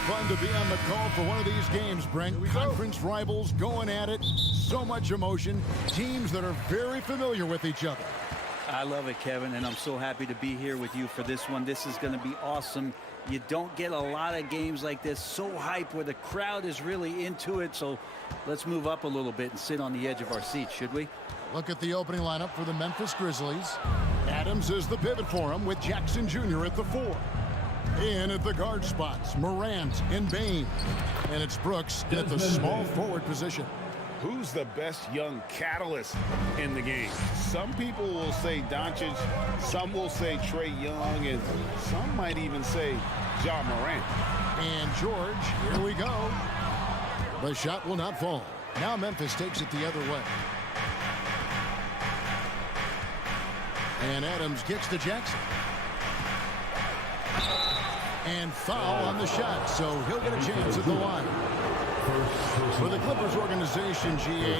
Fun to be on the call for one of these games, Brent. Conference rivals going at it. So much emotion. Teams that are very familiar with each other. I love it, Kevin, and I'm so happy to be here with you for this one. This is going to be awesome. You don't get a lot of games like this, so hype, where the crowd is really into it. So let's move up a little bit and sit on the edge of our seats, should we? Look at the opening lineup for the Memphis Grizzlies. Adams is the pivot for him, with Jackson Jr. at the 4. In at the guard spots, Morant and Bain. And it's Brooks at the small forward position. Who's the best young catalyst in the game? Some people will say Doncic, some will say Trae Young, and some might even say Ja Morant. And George, here we go. The shot will not fall. Now Memphis takes it the other way. And Adams gets to Jackson. And foul on the shot, so he'll get a chance at the line. For the Clippers organization, GA,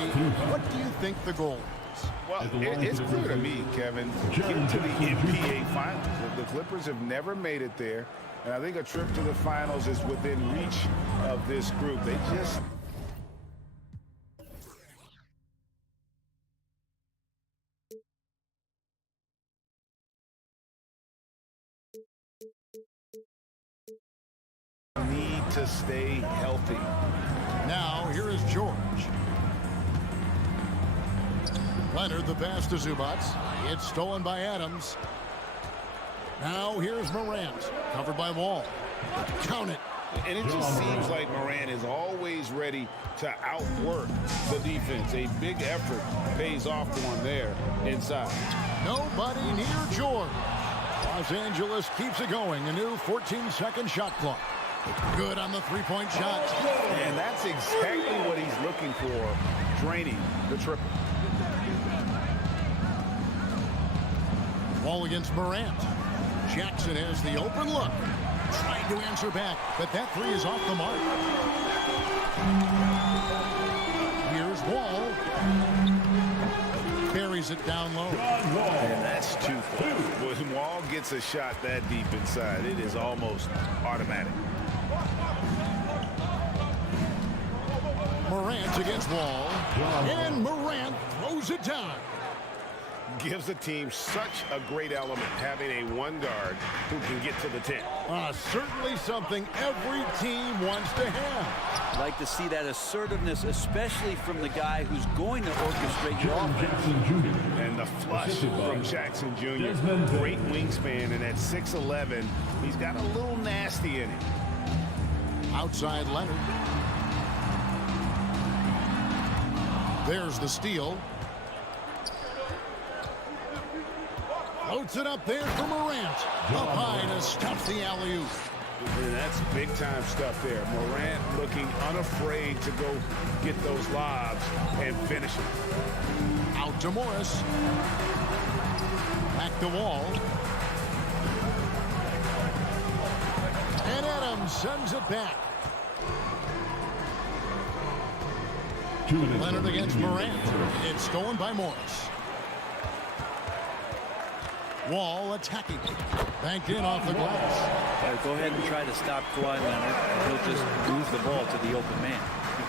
what do you think the goal is? Well, it's clear to me, Kevin, get to the NBA Finals. The Clippers have never made it there, and I think a trip to the Finals is within reach of this group. They just... need to stay healthy. Now, here is George. Leonard, the pass to Zubac. It's stolen by Adams. Now, here's Morant. Covered by Wall. Count it. And it just seems like Morant is always ready to outwork the defense. A big effort pays off for him there inside. Nobody near George. Los Angeles keeps it going. A new 14-second shot clock. Good on the three-point shot. And that's exactly what he's looking for, draining the triple. Ball against Morant. Jackson has the open look. Trying to answer back, but that three is off the mark. Here's Wall. Buries it down low. And that's 2 fouls. When Wall gets a shot that deep inside, it is almost automatic. Morant against Wall. And Morant throws it down. Gives the team such a great element, having a one guard who can get to the 10. Certainly something every team wants to have. I'd like to see that assertiveness, especially from the guy who's going to orchestrate your offense. And the flush from Jackson Jr. Great wingspan, and at 6'11", he's got a little nasty in him. Outside Leonard. There's the steal. Floats it up there for Morant. Up high to stop the alley-oop. And that's big-time stuff there. Morant looking unafraid to go get those lobs and finish it. Out to Morris. Back to Wall. And Adams sends it back. Leonard against Morant. It's stolen by Morris. Wall attacking. Banked in off the glass. Go ahead and try to stop Kawhi Leonard. He'll just lose the ball to the open man.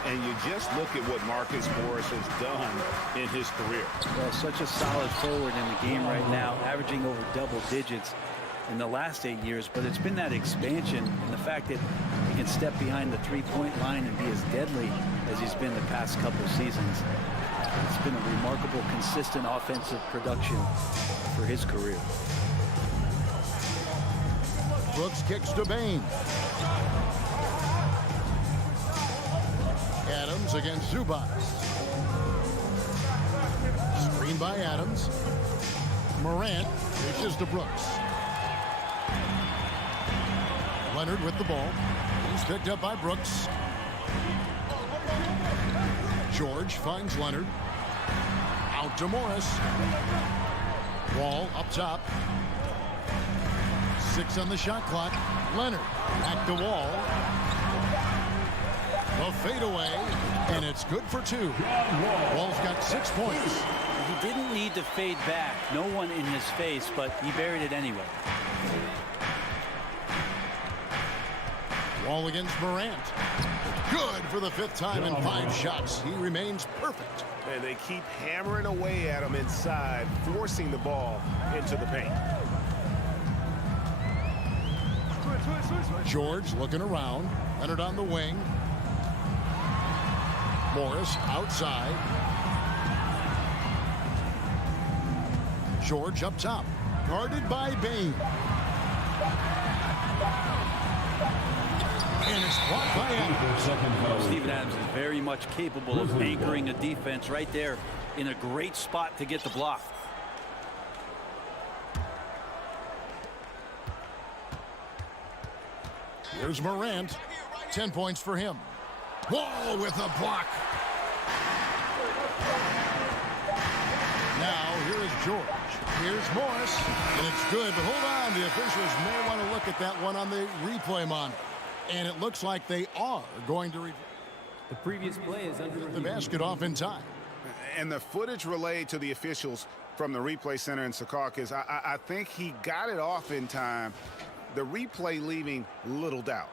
And you just look at what Marcus Morris has done in his career. Well, such a solid forward in the game right now, averaging over double digits in the last 8 years. But it's been that expansion and the fact that he can step behind the three-point line and be as deadly as he's been the past couple seasons. It's been a remarkable, consistent offensive production for his career. Brooks kicks to Bain. Adams against Zubac. Screen by Adams. Morant reaches to Brooks. Leonard with the ball. He's picked up by Brooks. George finds Leonard. Out to Morris. Wall up top. 6 on the shot clock. Leonard back to Wall. The fadeaway, and it's good for 2. Wall's got 6 points. He didn't need to fade back. No one in his face, but he buried it anyway. Wall against Morant. Good for the 5th time in 5 shots. He remains perfect. And they keep hammering away at him inside, forcing the ball into the paint. George looking around. Leonard on the wing. Morris outside. George up top. Guarded by Bain. And it's blocked by Adams. Steven Adams is very much capable of anchoring a defense right there in a great spot to get the block. Here's Morant. 10 points for him. Wall with a block. Now here is George. Here's Morris. And it's good, but hold on. The officials may want to look at that one on the replay monitor. And it looks like they are going to the previous play is under the basket off in time. And the footage relayed to the officials from the replay center in Secaucus, I think he got it off in time. The replay leaving little doubt.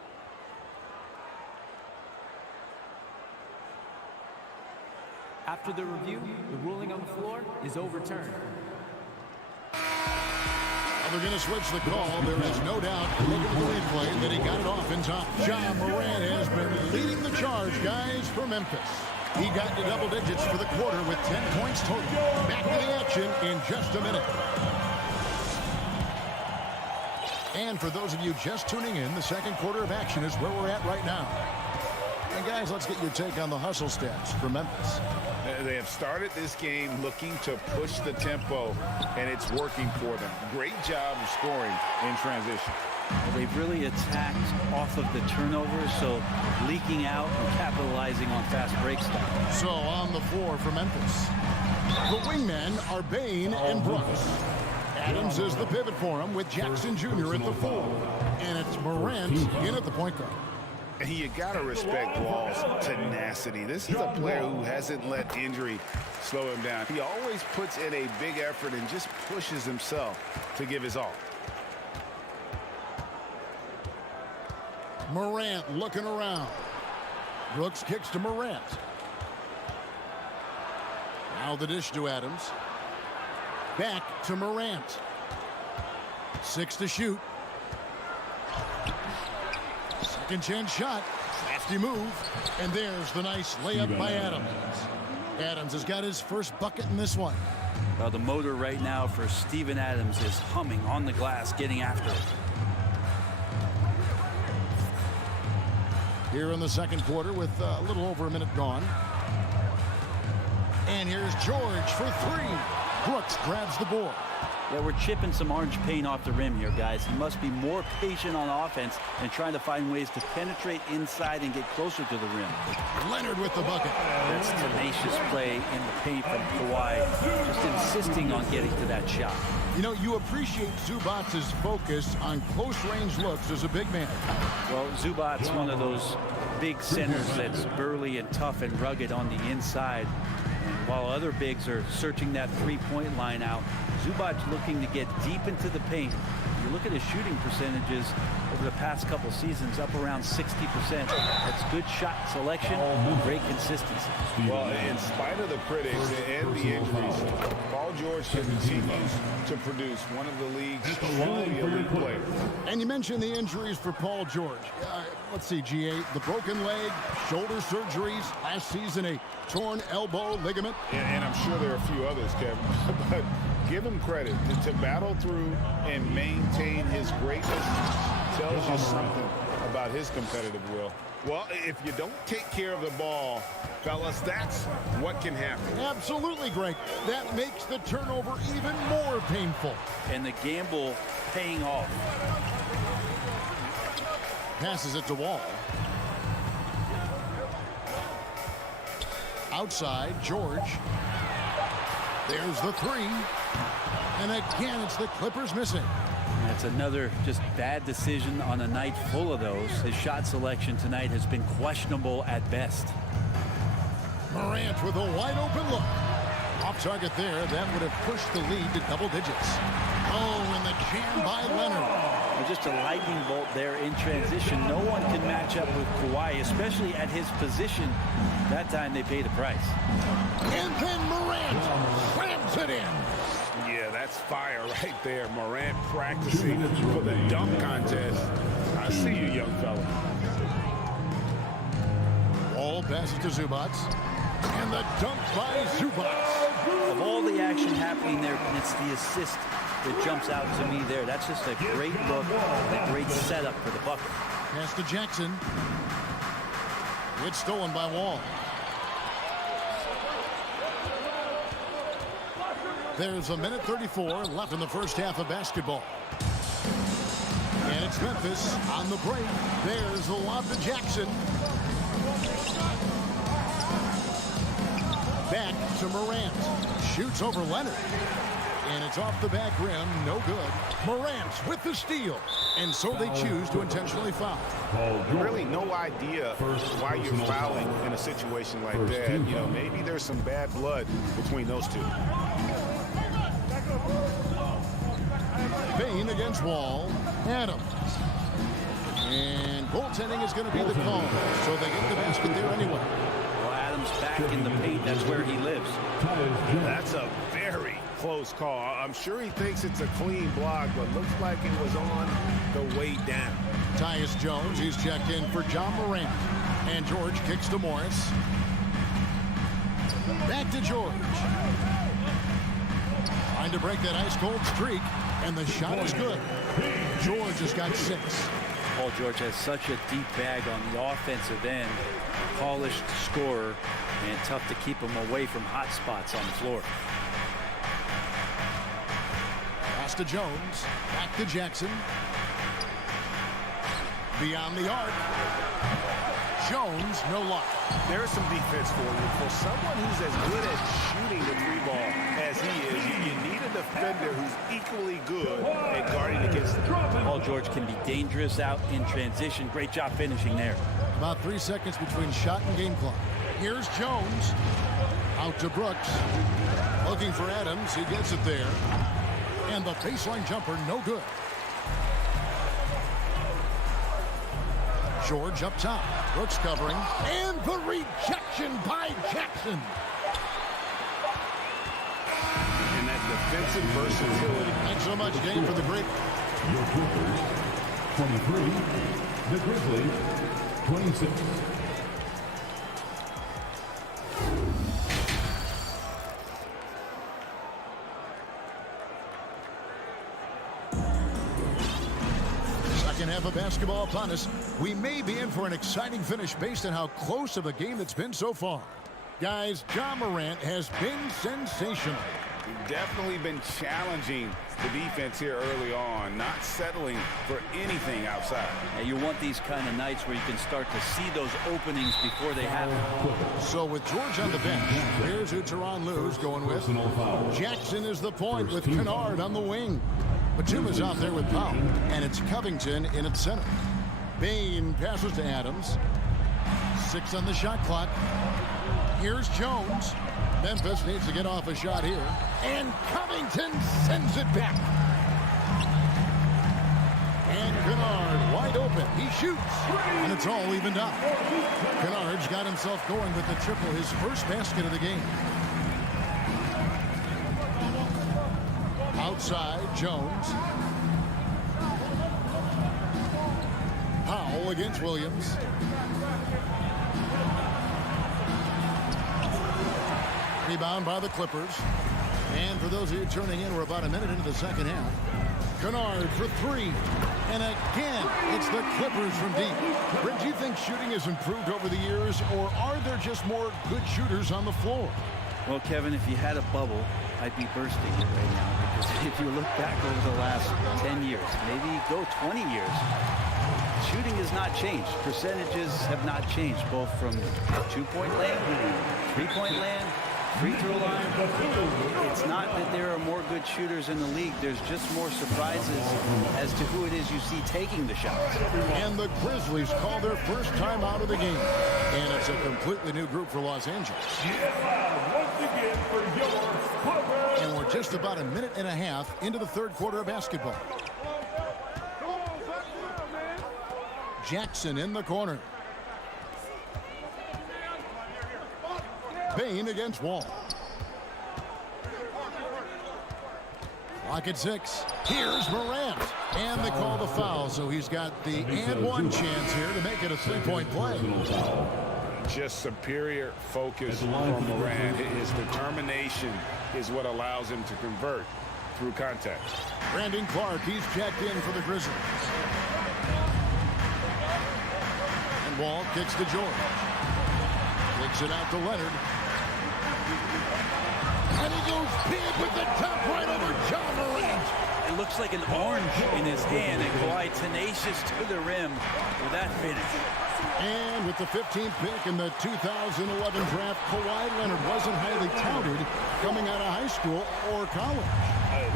After the review, the ruling on the floor is overturned. They're going to switch the call. There is no doubt, looking at the replay, that he got it off in time. Ja Morant has been leading the charge, guys, for Memphis. He got to double digits for the quarter with 10 points total. Back to the action in just a minute. And for those of you just tuning in, the second quarter of action is where we're at right now. And guys, let's get your take on the hustle stats for Memphis. They have started this game looking to push the tempo, and it's working for them. Great job of scoring in transition. They've really attacked off of the turnovers, so leaking out and capitalizing on fast break stuff. So on the floor for Memphis, the wingmen are Bain and Brooks. Adams is the pivot for him with Jackson Jr. at the 4. And it's Morant in at the point guard. And you got to respect Wall's tenacity. This is a player who hasn't let injury slow him down. He always puts in a big effort and just pushes himself to give his all. Morant looking around. Brooks kicks to Morant. Now the dish to Adams. Back to Morant. 6 to shoot. Second chance shot. Crafty move. And there's the nice layup by Adams. Adams has got his first bucket in this one. Well, the motor right now for Steven Adams is humming on the glass, getting after it. Here in the second quarter with a little over a minute gone. And here's George for 3. Brooks grabs the board. Yeah, we're chipping some orange paint off the rim here, guys. He must be more patient on offense and trying to find ways to penetrate inside and get closer to the rim. Leonard with the bucket. That's tenacious play in the paint from Kawhi, just insisting on getting to that shot. You know, you appreciate Zubac's focus on close-range looks as a big man. Well, Zubac's one of those big centers that's burly and tough and rugged on the inside. And while other bigs are searching that three-point line out, Zubac's looking to get deep into the paint. You look at his shooting percentages over the past couple seasons, up around 60%. That's good shot selection, great consistency. Well, in spite of the critics and the injuries, Paul George continues to produce one of the league's quality elite players. And you mentioned the injuries for Paul George. Let's see, G8, the broken leg, shoulder surgeries, last season a torn elbow ligament. And I'm sure there are a few others, Kevin, but give him credit to battle through and maintain his greatness. Tells you something about his competitive will. Well, if you don't take care of the ball, fellas, that's what can happen. Absolutely, Greg. That makes the turnover even more painful. And the gamble paying off. Passes it to Wall. Outside, George. There's the 3. And again, it's the Clippers missing. That's another just bad decision on a night full of those. His shot selection tonight has been questionable at best. Morant with a wide open look. Off Off target there. That would have pushed the lead to double digits. Oh, and the jam by Leonard. Well, just a lightning bolt there in transition. No one can match up with Kawhi, especially at his position. That time they paid a price. And then Morant slams it in. Yeah, that's fire right there. Morant practicing for the dunk contest. I see you, young fella. Wall passes to Zubac. And the dunk by Zubac. Of all the action happening there, it's the assist that jumps out to me there. That's just a great look, a great setup for the bucket. Pass to Jackson. It's stolen by Wall. There's a minute 34 left in the first half of basketball. And it's Memphis on the break. There's the lob to Jackson. Back to Morant. Shoots over Leonard. And it's off the back rim. No good. Morant with the steal. And so they choose to intentionally foul. Really no idea why you're fouling in a situation like that. You know, maybe there's some bad blood between those two. Bain against Wall. Adams. And goaltending is going to be the call. So they get the basket there anyway. Well, Adams back in the paint. That's where he lives. That's a very close call. I'm sure he thinks it's a clean block, but looks like it was on the way down. Tyus Jones, he's checked in for John Morant. And George kicks to Morris. Back to George. Trying to break that ice-cold streak. And the shot is good. George has got 6. Paul George has such a deep bag on the offensive end. Polished scorer, and tough to keep him away from hot spots on the floor. Pass to Jones. Back to Jackson. Beyond the arc. Jones, no luck. There's some defense for you. For someone who's as good at shooting the 3-ball as he is, you need a defender who's equally good at guarding against him. Paul George can be dangerous out in transition. Great job finishing there. About 3 seconds between shot and game clock. Here's Jones. Out to Brooks. Looking for Adams. He gets it there. And the baseline jumper, no good. George up top. Brooks covering. And the rejection by Jackson. And that defensive versatility. Thanks so much, Dave, for the great. Your Clippers, 23. The Grizzlies, 26. Second half of basketball upon us. We may be in for an exciting finish based on how close of a game it's been so far. Guys, John Morant has been sensational. Definitely been challenging the defense here early on, not settling for anything outside. And you want these kind of nights where you can start to see those openings before they happen. So with George on the bench, here's who Tyronn Lue's going with. Jackson is the point with Kennard on the wing. Batuma's out there with Powell, and it's Covington in at center. Bain passes to Adams. 6 on the shot clock. Here's Jones. Memphis needs to get off a shot here. And Covington sends it back. And Kennard wide open. He shoots. And it's all evened up. Kennard's got himself going with the triple, his first basket of the game. Outside, Jones. Powell against Williams. Rebound by the Clippers. And for those of you turning in, we're about a minute into the second half. Kennard for 3. And again, it's the Clippers from deep. Brent, do you think shooting has improved over the years, or are there just more good shooters on the floor? Well, Kevin, if you had a bubble, I'd be bursting it right now. Because if you look back over the last 10 years, maybe go 20 years, shooting has not changed. Percentages have not changed, both from 2-point land, 3-point land, free throw line. It's not that there are more good shooters in the league. There's just more surprises as to who it is you see taking the shots. And the Grizzlies call their first time out of the game. And it's a completely new group for Los Angeles. begin for your Horens. And we're just about a minute and a half into the third quarter of basketball. Jackson in the corner. Bain against Wall. Clock at 6. Here's Morant. And they call the foul, so he's got the and one chance here to make it a three-point play. Just superior focus from Morant. His determination is what allows him to convert through contact. Brandon Clark, he's checked in for the Grizzlies. And Wall kicks to George. Kicks it out to Leonard. And he goes big with the top right over John Morant. It looks like an orange in his hand, and Kawhi tenacious to the rim with that finish. And with the 15th pick in the 2011 draft, Kawhi Leonard wasn't highly touted coming out of high school or college.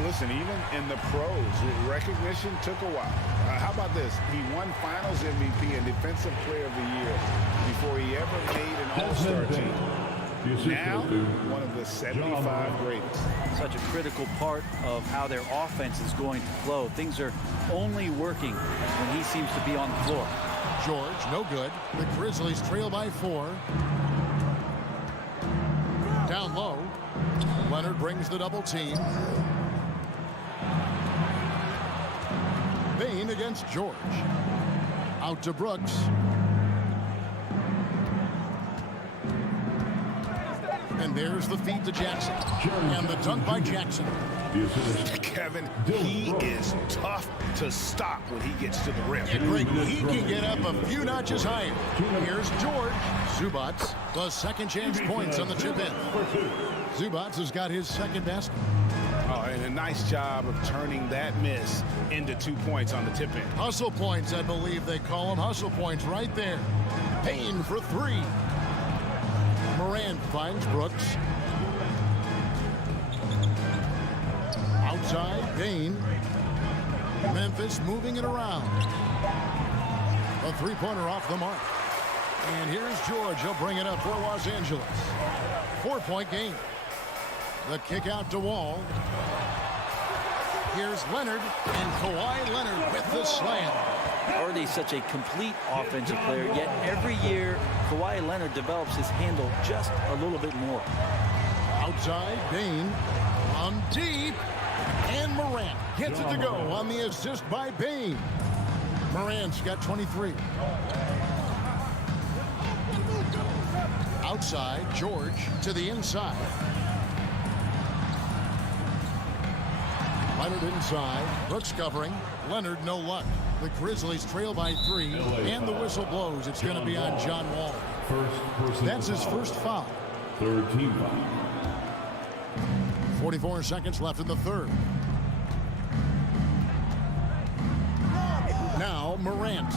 Listen, even in the pros, recognition took a while. How about this? He won Finals MVP and Defensive Player of the Year before he ever made an All-Star team. Now, one of the 75 greatest. Such a critical part of how their offense is going to flow. Things are only working when he seems to be on the floor. George, no good. The Grizzlies trail by 4. Down low. Leonard brings the double team. Bain against George. Out to Brooks. And there's the feed to Jackson. And the dunk by Jackson. Kevin, he is tough to stop when he gets to the rim. Yeah, Greg, he can get up a few notches higher. Here's George. Zubats, the second chance points on the tip in. Zubats has got his second basket. Oh, and a nice job of turning that miss into 2 points on the tip in. Hustle points, I believe they call them. Hustle points right there. Payne for 3. Morant finds Brooks. Outside, Bain. Memphis moving it around. A three-pointer off the mark. And here's George. He'll bring it up for Los Angeles. 4-point game. The kick out to Wall. Here's Leonard, and Kawhi Leonard with the slam. Already such a complete offensive player, yet every year Kawhi Leonard develops his handle just a little bit more. Outside, Bain on deep, and Morant gets it to go on the assist by Bain. Morant's got 23. Outside, George to the inside. Leonard inside, Brooks covering. Leonard no luck. The Grizzlies trail by 3, and the whistle blows. It's going to be on John Wall. That's his first foul. Third team foul. 44 seconds left in the third. Now Morant.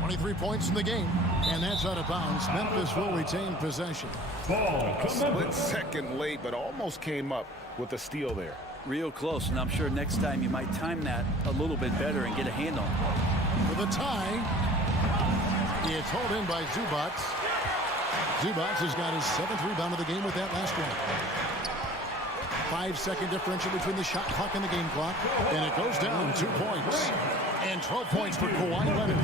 23 points in the game, and that's out of bounds. Memphis will retain possession. Split second late, but almost came up with a steal there. Real close, and I'm sure next time you might time that a little bit better and get a hand on it. For the tie, it's hauled in by Zubats. Zubats has got his 7th rebound of the game with that last one. 5-second differential between the shot clock and the game clock, and it goes down 2 points. And 12 points for Kawhi Leonard.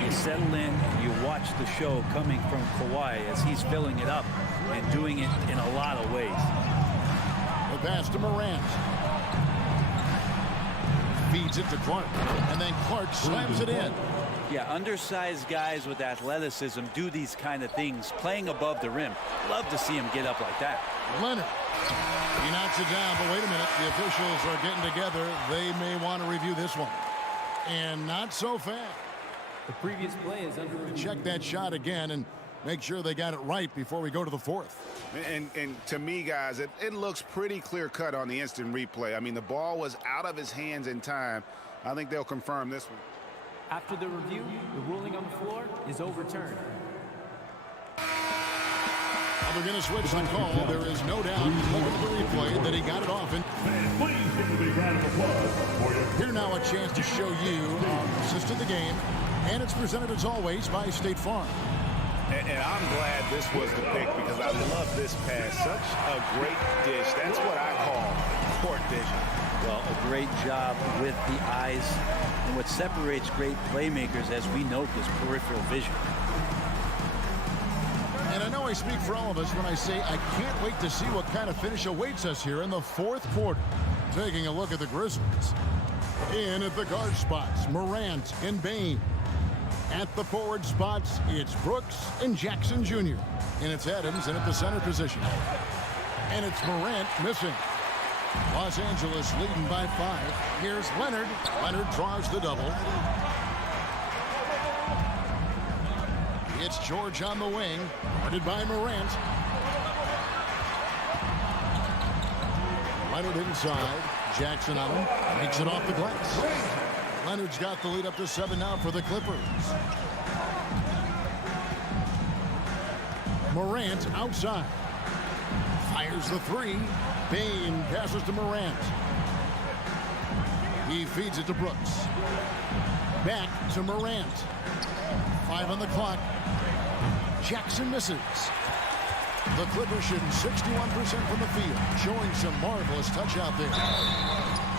You settle in, you watch the show coming from Kawhi as he's filling it up and doing it in a lot of ways. The pass to Morant. Feeds it to Clark. And then Clark slams it in. Yeah, undersized guys with athleticism do these kind of things, playing above the rim. Love to see him get up like that. Leonard. He knocks it down, but wait a minute. The officials are getting together. They may want to review this one. And not so fast. The previous play is under review. Check that shot again and make sure they got it right before we go to the fourth. And to me, guys, it looks pretty clear-cut on the instant replay. I mean, the ball was out of his hands in time. I think they'll confirm this one. After the review, the ruling on the floor is overturned. They're going to switch the call. There is no doubt, looking at the replay, that he got it off. And Please give a big round of applause for you. here now a chance to show you assist of the game. And it's presented as always by State Farm. And I'm glad this was the pick because I love this pass. Such a great dish. That's what I call court vision. Well, a great job with the eyes. And what separates great playmakers, as we note, is peripheral vision. And I know I speak for all of us when I say I can't wait to see what kind of finish awaits us here in the fourth quarter. Taking a look at the Grizzlies. In at the guard spots, Morant and Bain. At the forward spots, it's Brooks and Jackson Jr. And it's Adams in at the center position. And it's Morant missing. Los Angeles leading by 5. Here's Leonard. Leonard draws the double. It's George on the wing, guarded by Morant. Leonard inside. Jackson on him. Makes it off the glass. Leonard's got the lead up to 7 now for the Clippers. Morant outside. Fires the 3. Bain passes to Morant. He feeds it to Brooks. Back to Morant. 5 on the clock. Jackson misses. The Clippers shooting 61% from the field, showing some marvelous touch out there.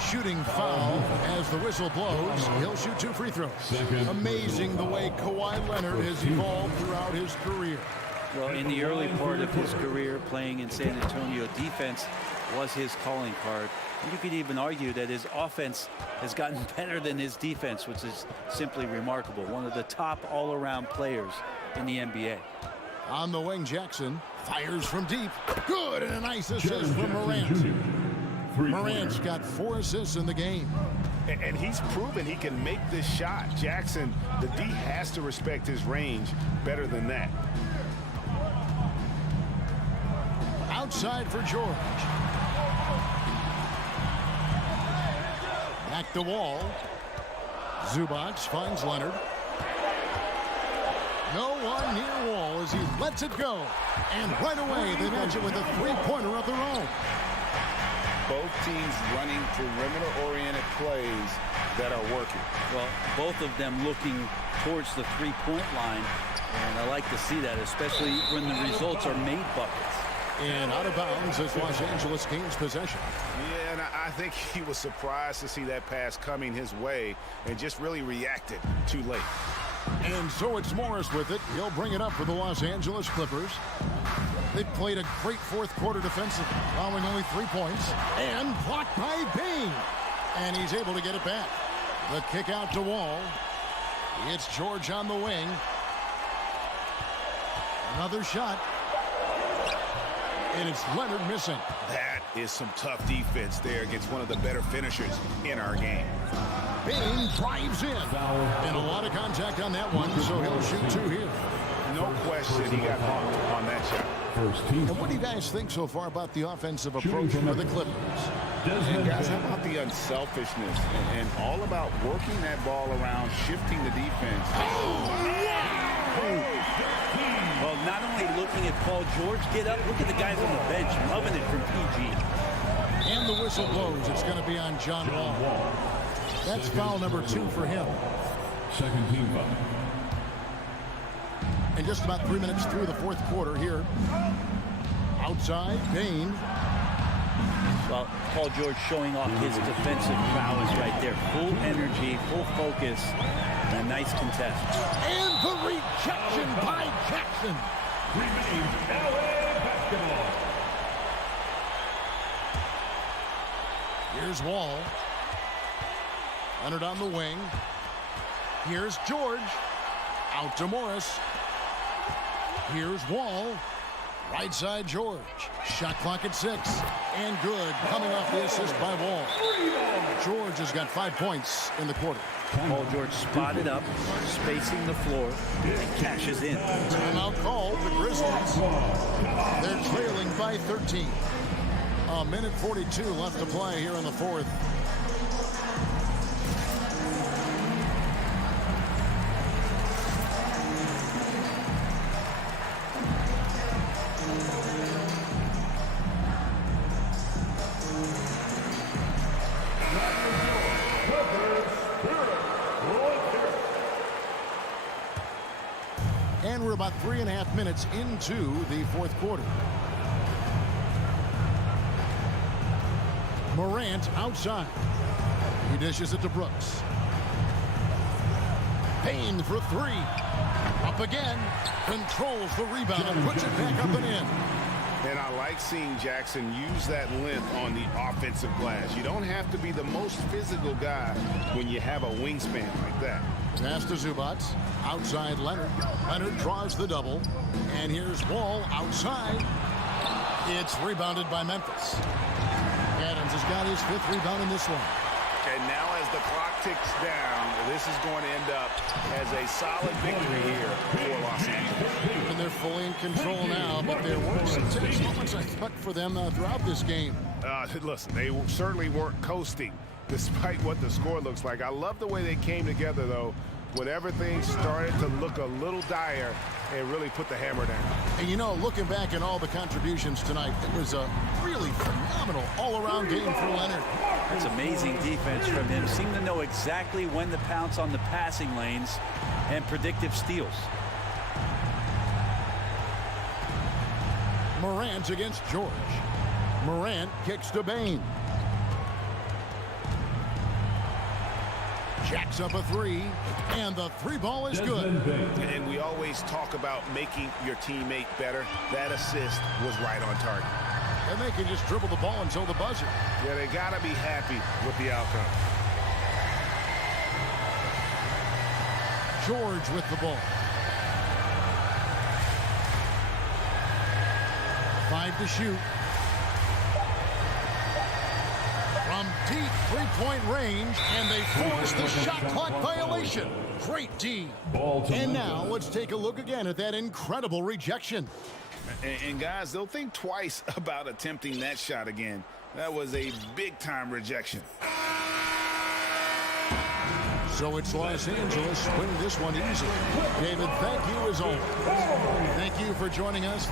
Shooting foul as the whistle blows. He'll shoot 2 free throws. Amazing the way Kawhi Leonard has evolved throughout his career. Well, in the early part of his career, playing in San Antonio, defense was his calling card. And you could even argue that his offense has gotten better than his defense, which is simply remarkable. One of the top all-around players in the NBA. On the wing, Jackson fires from deep. Good, and a nice assist from Morant. Morant's got 4 assists in the game. And he's proven he can make this shot. Jackson, the D has to respect his range better than that. Outside for George. Back to Wall. Zubac finds Leonard. No one near Wall as he lets it go. And right away, they match it with a 3-pointer of their own. Both teams running perimeter-oriented plays that are working. Well, both of them looking towards the 3-point line. And I like to see that, especially when the results are made buckets. And out of bounds as Los Angeles gains possession. Yeah, and I think he was surprised to see that pass coming his way and just really reacted too late. And so it's Morris with it. He'll bring it up for the Los Angeles Clippers. They've played a great fourth quarter defensively, allowing only 3 points. And blocked by Bain. And he's able to get it back. The kick out to Wall. It's George on the wing. Another shot. And it's Leonard missing. That is some tough defense there against one of the better finishers in our game. Bain drives in. And a lot of contact on that one, so he'll shoot 2 here. No question he got hung on that shot. And what do you guys think so far about the offensive approach for the Clippers? And guys, how about the unselfishness and all about working that ball around, shifting the defense. Well, not only looking at Paul George get up, look at the guys on the bench, loving it from PG. And the whistle blows. It's going to be on John Wall. That's foul number 2 for him. Second team foul. And just about 3 minutes through the fourth quarter here. Outside, Bain. Well, Paul George showing off his defensive prowess right there. Full energy, full focus, and a nice contest. And the rejection by Jackson. Remains LA basketball. Here's Wall. Leonard on the wing. Here's George. Out to Morris. Here's Wall. Right side George. Shot clock at 6. And good. Coming off the assist by Wall. George has got 5 points in the quarter. Paul George spotted up, spacing the floor, and cashes in. Timeout called the Grizzlies. They're trailing by 13. A minute 42 left to play here in the fourth. And we're about 3.5 minutes into the fourth quarter. Morant outside. He dishes it to Brooks. Payne for three. Up again. Controls the rebound and puts it back up and in. And I like seeing Jackson use that length on the offensive glass. You don't have to be the most physical guy when you have a wingspan like that. Pass to Zubac. Outside Leonard. Leonard draws the double. And here's Wall outside. It's rebounded by Memphis. Adams has got his 5th rebound in this one. And now as the clock ticks down, this is going to end up as a solid victory here for Los Angeles. And they're fully in control now, but there were some tense moments I thought for them throughout this game. Listen, they certainly weren't coasting despite what the score looks like. I love the way they came together, though, when everything started to look a little dire and really put the hammer down. And, you know, looking back at all the contributions tonight, it was a really phenomenal all-around game for Leonard. That's amazing defense from him. Seemed to know exactly when to pounce on the passing lanes and predictive steals. Morant against George. Morant kicks to Bane. Jacks up a three, and the three ball is good. And we always talk about making your teammate better. That assist was right on target. And they can just dribble the ball until the buzzer. Yeah, they got to be happy with the outcome. George with the ball. 5 to shoot. From deep three-point range, and they force the shot clock violation. Great D. And now let's take a look again at that incredible rejection. And guys, they'll think twice about attempting that shot again. That was a big-time rejection. So it's Los Angeles winning this one easily. David, thank you as always. Thank you for joining us.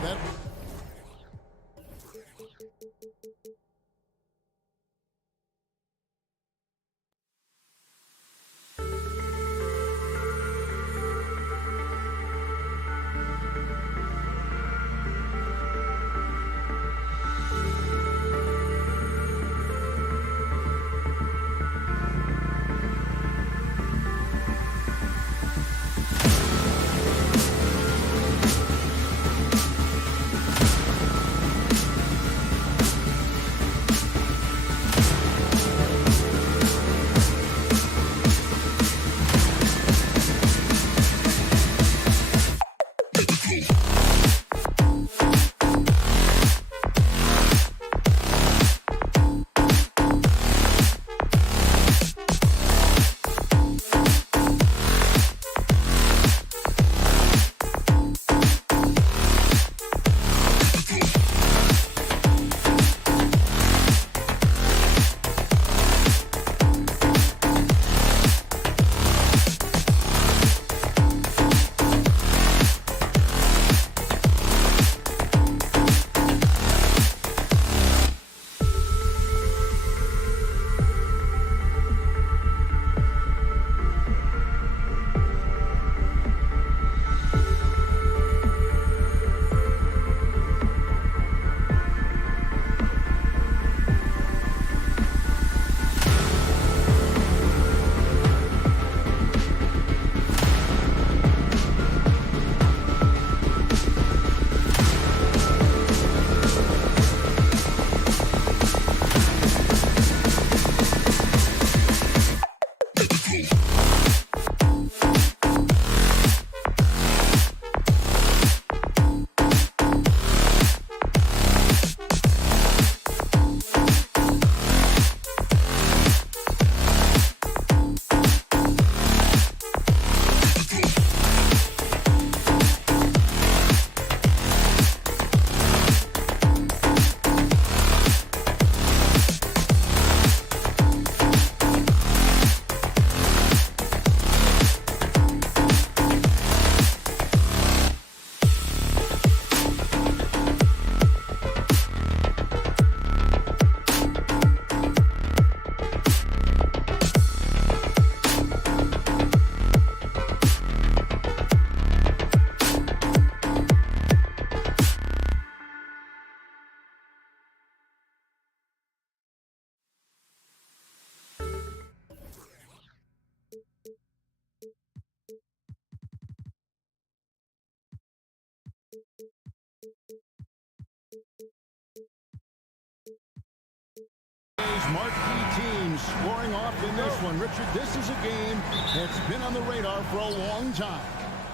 Marquee teams scoring off in this one. Richard, this is a game that's been on the radar for a long time.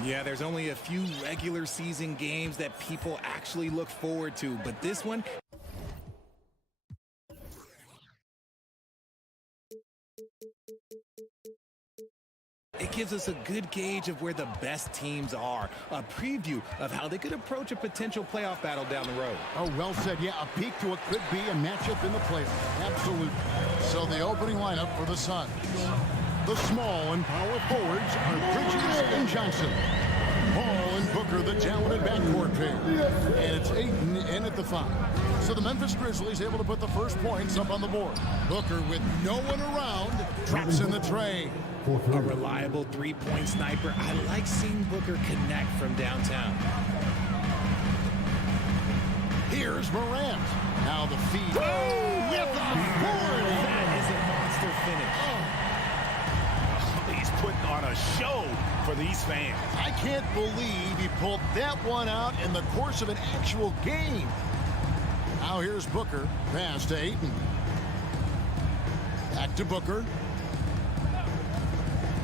Yeah, there's only a few regular season games that people actually look forward to, but this one... It gives us a good gauge of where the best teams are, a preview of how they could approach a potential playoff battle down the road. Oh, well said. Yeah, a peek to what could be a matchup in the playoffs. Absolutely. So the opening lineup for the Suns. The small and power forwards are Bridges and Johnson. Paul and Booker, the talented backcourt pair. And it's Ayton in at the 5. So the Memphis Grizzlies able to put the first points up on the board. Booker, with no one around, drops in the tray. A reliable three-point sniper. I like seeing Booker connect from downtown. Here's Morant. Now the feed. Oh, with authority. That is a monster finish. Oh. He's putting on a show for these fans. I can't believe he pulled that one out in the course of an actual game. Now here's Booker. Pass to Ayton. Back to Booker.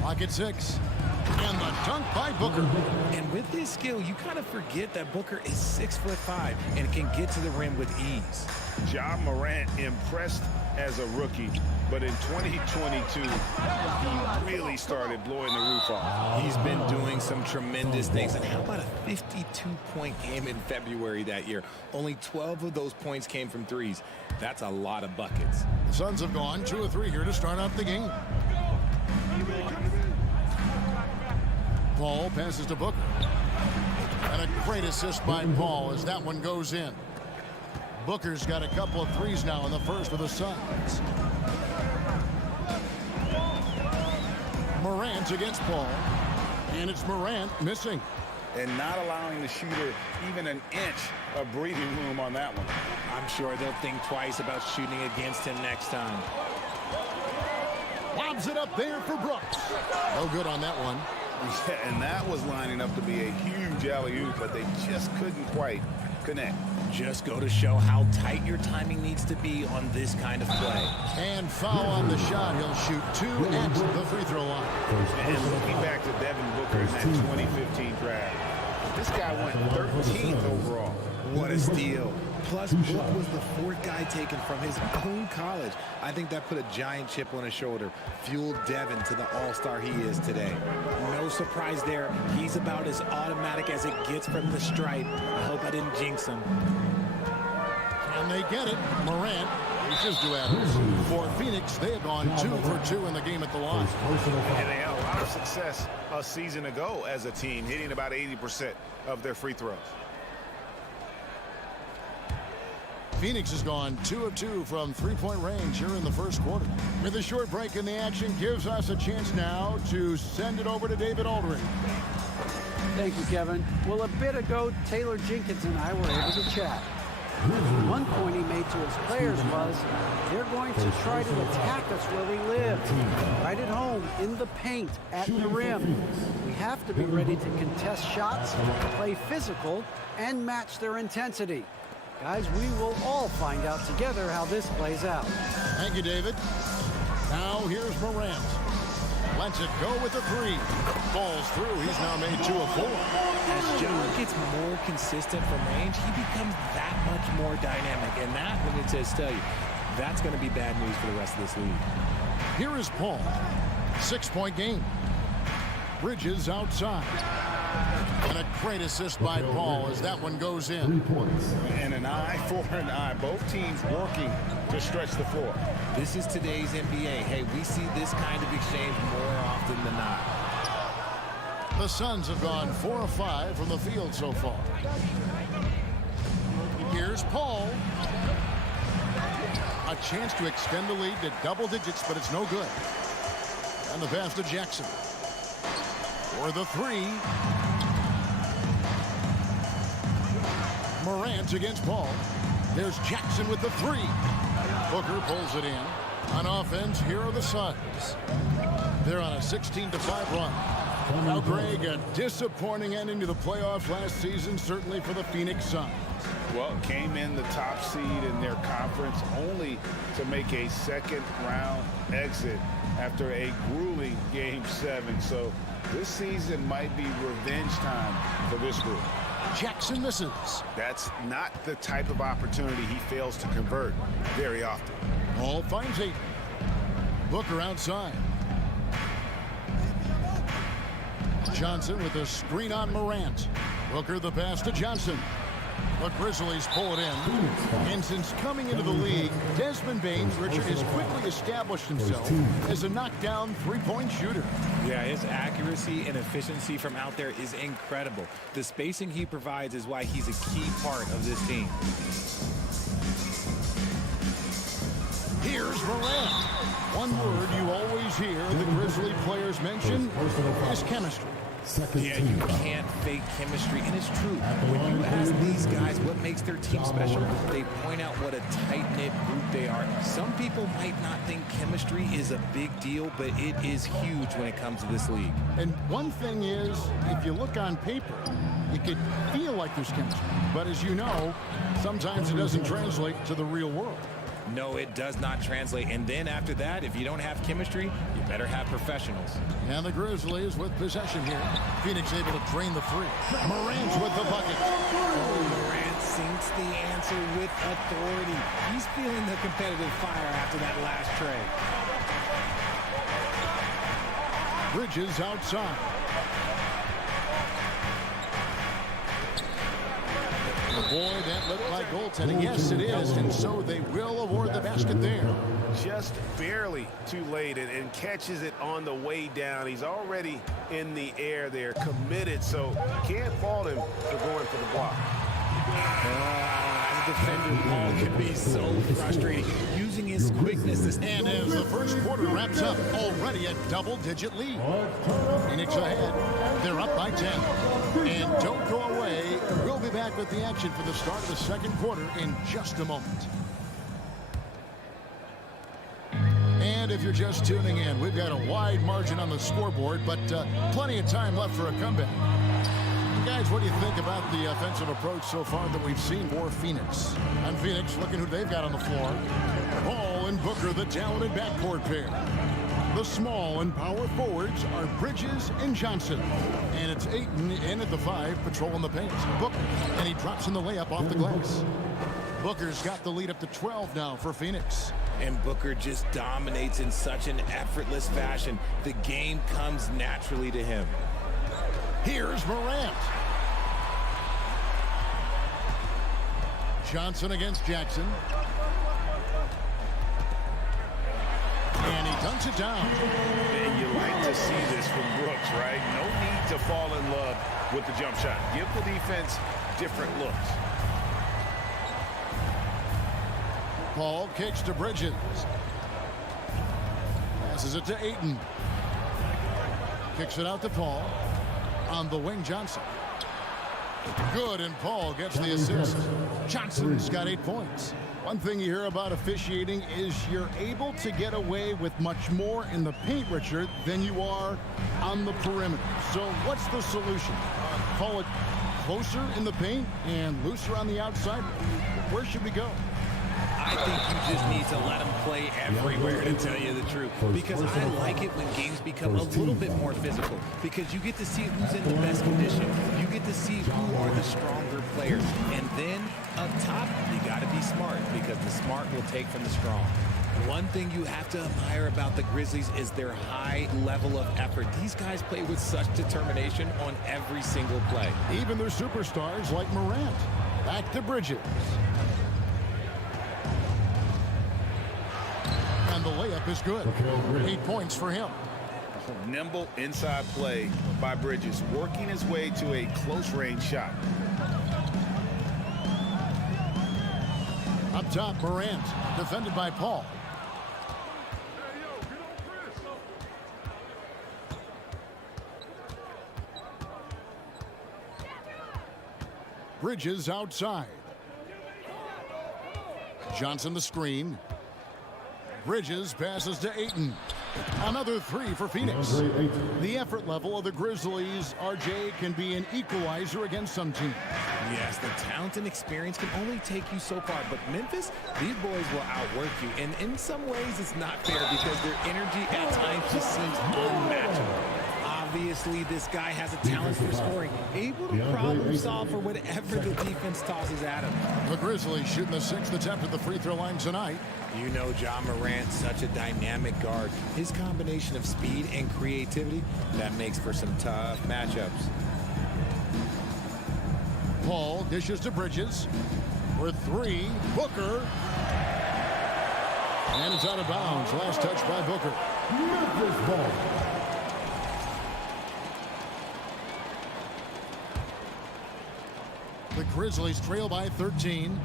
Clock at 6. And the dunk by Booker. And with his skill, you kind of forget that Booker is 6'5" and can get to the rim with ease. Ja Morant impressed as a rookie, but in 2022, he really started blowing the roof off. He's been doing some tremendous things. And how about a 52-point game in February that year? Only 12 of those points came from threes. That's a lot of buckets. The Suns have gone 2 of 3 here to start off the game. Paul passes to Booker. And a great assist by Paul as that one goes in. Booker's got a couple of threes now in the first for the Suns. Morant against Paul. And it's Morant missing. And not allowing the shooter even an inch of breathing room on that one. I'm sure they'll think twice about shooting against him next time. Lobs it up there for Brooks. No good on that one. Yeah, and that was lining up to be a huge alley-oop, but they just couldn't quite connect. Just go to show how tight your timing needs to be on this kind of play. And foul on the shot. He'll shoot 2 at the free throw line. And looking back to Devin Booker in that 2015 draft, this guy went 13th overall. What a steal. Plus, Book was the 4th guy taken from his own college. I think that put a giant chip on his shoulder, fueled Devin to the all-star he is today. No surprise there. He's about as automatic as it gets from the stripe. I hope I didn't jinx him. And they get it. Morant reaches to Adams. For Phoenix, they have gone 2 for 2 in the game at the line. And they had a lot of success a season ago as a team, hitting about 80% of their free throws. Phoenix has gone 2 of 2 from three-point range here in the first quarter. With a short break in the action, gives us a chance now to send it over to David Aldridge. Thank you, Kevin. Well, a bit ago, Taylor Jenkins and I were able to chat. One point he made to his players was, they're going to try to attack us where we live, right at home, in the paint, at the rim. We have to be ready to contest shots, play physical, and match their intensity. Guys, we will all find out together how this plays out. Thank you, David. Now here's Morant. Lets it go with the 3. Falls through. He's now made 2 of 4. As Ja gets more consistent from range, he becomes that much more dynamic. And that, let me just tell you, that's going to be bad news for the rest of this league. Here is Paul. 6-point game. Bridges outside. And a great assist by Paul as that one goes in. 3 points. And an eye for an eye. Both teams working to stretch the floor. This is today's NBA. Hey, we see this kind of exchange more often than not. The Suns have gone 4 of 5 from the field so far. Here's Paul. A chance to extend the lead to double digits, but it's no good. And the pass to Jackson. For the 3. Morant against Paul. There's Jackson with the 3. Booker pulls it in. On offense, here are the Suns. They're on a 16-5 run. Now, Greg, a disappointing ending to the playoffs last season, certainly for the Phoenix Suns. Well, came in the top seed in their conference only to make a second-round exit after a grueling Game 7. So this season might be revenge time for this group. Jackson misses. That's not the type of opportunity he fails to convert very often. Hall finds Ayton. Booker outside. Johnson with a screen on Morant. Booker the pass to Johnson. The Grizzlies pull it in. And since coming into the league, Desmond Baines, Richard, has quickly established himself as a knockdown three-point shooter. Yeah, his accuracy and efficiency from out there is incredible. The spacing he provides is why he's a key part of this team. Here's Morant. One word you always hear the Grizzly players mention is chemistry. Yeah, you can't fake chemistry, and it's true. When you ask these guys what makes their team special, they point out what a tight-knit group they are. Some people might not think chemistry is a big deal, but it is huge when it comes to this league. And one thing is, if you look on paper, it could feel like there's chemistry. But as you know, sometimes it doesn't translate to the real world. No, it does not translate. And then after that, if you don't have chemistry, you better have professionals. And the Grizzlies with possession here. Phoenix able to drain the free. Morant with the bucket. Morant sinks the answer with authority. He's feeling the competitive fire after that last tray. Bridges outside. The void that looked like goaltending. Yes, it is. And so they will award the basket there. Just barely too late and catches it on the way down. He's already in the air there, committed, so can't fault him for going for the block. As a defender, Paul can be so frustrating, using his quickness. And as the first quarter wraps up, already a double-digit lead. Phoenix ahead. They're up by 10. And don't go away. We'll be back with the action for the start of the second quarter in just a moment. And if you're just tuning in, we've got a wide margin on the scoreboard, but plenty of time left for a comeback. Guys, what do you think about the offensive approach so far that we've seen for Phoenix? And Phoenix, looking who they've got on the floor. Paul and Booker, the talented backcourt pair. The small and power forwards are Bridges and Johnson. And it's Ayton in at the 5, patrolling the paint. Booker, and he drops in the layup off the glass. Booker's got the lead up to 12 now for Phoenix. And Booker just dominates in such an effortless fashion. The game comes naturally to him. Here's Morant. Johnson against Jackson. And he dunks it down. And you like to see this from Brooks, right? No need to fall in love with the jump shot. Give the defense different looks. Paul kicks to Bridges. Passes it to Ayton. Kicks it out to Paul. On the wing, Johnson. Good, and Paul gets the assist. Johnson's got 8 points. One thing you hear about officiating is you're able to get away with much more in the paint, Richard, than you are on the perimeter. So what's the solution? Call it closer in the paint and looser on the outside? Where should we go? I think you just need to let them play everywhere, to tell you the truth. Because I like it when games become a little bit more physical. Because you get to see who's in the best condition. You get to see who are the stronger players. And then up top, you got to be smart. Because the smart will take from the strong. One thing you have to admire about the Grizzlies is their high level of effort. These guys play with such determination on every single play. Even their superstars like Morant. Back to Bridges. And the layup is good. 8 points for him. Nimble inside play by Bridges, working his way to a close-range shot. Up top, Morant, defended by Paul. Bridges outside. Johnson the screen. Bridges passes to Ayton. Another three for Phoenix. The effort level of the Grizzlies, RJ, can be an equalizer against some teams. Yes, the talent and experience can only take you so far, but Memphis, these boys will outwork you, and in some ways it's not fair because their energy at times just seems unmatchable. Obviously, this guy has a talent for scoring, able to problem solve for whatever the defense tosses at him. The Grizzlies shooting the 6th attempt at the free throw line tonight. You know John Morant, such a dynamic guard. His combination of speed and creativity, that makes for some tough matchups. Paul dishes to Bridges. For three, Booker. And it's out of bounds. Last touch by Booker. Memphis ball. The Grizzlies trail by 13.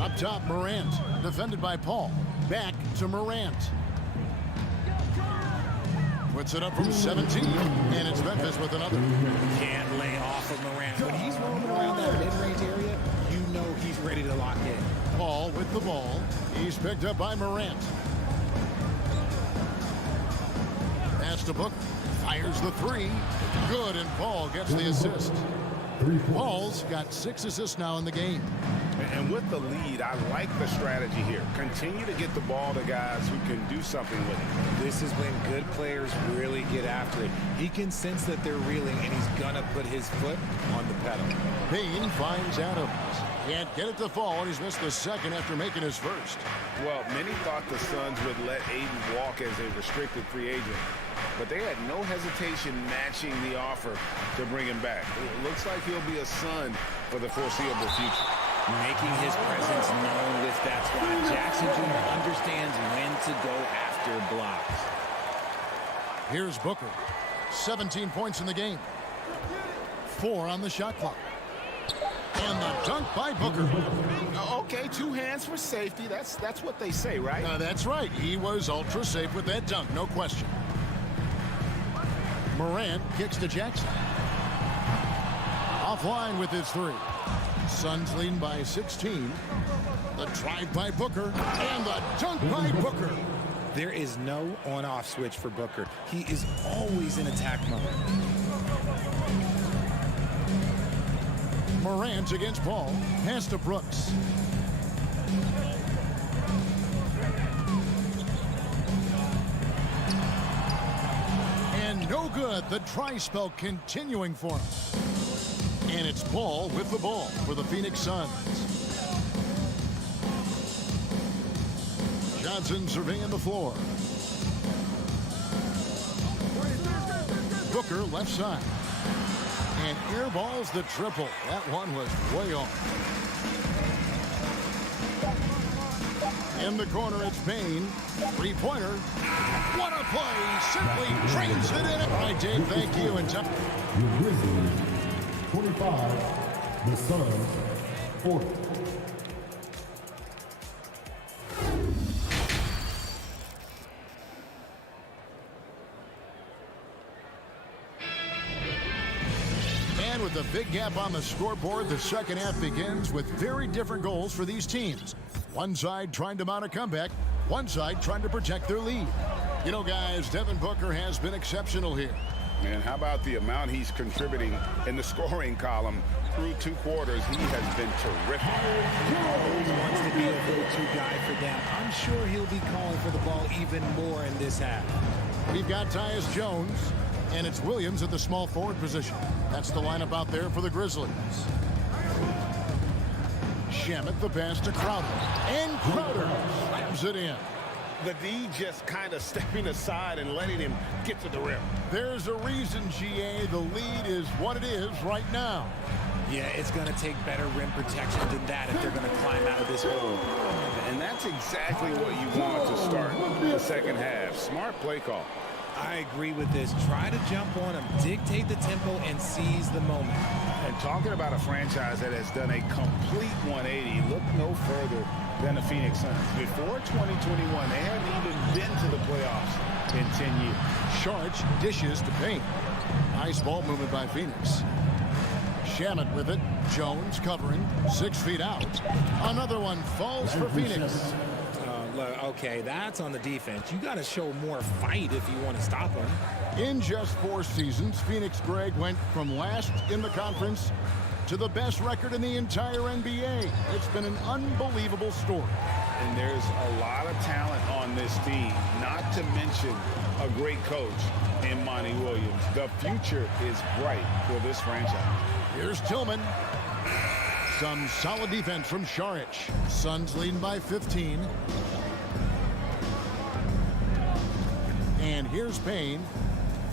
Up top, Morant. Defended by Paul. Back to Morant. Puts it up from 17. And it's Memphis with another. Can't lay off of Morant. When he's roaming around that mid-range area, you know he's ready to lock in. Paul with the ball. He's picked up by Morant. Pass to Booker. Fires the three. Good, and Paul gets the assist. Paul's got 6 assists now in the game. And with the lead, I like the strategy here. Continue to get the ball to guys who can do something with it. This is when good players really get after it. He can sense that they're reeling, and he's going to put his foot on the pedal. Payne finds Adams. Can't get it to fall, and he's missed the second after making his first. Well, many thought the Suns would let Aiden walk as a restricted free agent, but they had no hesitation matching the offer to bring him back. It looks like he'll be a Sun for the foreseeable future. Making his presence known with that squad. Jackson Jr. understands when to go after blocks. Here's Booker. 17 points in the game. 4 on the shot clock. And the dunk by Booker. Okay, 2 hands for safety. That's what they say, right? That's right. He was ultra safe with that dunk, no question. Morant kicks to Jackson. Offline with his 3. Suns leading by 16. The drive by Booker. And the dunk by Booker. There is no on-off switch for Booker. He is always in attack mode. Morant against Paul. Pass to Brooks. And no good. The dry spell continuing for him. And it's Paul with the ball for the Phoenix Suns. Johnson surveying the floor. Booker left side. And airballs the triple. That one was way off. In the corner, it's Payne. 3-pointer. What a play. Simply trains it in. All right, Dave, thank you. And The Grizzlies, 25. The Suns, 40. And with a big gap on the scoreboard, the second half begins with very different goals for these teams. One side trying to mount a comeback, one side trying to protect their lead. You know, guys, Devin Booker has been exceptional here. And how about the amount he's contributing in the scoring column through 2 quarters? He has been terrific. He always wants to be a go-to guy for them. I'm sure he'll be calling for the ball even more in this half. We've got Tyus Jones, and it's Williams at the small forward position. That's the lineup out there for the Grizzlies. Shamet the pass to Crowder. And Crowder slams it in. The D just kind of stepping aside and letting him get to the rim. There's a reason, GA, the lead is what it is right now. Yeah, it's going to take better rim protection than that if they're going to climb out of this hole. And that's exactly what you want to start the second half. Smart play call. I agree with this. Try to jump on him, dictate the tempo, and seize the moment. And talking about a franchise that has done a complete 180, look no further than the Phoenix Suns. Before 2021, they hadn't even been to the playoffs in 10 years. Sharch dishes to Payne. Nice ball movement by Phoenix. Shamet with it. Jones covering. 6 feet out. Another one falls for Phoenix. Look, okay, that's on the defense. You got to show more fight if you want to stop him. In just 4 seasons, Phoenix, Greg, went from last in the conference to the best record in the entire NBA. It's been an unbelievable story. And there's a lot of talent on this team, not to mention a great coach in Monty Williams. The future is bright for this franchise. Here's Tillman. Some solid defense from Sharic. Suns leading by 15. And here's Payne.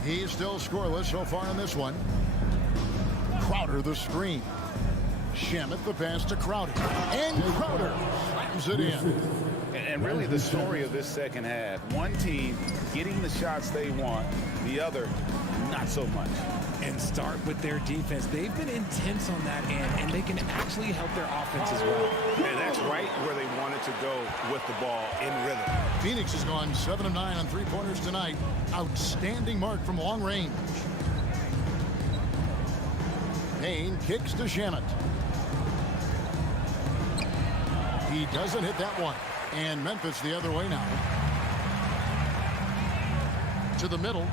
He's still scoreless so far in this one. Crowder the screen. Shamet the pass to Crowder. And Crowder slams it in. And really the story of this second half, one team getting the shots they want, the other not so much. And start with their defense. They've been intense on that end, and they can actually help their offense as well. And that's right where they wanted to go with the ball, in rhythm. Phoenix has gone 7 of 9 on three-pointers tonight. Outstanding mark from long range. Payne kicks to Shamet. He doesn't hit that one. And Memphis the other way now. To the middle.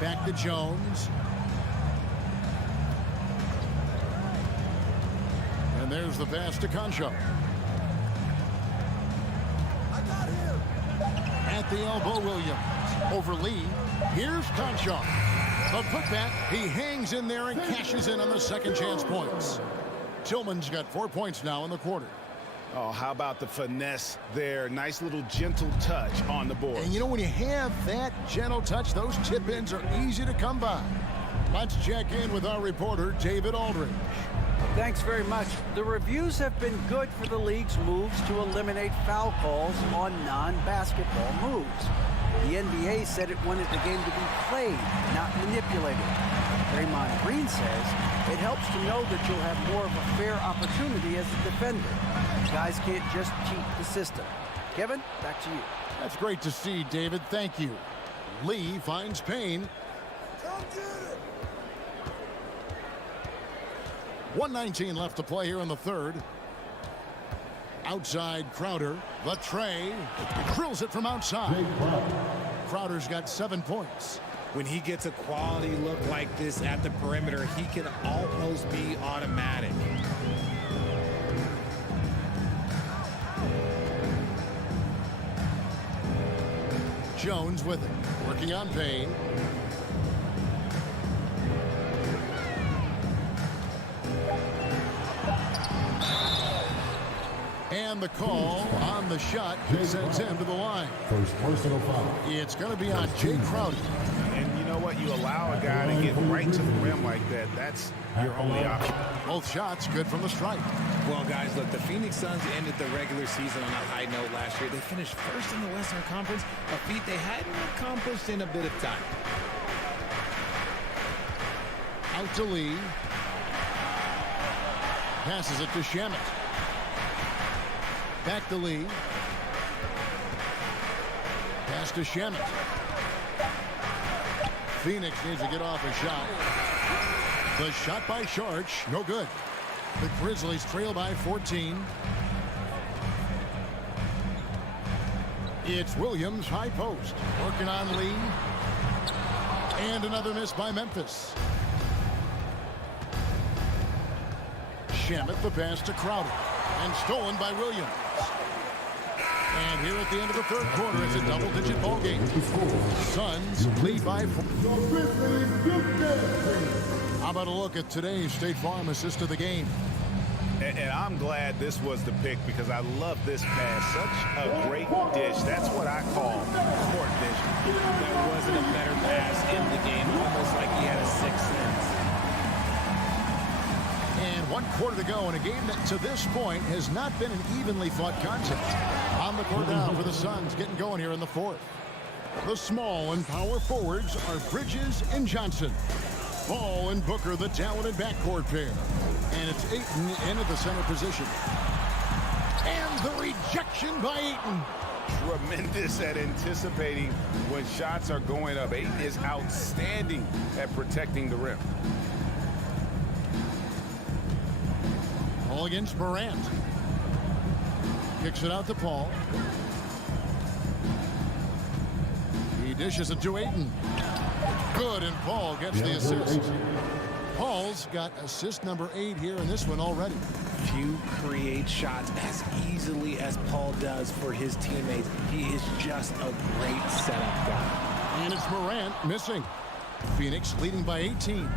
Back to Jones. And there's the pass to Concho. At the elbow, Williams. Over Lee. Here's Concho. The putback. He hangs in there and cashes in on the second chance points. Tillman's got 4 points now in the quarter. Oh, how about the finesse there? Nice little gentle touch on the board. And you know, when you have that gentle touch, those tip-ins are easy to come by. Let's check in with our reporter, David Aldridge. Thanks very much. The reviews have been good for the league's moves to eliminate foul calls on non-basketball moves. The NBA said it wanted the game to be played, not manipulated. Draymond Green says it helps to know that you'll have more of a fair opportunity as a defender. Guys can't just cheat the system. Kevin, back to you. That's great to see, David. Thank you. Lee finds Payne. 1:19 left to play here in the third. Outside Crowder. The tray. Drills it from outside. Crowder's got 7 points. When he gets a quality look like this at the perimeter, he can almost be automatic. Jones with it. Working on Payne. And the call on the shot sends him to the line. First personal foul. It's going to be on Jay Crowder. And you know what? You allow a guy to get right to the rim like that. That's your only option. Both shots good from the stripe. Well, guys, look, the Phoenix Suns ended the regular season on a high note last year. They finished first in the Western Conference, a feat they hadn't accomplished in a bit of time. Out to Lee. Passes it to Shamet. Back to Lee. Pass to Shamet. Phoenix needs to get off a shot. The shot by Sharic, no good. The Grizzlies trail by 14. It's Williams, high post. Working on Lee. And another miss by Memphis. Shamet the pass to Crowder. And stolen by Williams. And here at the end of the third quarter, it's a double-digit ball game. Suns lead by 4. How about a look at today's State Farm assist of the game? And I'm glad this was the pick because I love this pass. Such a great dish. That's what I call court vision. There wasn't a better pass in the game, almost like he had a sixth sense. And 1 quarter to go in a game that to this point has not been an evenly fought contest. On the court now for the Suns, getting going here in the fourth. The small and power forwards are Bridges and Johnson. Ball and Booker, the talented backcourt pair. And it's Ayton in at the center position. And the rejection by Ayton. Tremendous at anticipating when shots are going up. Ayton is outstanding at protecting the rim. All against Morant. Kicks it out to Paul. He dishes it to Ayton. Good, and Paul gets the assist. Paul's got assist number 8 here in this one already. Few create shots as easily as Paul does for his teammates. He is just a great setup guy. And it's Morant missing. Phoenix leading by 18.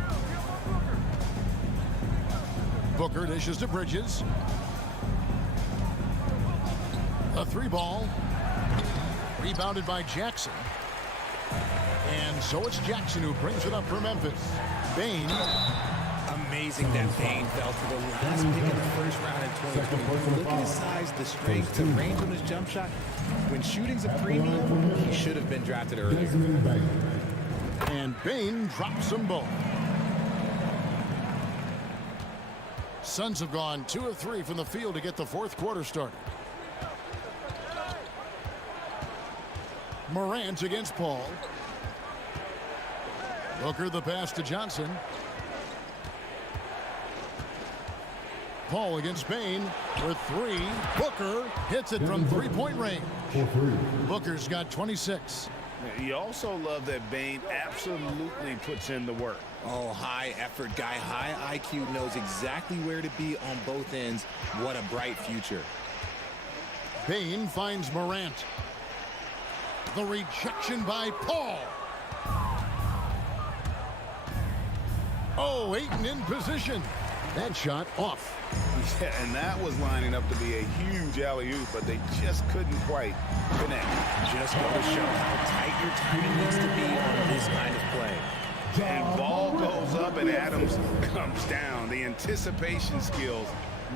Booker dishes to Bridges. A 3-ball. Rebounded by Jackson. And so it's Jackson who brings it up for Memphis. Bain. Amazing that Bain fell to the last pick in the first round in 2020. Look at his size, the strength, the range on his jump shot. When shooting's a premium, he should have been drafted earlier. And Bain drops them both. Suns have gone 2 of 3 from the field to get the fourth quarter started. Morant against Paul. Booker the pass to Johnson. Paul against Bain for 3. Booker hits it from 3-point range. Booker's got 26. You also love that Bain absolutely puts in the work. Oh, high effort guy, high IQ, knows exactly where to be on both ends. What a bright future. Bain finds Morant. The rejection by Paul. Oh, Ayton in position. That shot off. Yeah, and that was lining up to be a huge alley-oop, but they just couldn't quite connect. Just go to show how tight your timing needs to be on this kind of play. And ball goes up and Adams comes down. The anticipation skills,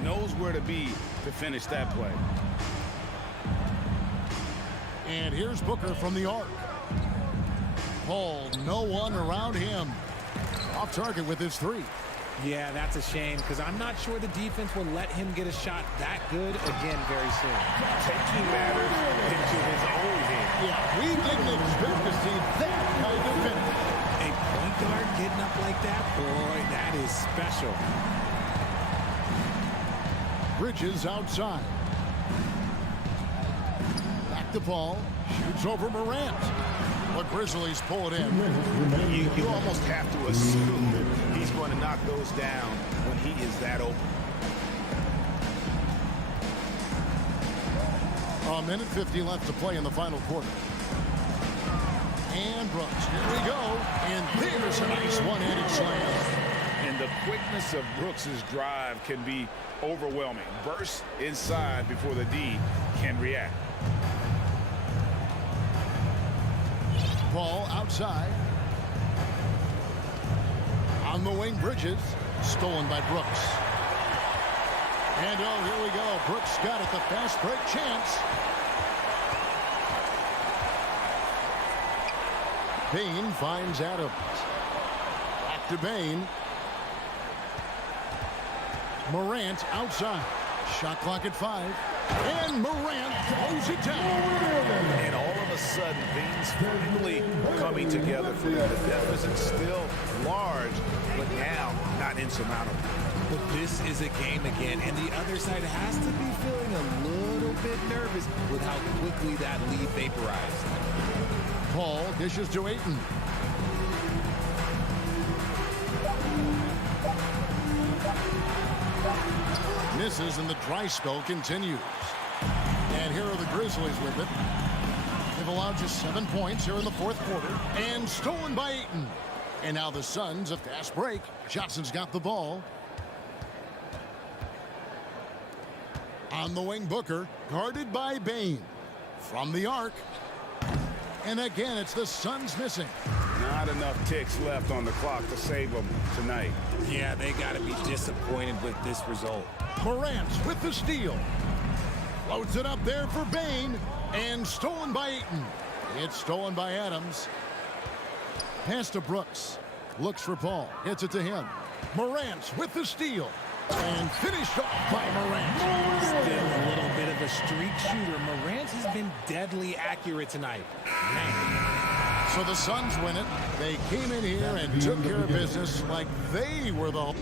knows where to be to finish that play. And here's Booker from the arc. Paul, no one around him. Off target with his 3. Yeah, that's a shame because I'm not sure the defense will let him get a shot that good again very soon. Taking matters into his own hands. Yeah, we didn't expect to see that kind of finish. A point guard getting up like that, boy, that is special. Bridges outside. Back to Paul. Shoots over Morant. The Grizzlies pull it in. You almost have to assume that he's going to knock those down when he is that open. A minute 50 left to play in the final quarter. And Brooks, here we go. And there's a nice one-handed slam. And the quickness of Brooks's drive can be overwhelming. Burst inside before the D can react. Ball outside. On the wing, Bridges. Stolen by Brooks. And oh, here we go. Brooks got it. The fast break chance. Bain finds Adams. Back to Bain. Morant outside. Shot clock at 5. And Morant throws it down. And all of a sudden, things finally coming together for them. The deficit's still large, but now not insurmountable. But this is a game again, and the other side has to be feeling a little bit nervous with how quickly that lead vaporized. Paul dishes to Ayton. Misses, and the dry spell continues. And here are the Grizzlies with it. They've allowed just 7 points here in the fourth quarter. And stolen by Ayton. And now the Suns, a fast break. Johnson's got the ball. On the wing, Booker, guarded by Bain. From the arc. And again, it's the Suns missing. Not enough ticks left on the clock to save them tonight. Yeah, they got to be disappointed with this result. Morant with the steal. Floats it up there for Bain. And stolen by Ayton. It's stolen by Adams. Pass to Brooks. Looks for Paul. Gets it to him. Morant with the steal. And finished off by Morant. Still a little bit of a streak shooter. Morant has been deadly accurate tonight. Man. So the Suns win it. They came in here and took care of business like they were the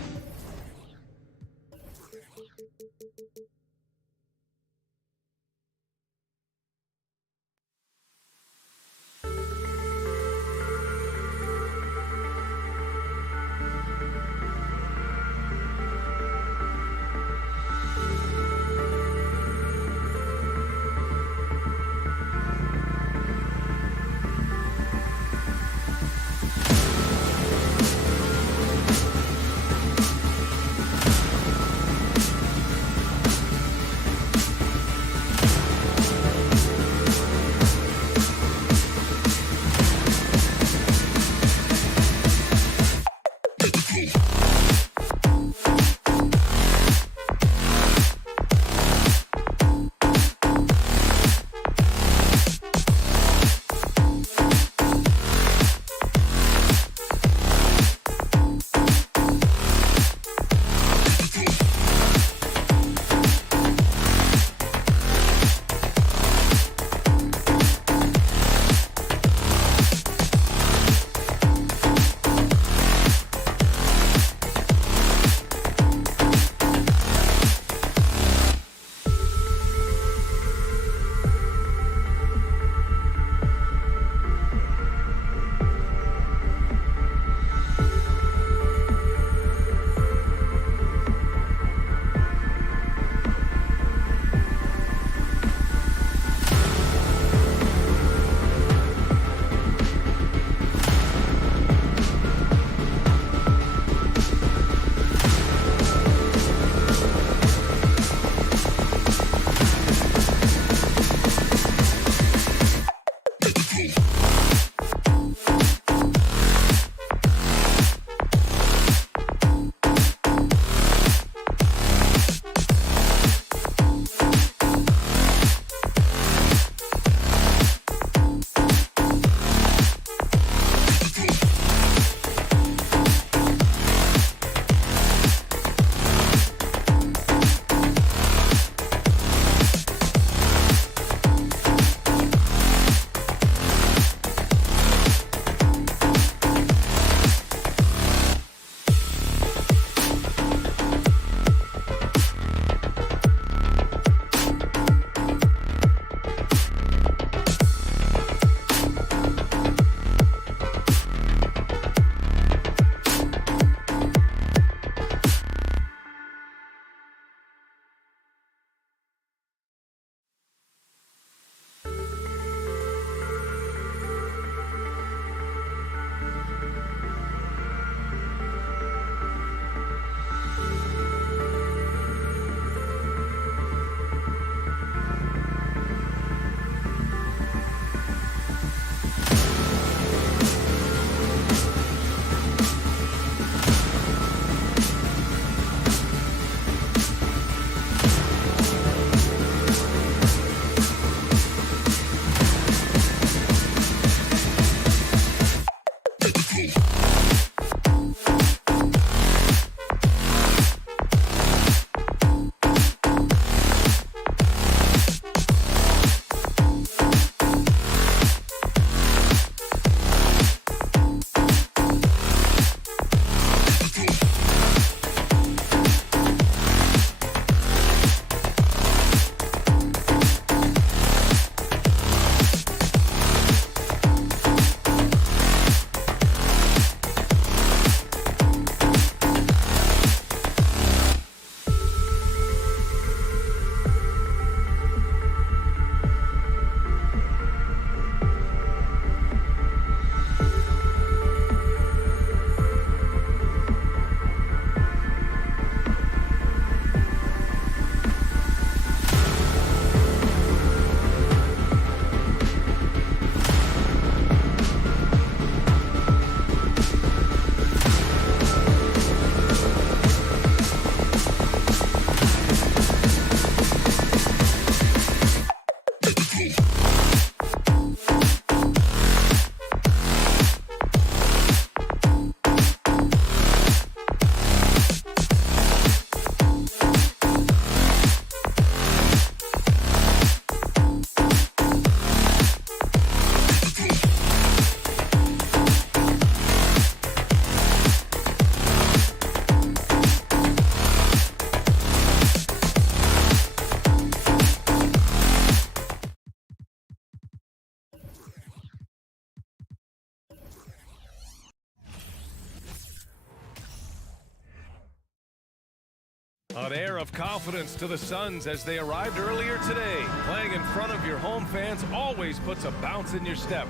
An air of confidence to the Suns as they arrived earlier today. Playing in front of your home fans always puts a bounce in your step.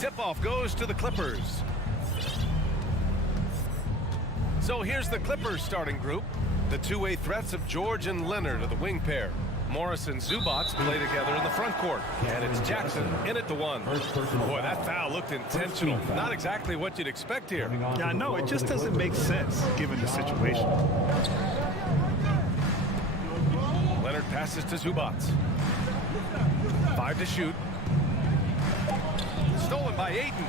Tip-off goes to the Clippers. So here's the Clippers starting group. The two-way threats of George and Leonard are the wing pair. Morris and Zubats play together in the front court. And it's Jackson in at the one. Boy, that foul looked intentional. Not exactly what you'd expect here. Yeah, I know. It just doesn't make sense given the situation. Leonard passes to Zubats. 5 to shoot. Stolen by Ayton.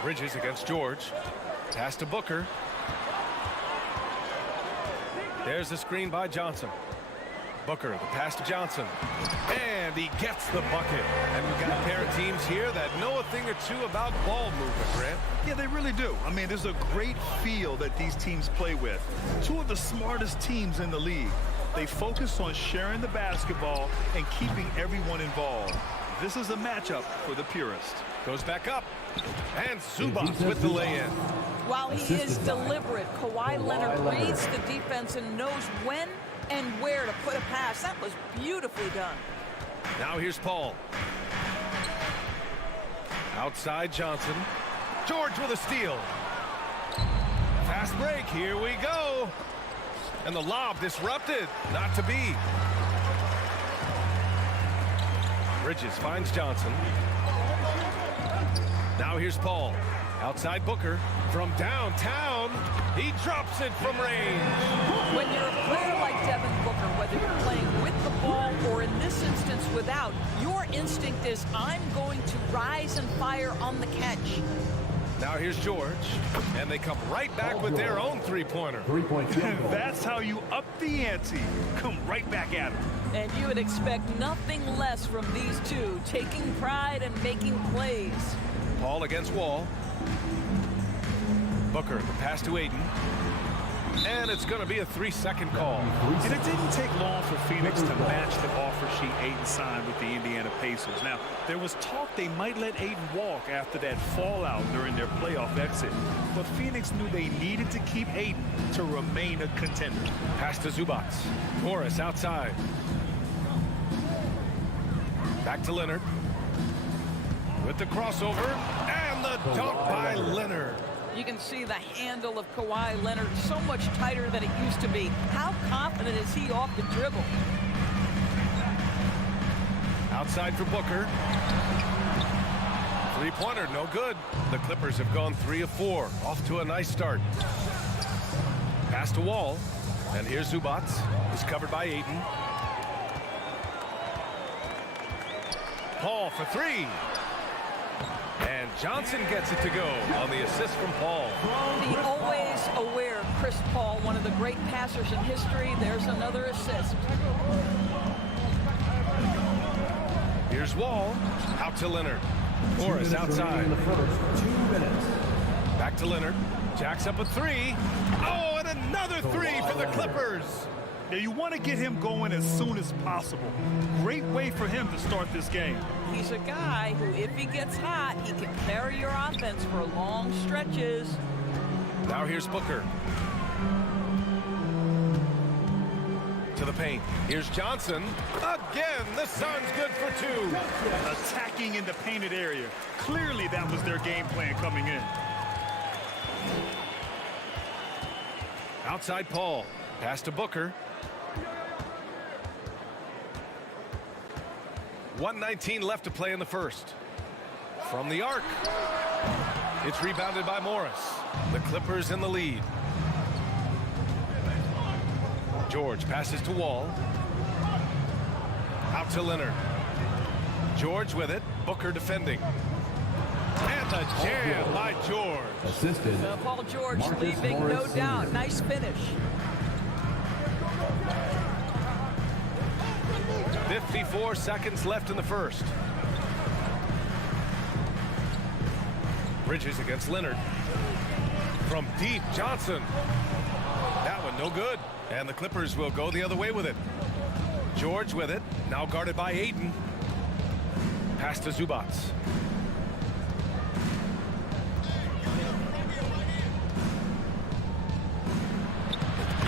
Bridges against George. Pass to Booker. There's the screen by Johnson. Booker, the pass to Johnson. And he gets the bucket. And we've got a pair of teams here that know a thing or two about ball movement, Grant. Yeah, they really do. I mean, there's a great feel that these teams play with. Two of the smartest teams in the league. They focus on sharing the basketball and keeping everyone involved. This is a matchup for the purist. Goes back up. And Zubats with the lay-in. While he is deliberate, Kawhi Leonard reads the defense and knows when and where to put a pass. That was beautifully done. Now here's Paul. Outside Johnson. George with a steal. Fast break. Here we go. And the lob disrupted. Not to be. Bridges finds Johnson. Now here's Paul. Outside Booker. From downtown, he drops it from range. When you're a player like Devin Booker, whether you're playing with the ball or in this instance without, your instinct is, I'm going to rise and fire on the catch. Now here's George, and they come right back with their own three-pointer. That's how you up the ante. Come right back at him. And you would expect nothing less from these two, taking pride and making plays. Paul against Wall. Booker, the pass to Ayton. And it's going to be a 3-second call. And it didn't take long for Phoenix to match the offer sheet Ayton signed with the Indiana Pacers. Now, there was talk they might let Ayton walk after that fallout during their playoff exit. But Phoenix knew they needed to keep Ayton to remain a contender. Pass to Zubats. Morris outside. Back to Leonard. With the crossover. And the dunk by Leonard. You can see the handle of Kawhi Leonard so much tighter than it used to be. How confident is he off the dribble? Outside for Booker. Three-pointer, no good. The Clippers have gone 3 of 4. Off to a nice start. Pass to Wall. And here's Zubats. He's covered by Ayton. Paul for 3. And Johnson gets it to go on the assist from Paul. The always aware Chris Paul, one of the great passers in history. There's another assist. Here's Wall. Out to Leonard. Morris outside. Back to Leonard. Jacks up a 3. Oh, and another 3 for the Clippers. Now, you want to get him going as soon as possible. Great way for him to start this game. He's a guy who, if he gets hot, he can carry your offense for long stretches. Now here's Booker. To the paint. Here's Johnson. Again, the Suns good for 2. Attacking in the painted area. Clearly, that was their game plan coming in. Outside Paul. Pass to Booker. 1:19 left to play in the first. From the arc. It's rebounded by Morris. The Clippers in the lead. George passes to Wall. Out to Leonard. George with it. Booker defending. And a jam by George. Assisted. Paul George leaving, no doubt. Nice finish. 54 seconds left in the first. Bridges against Leonard. From deep, Johnson. That one no good. And the Clippers will go the other way with it. George with it. Now guarded by Ayton. Pass to Zubats.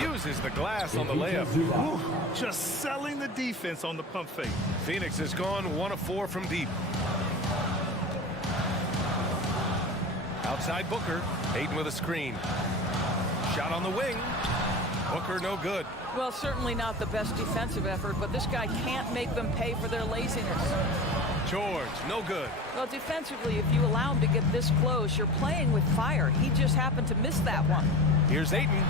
Uses the glass on the layup. Ooh, just selling the defense on the pump fake. Phoenix has gone 1 of 4 from deep. Outside Booker. Ayton with a screen. Shot on the wing. Booker no good. Well, certainly not the best defensive effort, but this guy can't make them pay for their laziness. George, no good. Well, defensively, if you allow him to get this close, you're playing with fire. He just happened to miss that one. Here's Ayton.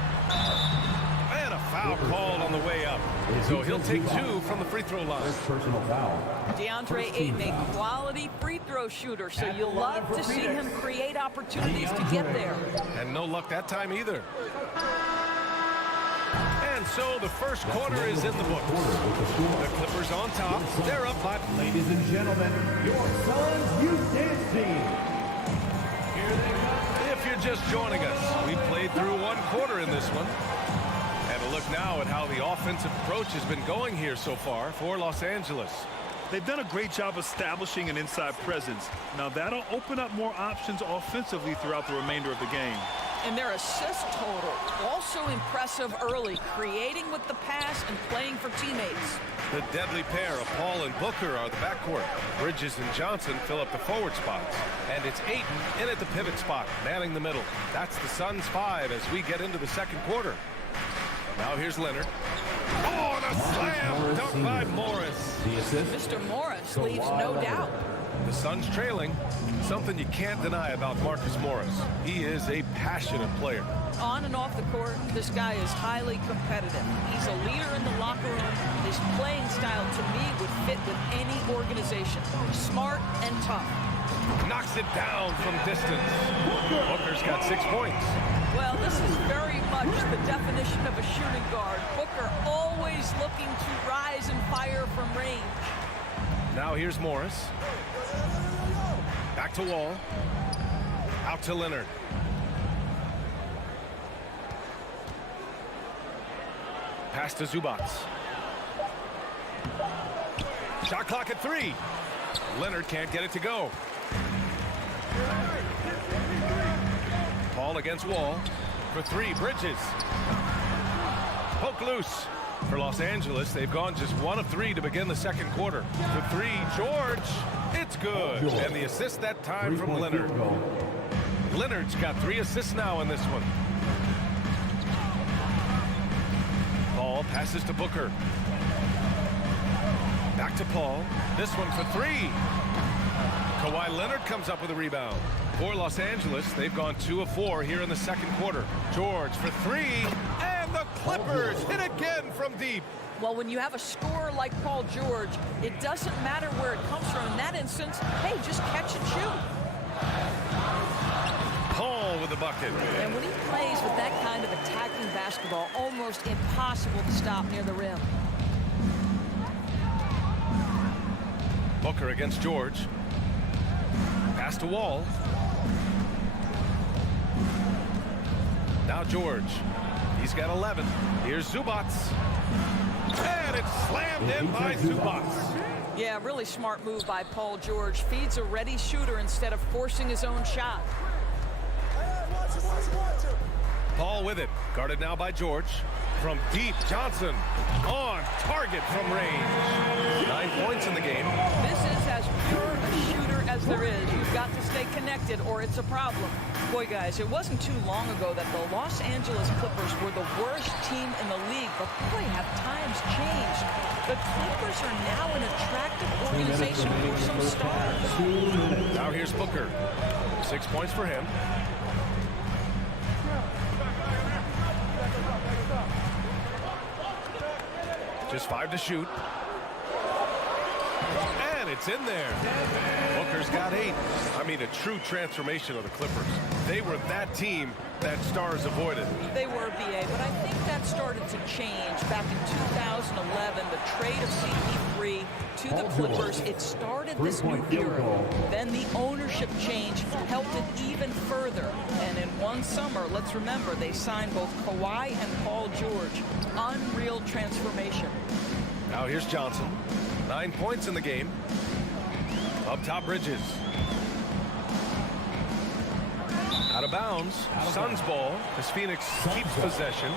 And a foul called on the way up. So he'll take 2 from the free throw line. Personal foul. DeAndre Ayton, a quality free throw shooter, so you'll love to see him create opportunities to get there. And no luck that time either. And so the first quarter is in the books. The Clippers on top. They're up by. Ladies and gentlemen, your Suns Youth Dance Team. If you're just joining us, we played through 1 quarter in this one. And a look now at how the offensive approach has been going here so far for Los Angeles. They've done a great job establishing an inside presence. Now that'll open up more options offensively throughout the remainder of the game. And their assist total, also impressive early, creating with the pass and playing for teammates. The deadly pair of Paul and Booker are the backcourt. Bridges and Johnson fill up the forward spots. And it's Ayton in at the pivot spot, manning the middle. That's the Suns 5 as we get into the second quarter. Now here's Leonard. Oh, and a slam dunk by Morris. The assist. Mr. Morris leaves no doubt. The Suns trailing. Something you can't deny about Marcus Morris. He is a passionate player. On and off the court, this guy is highly competitive. He's a leader in the locker room. His playing style, to me, would fit with any organization. Smart and tough. Knocks it down from distance. Booker's got 6 points. Well, this is very much the definition of a shooting guard. Booker always looking to rise and fire from range. Now here's Morris. Back to Wall. Out to Leonard. Pass to Zubats. Shot clock at 3. Leonard can't get it to go. Paul against Wall. For 3, Bridges. Poke loose. For Los Angeles, they've gone just 1 of 3 to begin the second quarter. For 3, George. It's good. And the assist that time from Leonard. Leonard's got 3 assists now in this one. Paul passes to Booker. Back to Paul. This one for 3. Kawhi Leonard comes up with a rebound. For Los Angeles, they've gone 2 of 4 here in the second quarter. George for 3. And the Clippers hit again from deep. Well, when you have a scorer like Paul George, it doesn't matter where it comes from. In that instance, hey, just catch and shoot. Paul with the bucket. And when he plays with that kind of attacking basketball, almost impossible to stop near the rim. Booker against George. Pass to Wall. Now George. He's got 11. Here's Zubats. And it's slammed in by Zubats. Yeah, really smart move by Paul George. Feeds a ready shooter instead of forcing his own shot. Paul with it. Guarded now by George. From deep, Johnson on target from range. 9 points in the game. This is as pure a shooter as there is. You've got to stay connected or it's a problem. Boy, guys, it wasn't too long ago that the Los Angeles Clippers were the worst team in the league, but boy, have times changed. The Clippers are now an attractive organization for some stars. Now here's Booker. 6 points for him. Just 5 to shoot. And it's in there. Booker's got 8. I mean, a true transformation of the Clippers. They were that team that stars avoided. They were, BA, but I think that started to change back in 2011. The trade of CP3 to the Clippers, it started this new era. Then the ownership change helped it even further. And in one summer, let's remember, they signed both Kawhi and Paul George. Unreal transformation. Now here's Johnson. 9 points in the game. Up top, Bridges. Out of bounds. Suns ball as Phoenix keeps possession.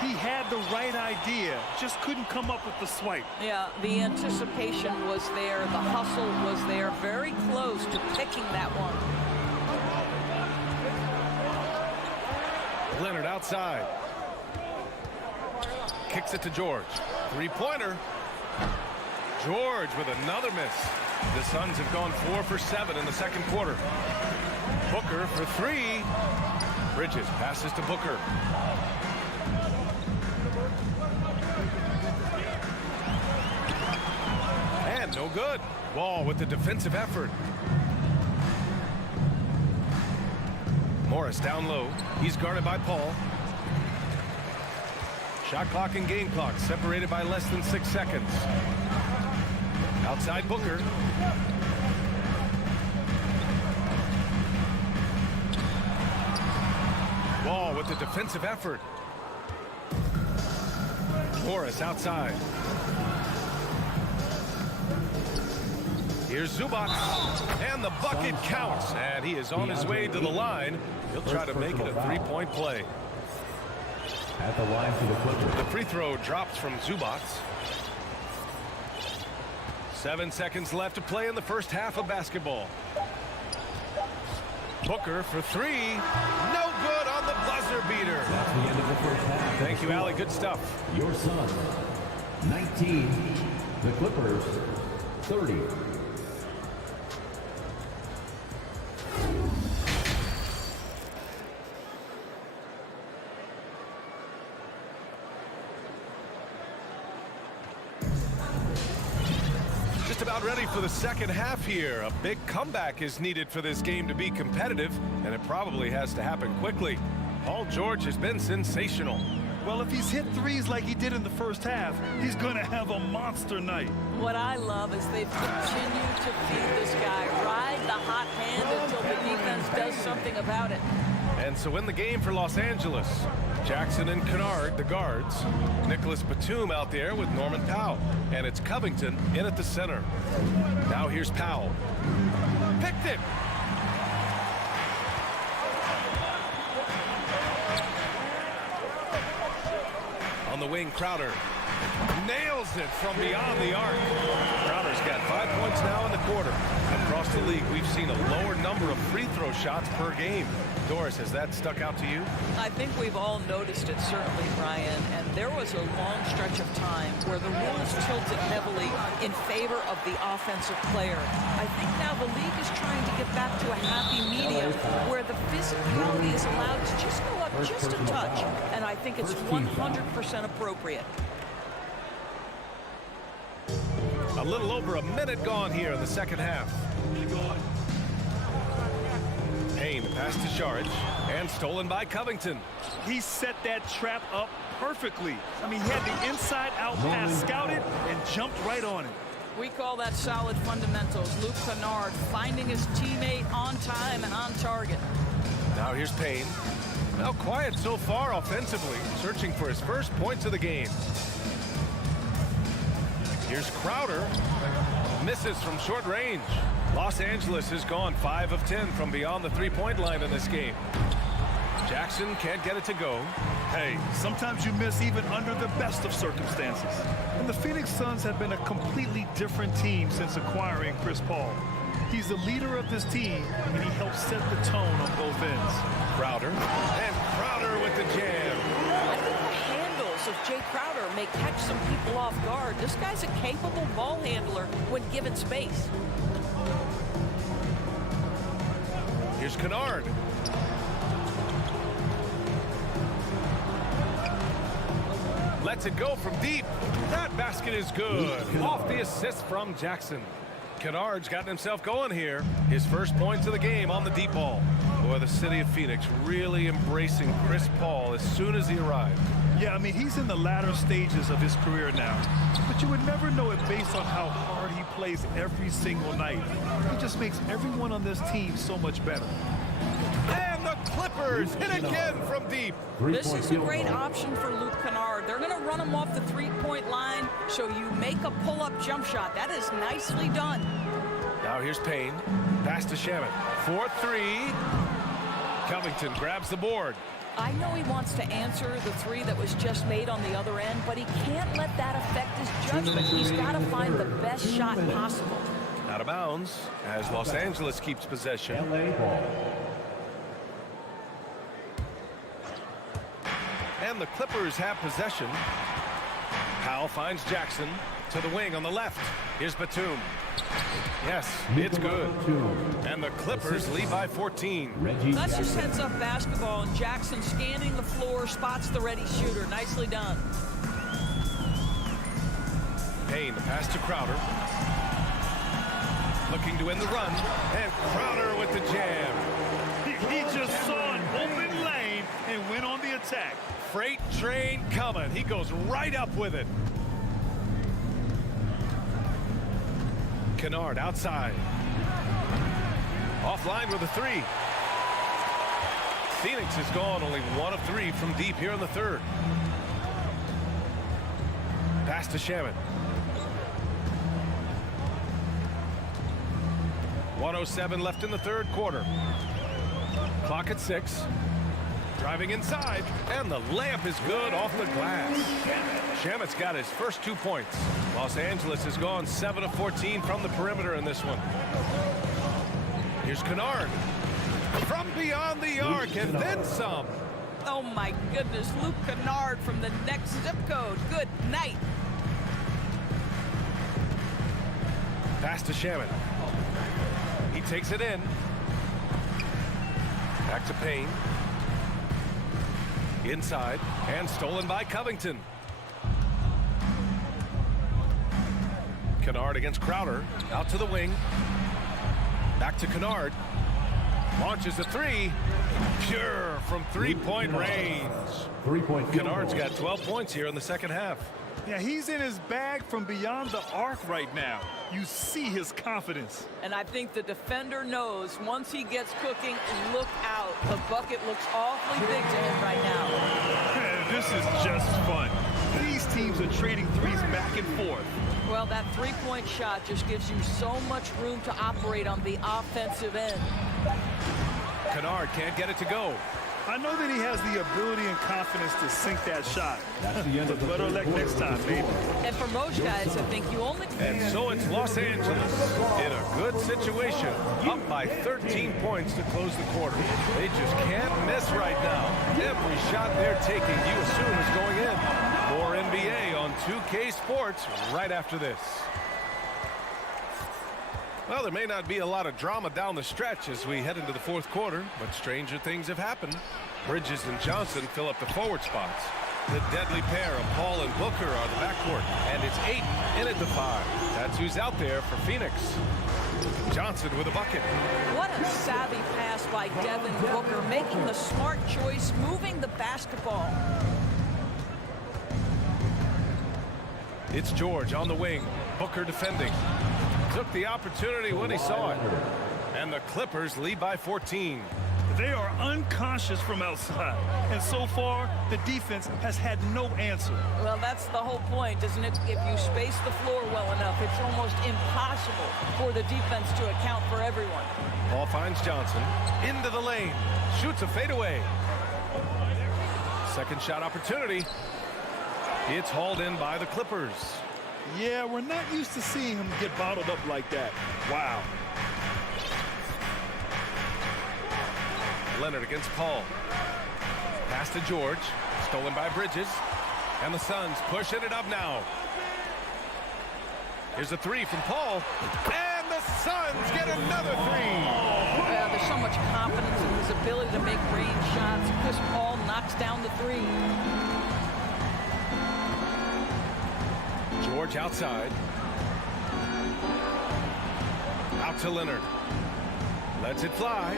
He had the right idea, just couldn't come up with the swipe. Yeah, the anticipation was there. The hustle was there. Very close to picking that one. Leonard outside. kicks it to George. Three-pointer. George with another miss. The Suns have gone 4 for 7 in the second quarter. Booker for three. Bridges passes to Booker. And no good. Wall with the defensive effort. Morris down low. He's guarded by Paul. Shot clock and game clock separated by less than 6 seconds. Outside Booker. Wall with the defensive effort. Morris outside. Here's Zubac. And the bucket counts. And he is on his way to the line. He'll try to make it a three-point play. At the line for the Clippers. The free throw drops from Zubac. 7 seconds left to play in the first half of basketball. Booker for three. No good on the buzzer beater. That's the end of the first half. Thank you, Allie. Good stuff. Your Suns, 19. The Clippers, 30. About ready for the second half here. A big comeback is needed for this game to be competitive, and it probably has to happen quickly. Paul George has been sensational. Well, if he's hit threes like he did in the first half, he's going to have a monster night. What I love is they've continued to feed this guy, ride the hot hand until the defense does something about it. And so in the game for Los Angeles, Jackson and Kennard, the guards. Nicholas Batum out there with Norman Powell. And it's Covington in at the center. Now here's Powell. Picked it. On the wing, Crowder. Nails it from beyond the arc. Crowder's got 5 points now in the quarter. Across the league, we've seen a lower number of free throw shots per game. Doris, has that stuck out to you? I think we've all noticed it, certainly, Brian. And there was a long stretch of time where the rules tilted heavily in favor of the offensive player. I think now the league is trying to get back to a happy medium where the physicality is allowed to just go up just a touch. And I think it's 100% appropriate. A little over a minute gone here in the second half. Payne pass to Saric and stolen by Covington. He set that trap up perfectly. I mean, he had the inside-out pass scouted and jumped right on it. We call that solid fundamentals. Luke Kennard finding his teammate on time and on target. Now here's Payne. Now quiet so far offensively, searching for his first points of the game. Here's Crowder. Misses from short range. Los Angeles has gone 5 of 10 from beyond the three-point line in this game. Jackson can't get it to go. Hey, sometimes you miss even under the best of circumstances. And the Phoenix Suns have been a completely different team since acquiring Chris Paul. He's the leader of this team, and he helps set the tone on both ends. Crowder. And Crowder with the jam. I think the handles of Jay Crowder may catch some people off guard. This guy's a capable ball handler when given space. Here's Kennard. Lets it go from deep. That basket is good. Off the assist from Jackson. Kennard's gotten himself going here. His first points of the game on the deep ball. Boy, the city of Phoenix really embracing Chris Paul as soon as he arrived. Yeah, I mean, he's in the latter stages of his career now. But you would never know it based on how hard he plays every single night. He just makes everyone on this team so much better. And the Clippers hit again from deep. This is a great option for Luke Kennard. They're going to run him off the three-point line, so you make a pull-up jump shot. That is nicely done. Now here's Payne. Pass to Shaman. 4-3. Covington grabs the board. I know he wants to answer the three that was just made on the other end, but he can't let that affect his judgment. He's got to find the best shot possible. Out of bounds as Los Angeles keeps possession. LA ball. And the Clippers have possession. Powell finds Jackson to the wing on the left. Here's Batum. Yes, it's good. And the Clippers lead by 14. That's just heads-up basketball, and Jackson scanning the floor, spots the ready shooter. Nicely done. Payne, the pass to Crowder. Looking to win the run, and Crowder with the jam. He just saw an open lane and went on the attack. Freight train coming. He goes right up with it. Kennard outside. Offline with a three. Phoenix has gone only 1 of 3 from deep here in the third. Pass to Shaman. 1:07 left in the third quarter. Clock at 6. Driving inside, and the layup is good off the glass. Shamet's got his first 2 points. Los Angeles has gone 7 of 14 from the perimeter in this one. Here's Kennard. From beyond the arc, and then some. Oh my goodness, Luke Kennard from the next zip code. Good night. Pass to Shaman. He takes it in. Back to Payne. Inside, and stolen by Covington. Kennard against Crowder. Out to the wing. Back to Kennard. Launches a three. Pure from three-point range. Kennard's got 12 points here in the second half. Yeah, he's in his bag from beyond the arc right now. You see his confidence. And I think the defender knows once he gets cooking, look out. The bucket looks awfully big to him right now. This is just fun. These teams are trading threes back and forth. Well, that three-point shot just gives you so much room to operate on the offensive end. Kennard can't get it to go. I know that he has the ability and confidence to sink that shot. But better luck next time, maybe. And for most guys, I think you only... And so it's Los Angeles in a good situation, up by 13 points to close the quarter. They just can't miss right now. Every shot they're taking, you assume, is going in. More NBA on 2K Sports right after this. Well, there may not be a lot of drama down the stretch as we head into the fourth quarter, but stranger things have happened. Bridges and Johnson fill up the forward spots. The deadly pair of Paul and Booker are the backcourt, and it's Ayton in at the 5. That's who's out there for Phoenix. Johnson with a bucket. What a savvy pass by Devin Booker, making the smart choice, moving the basketball. It's George on the wing. Booker defending. Took the opportunity when he saw it. And the Clippers lead by 14. They are unconscious from outside. And so far, the defense has had no answer. Well, that's the whole point, isn't it? If you space the floor well enough, it's almost impossible for the defense to account for everyone. Paul finds Johnson. Into the lane. Shoots a fadeaway. Second shot opportunity. It's hauled in by the Clippers. Yeah, we're not used to seeing him get bottled up like that. Wow. Leonard against Paul. Pass to George. Stolen by Bridges. And the Suns pushing it up now. Here's a three from Paul. And the Suns get another three. Yeah, there's so much confidence in his ability to make range shots. Chris Paul knocks down the three. George outside. Out to Leonard. Lets it fly.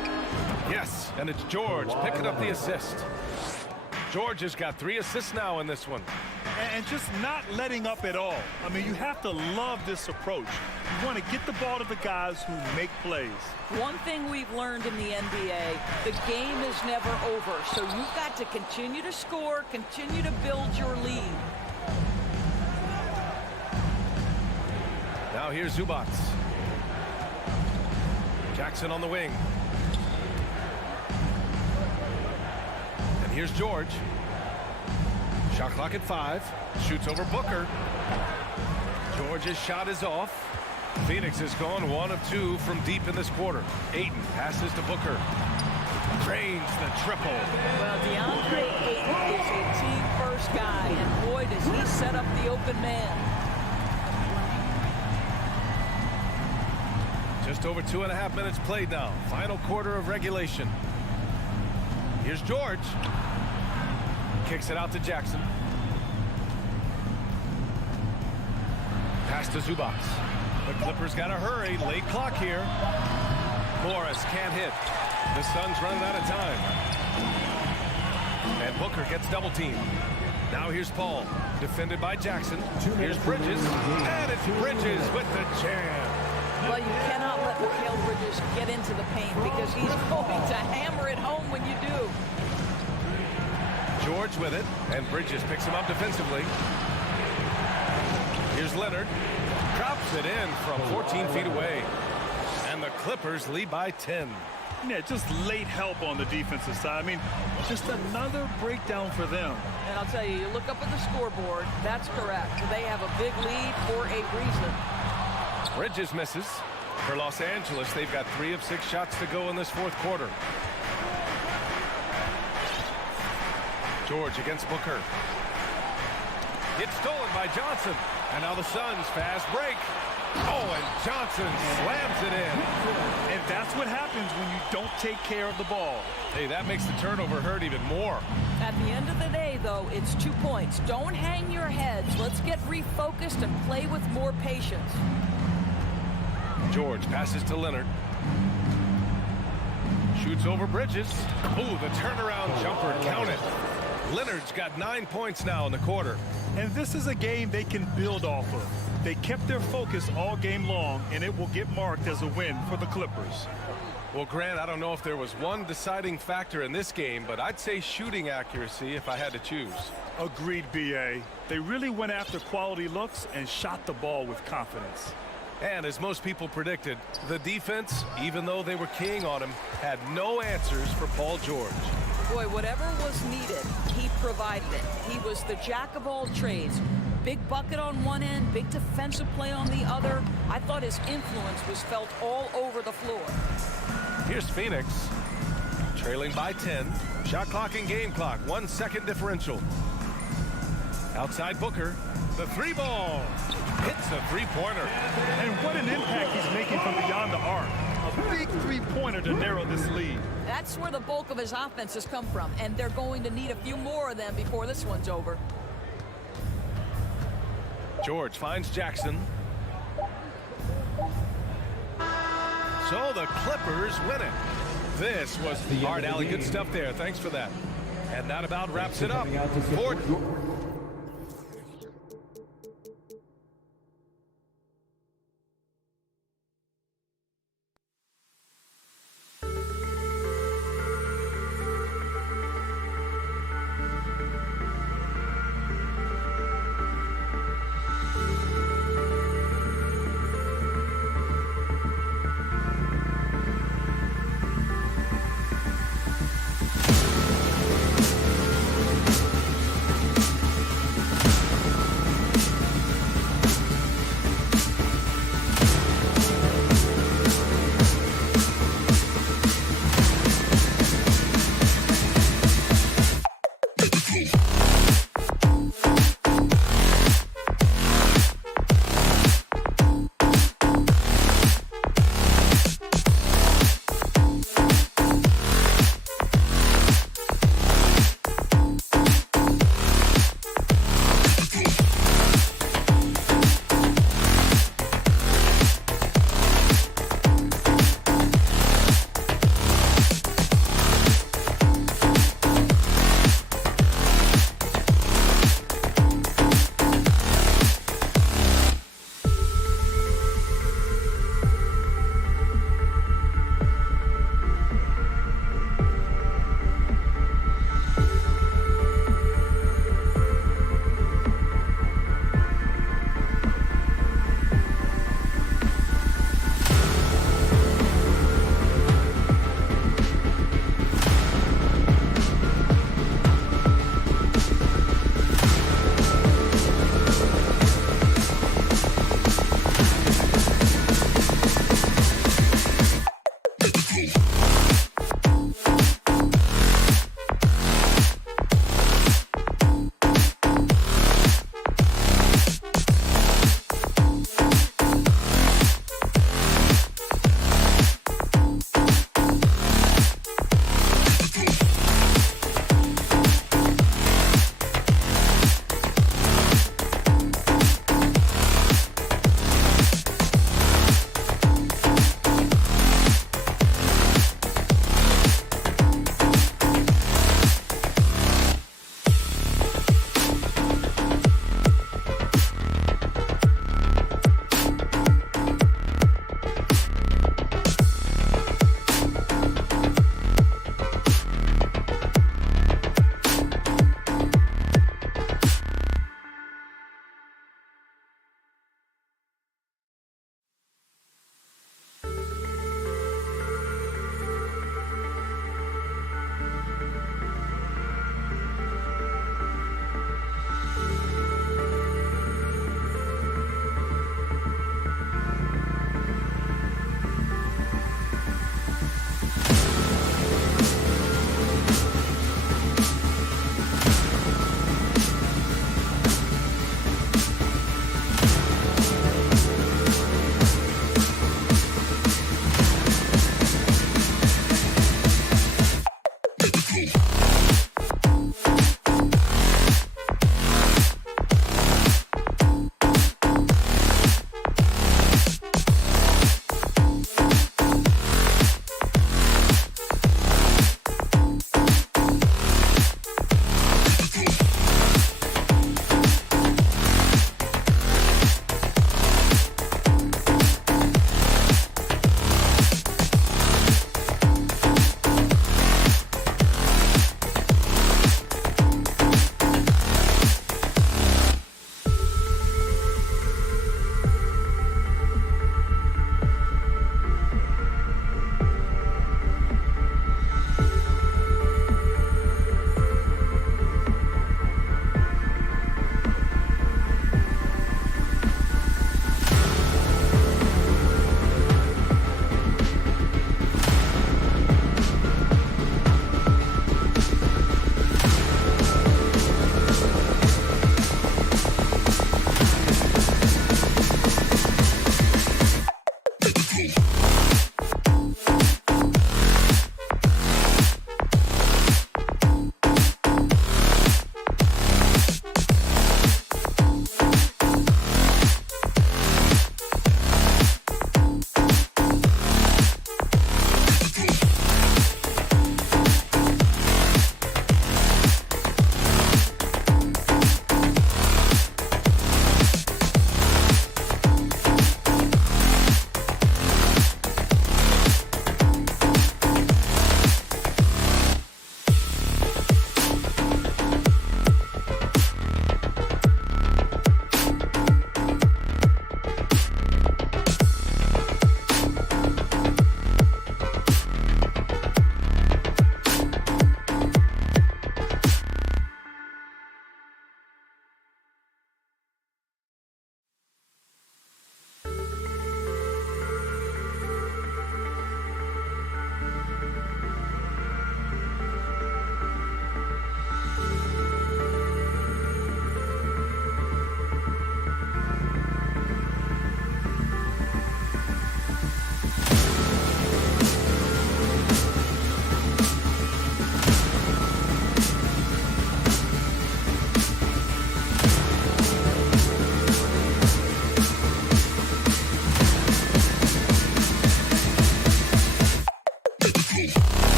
Yes, and it's George picking up the assist. George has got 3 assists now in this one. And just not letting up at all. I mean, you have to love this approach. You want to get the ball to the guys who make plays. One thing we've learned in the NBA, the game is never over. So you've got to continue to score, continue to build your lead. Now here's Zubac. Jackson on the wing. And here's George. Shot clock at 5. Shoots over Booker. George's shot is off. Phoenix has gone 1 of 2 from deep in this quarter. Ayton passes to Booker. Drains the triple. Well, DeAndre Ayton is a team-first guy, and boy, does he set up the open man. Just over 2.5 minutes played now. Final quarter of regulation. Here's George. Kicks it out to Jackson. Pass to Zubac. The Clippers got to hurry. Late clock here. Morris can't hit. The Suns running out of time. And Booker gets double teamed. Now here's Paul. Defended by Jackson. Here's Bridges. And it's Bridges with the jam. Well, you cannot let Mikal Bridges get into the paint because he's going to hammer it home when you do. George with it, and Bridges picks him up defensively. Here's Leonard. Drops it in from 14 feet away. And the Clippers lead by 10. Yeah, just late help on the defensive side. I mean, just another breakdown for them. And I'll tell you, you look up at the scoreboard, that's correct. They have a big lead for a reason. Bridges misses. For Los Angeles, they've got 3 of 6 shots to go in this fourth quarter. George against Booker. It's stolen by Johnson. And now the Suns fast break. Oh, and Johnson slams it in. And that's what happens when you don't take care of the ball. Hey, that makes the turnover hurt even more. At the end of the day, though, it's 2 points. Don't hang your heads. Let's get refocused and play with more patience. George passes to Leonard. Shoots over Bridges. Ooh, the turnaround jumper, count it. Leonard's got 9 points now in the quarter. And this is a game they can build off of. They kept their focus all game long, and it will get marked as a win for the Clippers. Well, Grant, I don't know if there was one deciding factor in this game, but I'd say shooting accuracy if I had to choose. Agreed, B.A. They really went after quality looks and shot the ball with confidence. And as most people predicted, the defense, even though they were keying on him, had no answers for Paul George. Boy, whatever was needed, he provided it. He was the jack of all trades. Big bucket on one end, big defensive play on the other. I thought his influence was felt all over the floor. Here's Phoenix, trailing by 10. Shot clock and game clock, 1 second differential. Outside Booker, the 3-ball. Hits a 3-pointer. And what an impact he's making from beyond the arc. A big 3-pointer to narrow this lead. That's where the bulk of his offense has come from, and they're going to need a few more of them before this one's over. George finds Jackson. So the Clippers win it. This was hard alley. Good stuff there. Thanks for that. And that about wraps it up.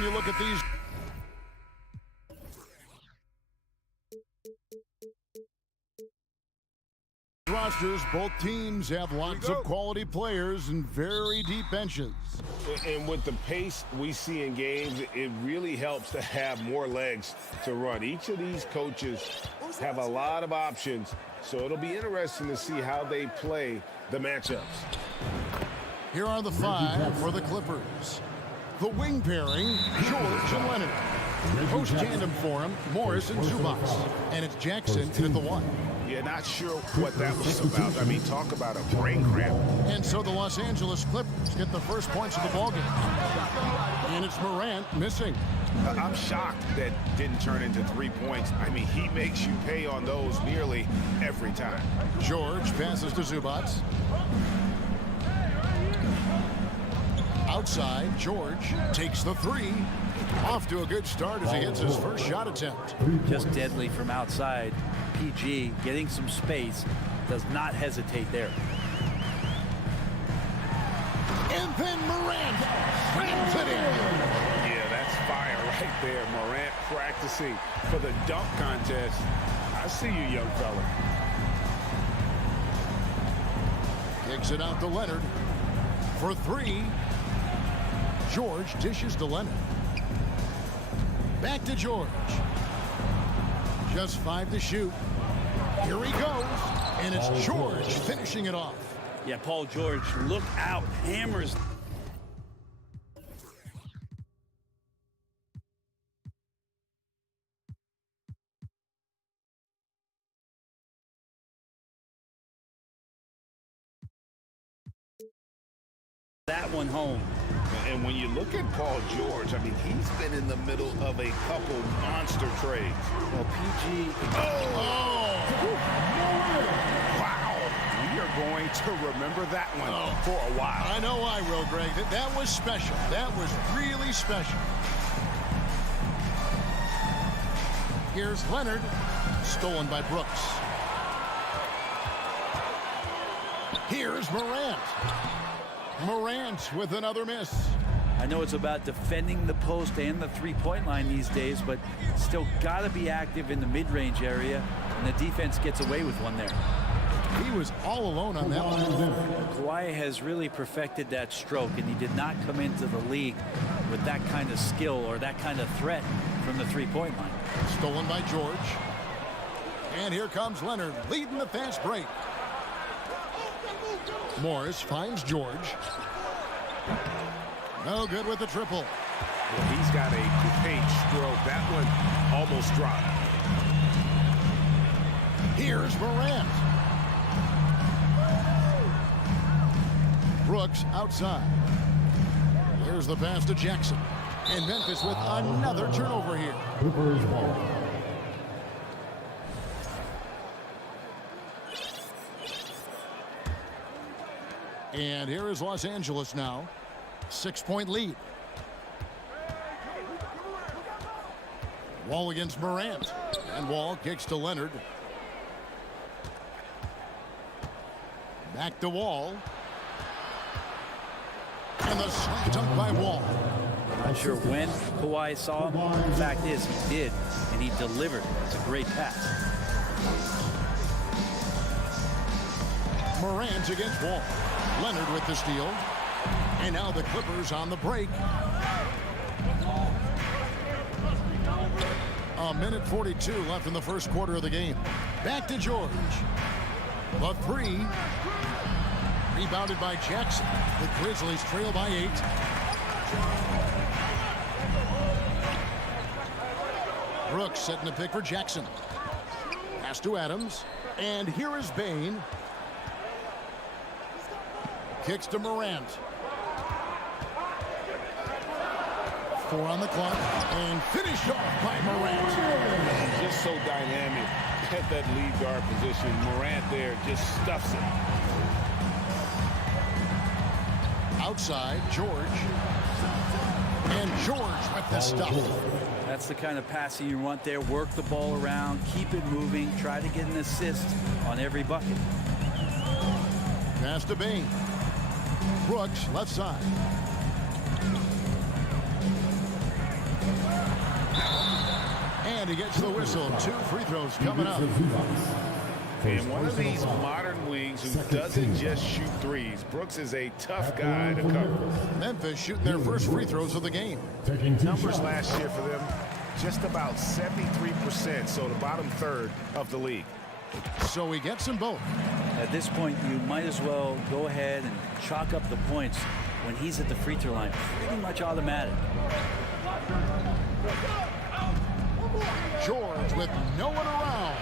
You look at these. Rosters, both teams have lots of quality players and very deep benches. And with the pace we see in games, it really helps to have more legs to run. Each of these coaches have a lot of options, so it'll be interesting to see how they play the matchups. Here are the five for the Clippers. The wing pairing, George and Leonard. Post tandem for him, Morris and Zubac. And it's Jackson in at the one. Yeah, not sure what that was about. I mean, talk about a brain cramp. And so the Los Angeles Clippers get the first points of the ballgame. And it's Morant missing. I'm shocked that didn't turn into 3 points. I mean, he makes you pay on those nearly every time. George passes to Zubac. Outside, George takes the three. Off to a good start as he hits his first shot attempt. Just deadly from outside. PG getting some space, does not hesitate there. And then Morant slams it in. Yeah, that's fire right there. Morant practicing for the dunk contest. I see you, young fella. Kicks it out to Leonard for three. George dishes to Leonard. Back to George. Just 5 to shoot. Here he goes. And it's George finishing it off. Yeah, Paul George, look out. Hammers. That one home. And when you look at Paul George, I mean, he's been in the middle of a couple monster trades. Well, PG. Wow. We are going to remember that one for a while. I know I will, Greg. That was special. That was really special. Here's Leonard. Stolen by Brooks. Here's Morant. Morant with another miss. I know it's about defending the post and the three-point line these days, but still got to be active in the mid-range area, and the defense gets away with one there. He was all alone on that one. Kawhi has really perfected that stroke, and he did not come into the league with that kind of skill or that kind of threat from the three-point line. Stolen by George. And here comes Leonard leading the fast break. Morris finds George. No good with the triple. Well, he's got a great stroke. That one almost dropped. Here's Morant. Brooks outside. Here's the pass to Jackson. And Memphis with another turnover here. And here is Los Angeles now. 6-point lead. Wall against Morant. And Wall kicks to Leonard. Back to Wall. And the slam dunk by Wall. Not sure when Kawhi saw him. The fact is, he did, and he delivered. It's a great pass. Morant against Wall. Leonard with the steal. And now the Clippers on the break. A minute 42 left in the first quarter of the game. Back to George. The three. Rebounded by Jackson. The Grizzlies trail by 8. Brooks setting the pick for Jackson. Pass to Adams. And here is Bane. Kicks to Morant. 4 on the clock. And finished off by Morant. He's just so dynamic. at that lead guard position. Morant there just stuffs it. Outside, George. And George with the stuff. That's the kind of passing you want there. Work the ball around, keep it moving, try to get an assist on every bucket. Pass to Bain. Brooks, left side. And he gets the whistle. 2 free throws coming up. And one of these modern wings who doesn't just shoot threes. Brooks is a tough guy to cover. Memphis shooting their first free throws of the game. Numbers last year for them, just about 73%, so the bottom third of the league. So he gets them both. At this point, you might as well go ahead and chalk up the points when he's at the free throw line. Pretty much automatic. George with no one around.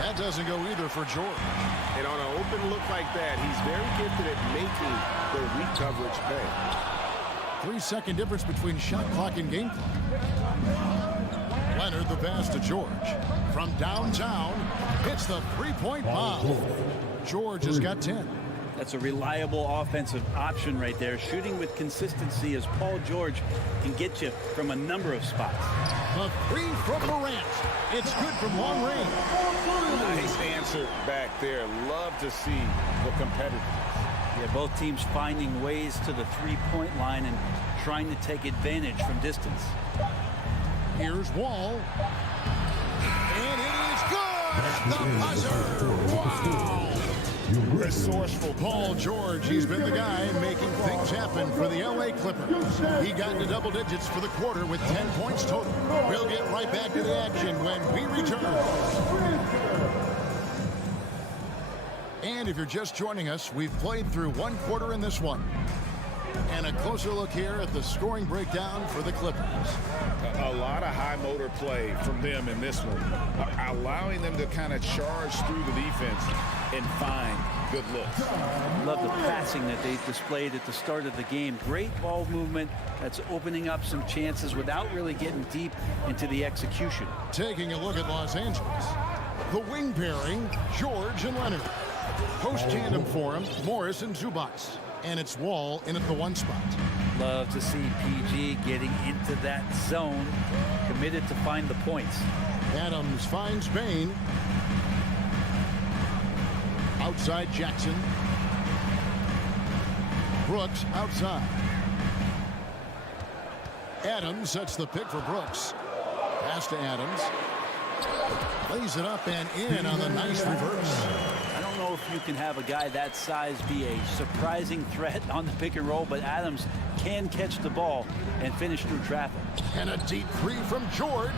That doesn't go either for George. And on an open look like that, he's very gifted at making the weak coverage pay. 3-second difference between shot clock and game clock. Leonard the pass to George. From downtown, hits the three-point bomb. George has got 10. That's a reliable offensive option right there. Shooting with consistency as Paul George can get you from a number of spots. The three from Morant. It's good from long range. Nice answer back there. Love to see the competitiveness. Yeah, both teams finding ways to the three-point line and trying to take advantage from distance. Here's Wall. And it is good at the buzzer. Wow. Resourceful Paul George. He's been the guy making things happen for the LA Clippers. He got into double digits for the quarter with 10 points total. We'll get right back to the action when we return. And if you're just joining us, we've played through one quarter in this one. And a closer look here at the scoring breakdown for the Clippers. A lot of high motor play from them in this one, allowing them to kind of charge through the defense and find good looks. Love the passing that they displayed at the start of the game. Great ball movement that's opening up some chances without really getting deep into the execution. Taking a look at Los Angeles. The wing pairing, George and Leonard. Post tandem for him, Morris and Zubats. And it's Wall in at the 1 spot. Love to see PG getting into that zone, committed to find the points. Adams finds Bain. Outside Jackson. Brooks outside. Adams sets the pick for Brooks. Pass to Adams. Lays it up and in on the nice reverse. I don't know if you can have a guy that size be a surprising threat on the pick and roll, but Adams can catch the ball and finish through traffic. And a deep three from George.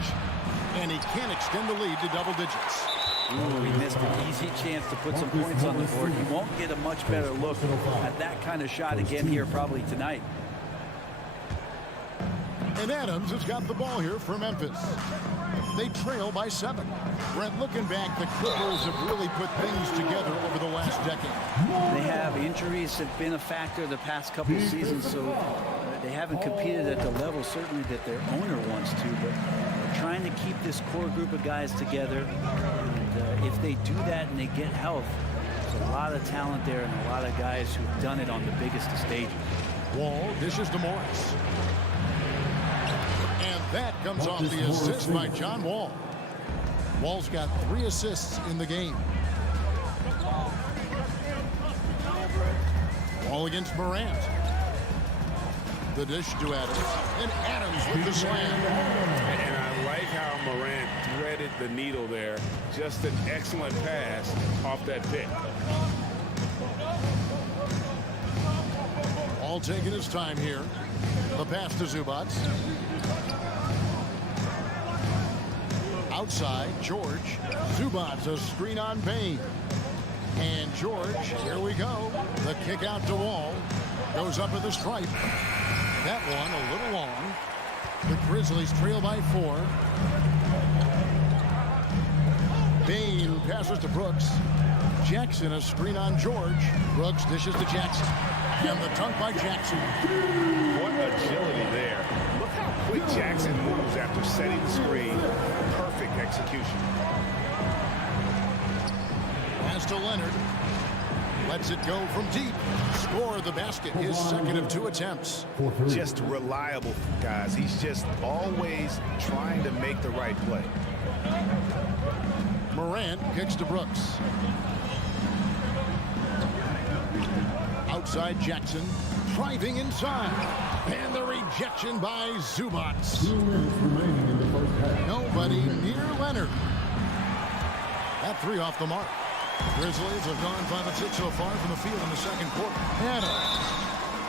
And he can extend the lead to double digits. Ooh, he missed an easy chance to put some points on the board. He won't get a much better look at that kind of shot again here probably tonight. And Adams has got the ball here for Memphis. They trail by 7. Brent, looking back, the Clippers have really put things together over the last decade. They have injuries have been a factor the past couple of seasons, so they haven't competed at the level certainly that their owner wants to, but they're trying to keep this core group of guys together. And if they do that and they get health, there's a lot of talent there and a lot of guys who've done it on the biggest of stages. Wall dishes to Morris. And that comes off the assist by John Wall. Wall's got 3 assists in the game. Wall against Morant. The dish to Adams. And Adams with the slam. And I like how Morant threaded the needle there. Just an excellent pass off that pick. Wall taking his time here. The pass to Zubats. Outside, George. Zubats, a screen on Bain. And George, here we go. The kick out to Wall. Goes up at the stripe. That one a little long. The Grizzlies trail by 4. Bain passes to Brooks. Jackson, a screen on George. Brooks dishes to Jackson. And the dunk by Jackson. What agility there. Look how quick Jackson moves after setting the screen. Perfect execution. Pass to Leonard. Lets it go from deep. Score the basket. His second of 2 attempts. Just reliable, guys. He's just always trying to make the right play. Morant kicks to Brooks. Outside Jackson. Driving inside. And the rejection by Zubac. Nobody near Leonard. That 3 off the mark. Grizzlies have gone 5 of 6 so far from the field in the second quarter.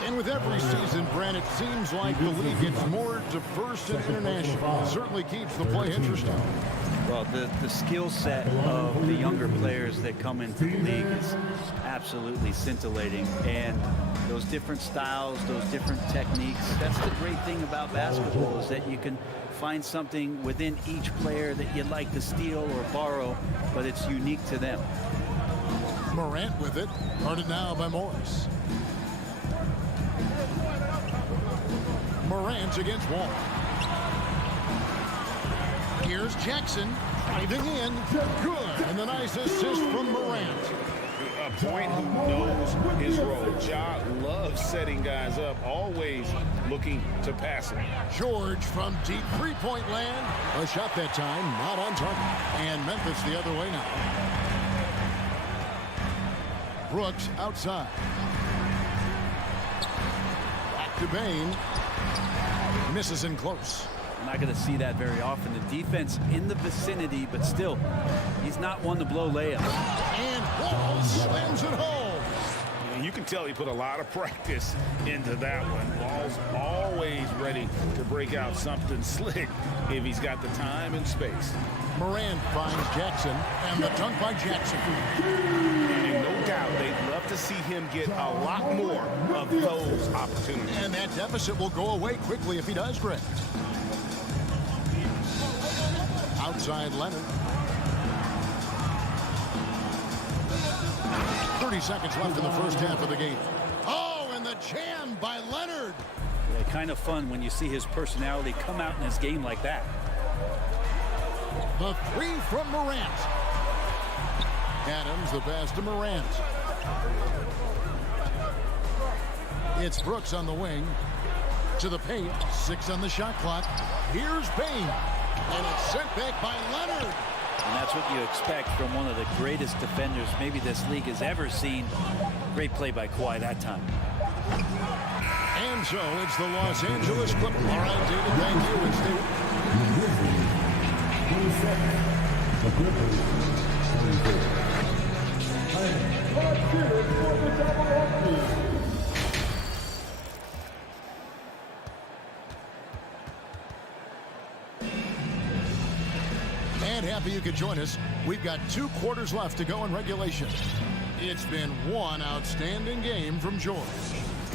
And with every season, Brent, it seems like the league gets more diverse and international. It certainly keeps the play interesting. Well, the skill set of the younger players that come into the league is absolutely scintillating. And those different styles, those different techniques, that's the great thing about basketball, is that you can find something within each player that you'd like to steal or borrow, but it's unique to them. Morant with it. Guarded now by Morris. Morant against Wall. Here's Jackson. Driving in. Good. And the nice assist from Morant. A point who knows his role. Ja loves setting guys up, always looking to pass it. George from deep three-point land. A shot that time, not on target. And Memphis the other way now. Brooks outside. Back to Bain. Misses in close. I'm not going to see that very often. The defense in the vicinity, but still, he's not one to blow layups. And Wall slams it home. And you can tell he put a lot of practice into that one. Wall's always ready to break out something slick if he's got the time and space. Morant finds Jackson, and the dunk by Jackson. And no doubt they'd love to see him get a lot more of those opportunities. And that deficit will go away quickly if he does, Greg. Outside Leonard. 30 seconds left in the first half of the game. Oh, and the jam by Leonard. Yeah, kind of fun when you see his personality come out in his game like that. The 3 from Morant. Adams, the pass to Morant. It's Brooks on the wing. To the paint. 6 on the shot clock. Here's Bain. And it's sent back by Leonard. And that's what you expect from one of the greatest defenders maybe this league has ever seen. Great play by Kawhi that time. And so it's the Los Angeles Clippers. All right, David, thank you. And Steve. And happy you could join us. We've got 2 quarters left to go in regulation. It's been one outstanding game from George.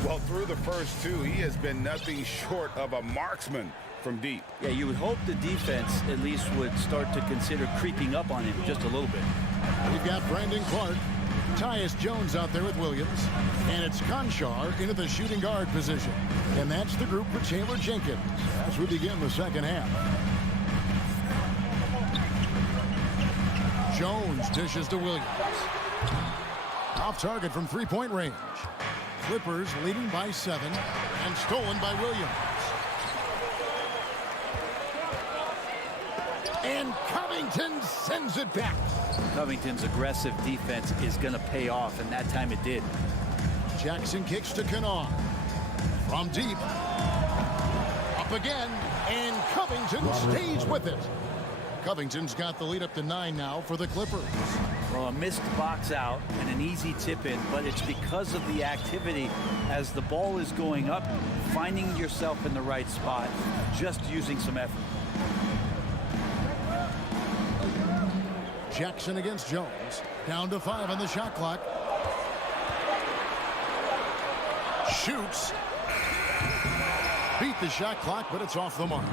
Well, through the first 2, he has been nothing short of a marksman from deep. Yeah, you would hope the defense at least would start to consider creeping up on him just a little bit. We've got Brandon Clark, Tyus Jones out there with Williams, and it's Conchar into the shooting guard position. And that's the group for Taylor Jenkins as we begin the second half. Jones dishes to Williams. Off target from three-point range. Clippers leading by 7 and stolen by Williams. And Covington sends it back. Covington's aggressive defense is going to pay off, and that time it did. Jackson kicks to Kennard. From deep. Up again, and Covington stays with it. Covington's got the lead up to 9 now for the Clippers. Well, a missed box out and an easy tip in, but it's because of the activity as the ball is going up, finding yourself in the right spot, just using some effort. Jackson against Jones. Down to 5 on the shot clock. Shoots. Beat the shot clock, but it's off the mark.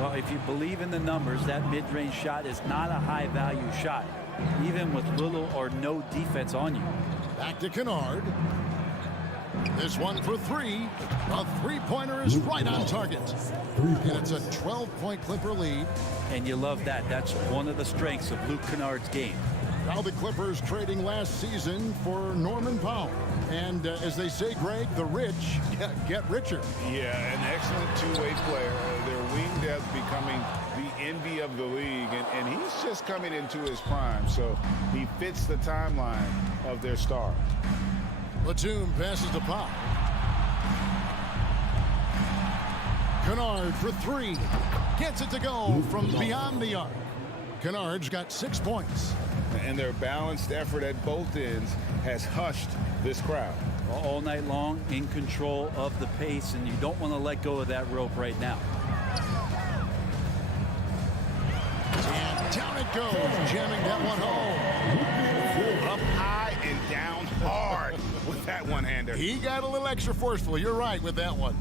Well, if you believe in the numbers, that mid-range shot is not a high-value shot, even with little or no defense on you. Back to Kennard. This one for 3. A three-pointer is right on target. And it's a 12-point Clipper lead. And you love that. That's one of the strengths of Luke Kennard's game. Now the Clippers trading last season for Norman Powell. And as they say, Greg, the rich get richer. Yeah, an excellent two-way player. Their wing depth becoming the envy of the league. And he's just coming into his prime. So he fits the timeline of their star. Batum passes to Pop. Kennard for three. Gets it to go from beyond the arc. Kennard's got 6 points. And their balanced effort at both ends has hushed this crowd. All night long, in control of the pace, and you don't want to let go of that rope right now. And down it goes, jamming that one home. Up high and down hard with that one-hander. He got a little extra forceful. You're right with that one.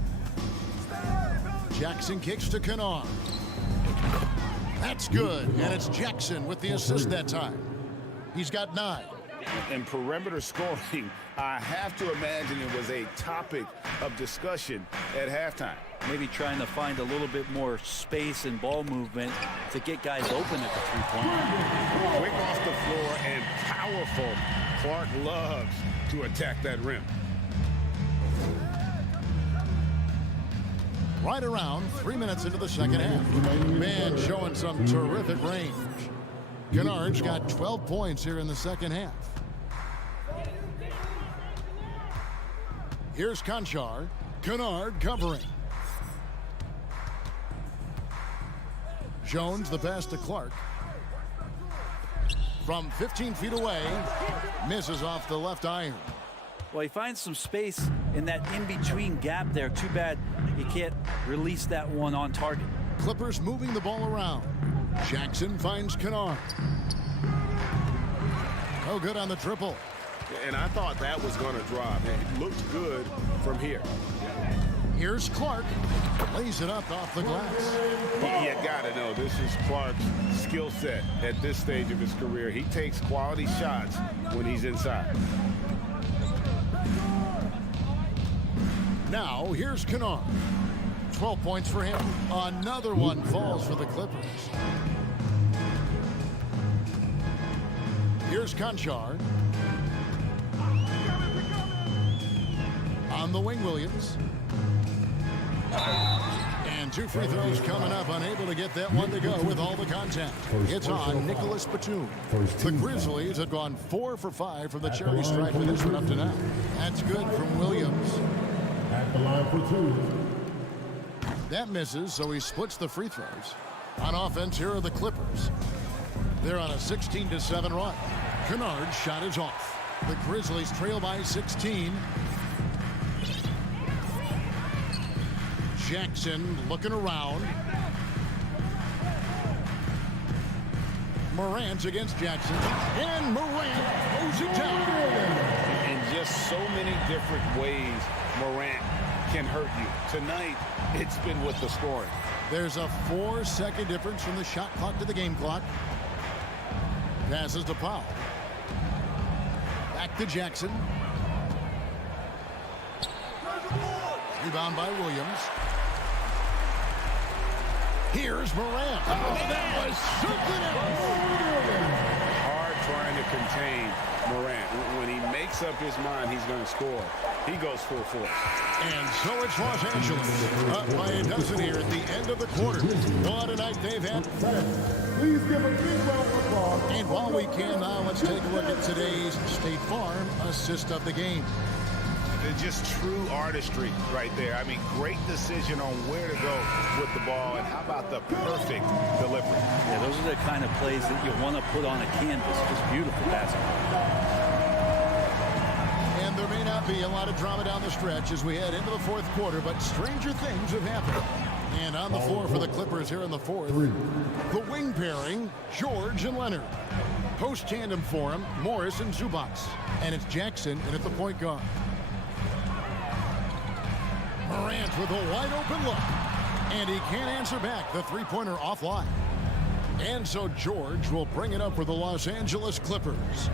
Jackson kicks to Kennard. That's good, and it's Jackson with the assist that time. He's got 9. And perimeter scoring, I have to imagine it was a topic of discussion at halftime. Maybe trying to find a little bit more space and ball movement to get guys open at the three-point line. Quick off the floor and powerful. Clark loves to attack that rim. Right around 3 minutes into the second half. Man showing some terrific range. Kennard's got 12 points here in the second half. Here's Conchar. Kennard covering. Jones the pass to Clark. From 15 feet away, misses off the left iron. Well, he finds some space in that in-between gap there. Too bad he can't release that one on target. Clippers moving the ball around. Jackson finds Kennard. Oh, good on the triple. And I thought that was going to drop. It looked good from here. Here's Clark. Lays it up off the glass. You got to know, this is Clark's skill set at this stage of his career. He takes quality shots when he's inside. Now, here's Kennard. 12 points for him. Another one falls for the Clippers. Here's Conchar. On the wing, Williams. And 2 free throws coming up. Unable to get that one to go with all the contact. It's on Nicholas Batum. The Grizzlies have gone 4 for 5 from the cherry stripe with this one up to now. That's good from Williams. At the line for 2. That misses, so he splits the free throws. On offense, here are the Clippers. They're on a 16-7 run. Kennard's shot is off. The Grizzlies trail by 16. Jackson looking around. Morant against Jackson. And Morant goes it down. In just so many different ways, Morant can hurt you. Tonight, it's been with the scoring. There's a 4-second difference from the shot clock to the game clock. Passes to Powell. Back to Jackson. Rebound by Williams. Here's Morant. Oh, that was something else. Hard trying to contain Morant. When he makes up his mind he's going to score, he goes full force. And so it's Los Angeles up by a dozen here at the end of the quarter. What a night they've had. Please give a big round of applause. And while we can now, let's take a look at today's State Farm assist of the game. Just true artistry right there. I mean, great decision on where to go with the ball, and how about the perfect delivery? Yeah, those are the kind of plays that you want to put on a canvas. Just beautiful basketball. And there may not be a lot of drama down the stretch as we head into the fourth quarter, but stranger things have happened. And on the floor for the Clippers here in the fourth, the wing pairing, George and Leonard. Post tandem for him, Morris and Zubac. And it's Jackson in at the point guard. Morant with a wide open look. And he can't answer back. The three-pointer offline. And so George will bring it up for the Los Angeles Clippers.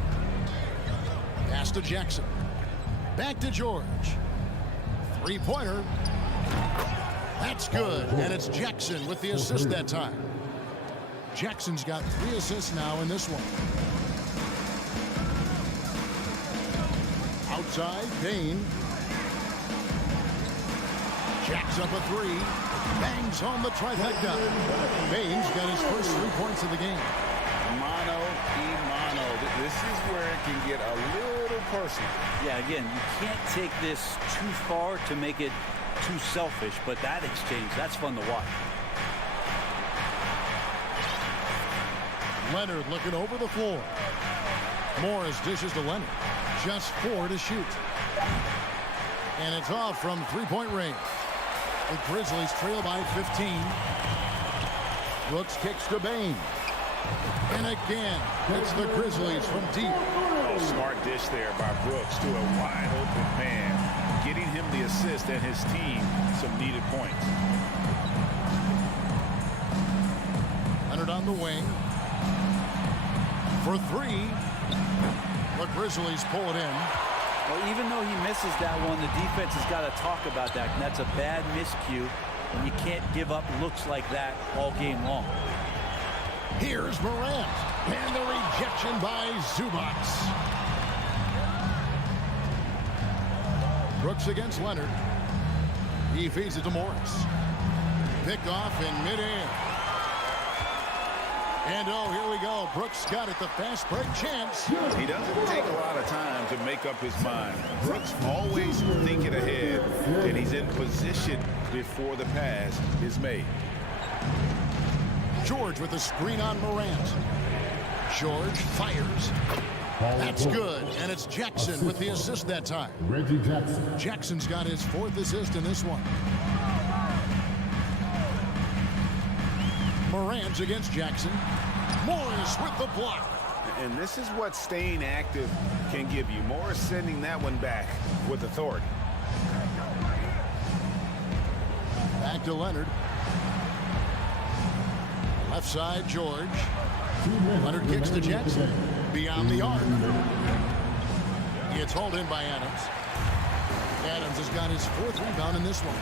Pass to Jackson. Back to George. Three-pointer. That's good. And it's Jackson with the assist that time. Jackson's got 3 assists now in this one. Outside, Bain. Jacks up a three. Bangs home the trifecta. Bain's got his first 3 points of the game. Mano y mano. This is where it can get a little personal. Yeah, again, you can't take this too far to make it too selfish, but that exchange, that's fun to watch. Leonard looking over the floor. Morris dishes to Leonard. Just 4 to shoot. And it's off from three-point range. The Grizzlies trail by 15. Brooks kicks to Bain. And again, it's the Grizzlies from deep. Oh, smart dish there by Brooks to a wide-open man, getting him the assist and his team some needed points. Leonard on the wing. For three. The Grizzlies pull it in. Well, even though he misses that one, the defense has got to talk about that. And that's a bad miscue, and you can't give up looks like that all game long. Here's Morant, and the rejection by Zubac. Brooks against Leonard. He feeds it to Morris. Picked off in midair. And oh, here we go. Brooks got it, the fast break chance. He doesn't take a lot of time to make up his mind. Brooks always thinking ahead, and he's in position before the pass is made. George with the screen on Morant. George fires. That's good, and it's Jackson with the assist that time. Reggie Jackson. Jackson's got his 4th assist in this one. Morant against Jackson. Morris with the block. And this is what staying active can give you. Morris sending that one back with authority. Back to Leonard. Left side, George. Leonard kicks to Jackson. Beyond the arc. It's hauled in by Adams. Adams has got his 4th rebound in this one.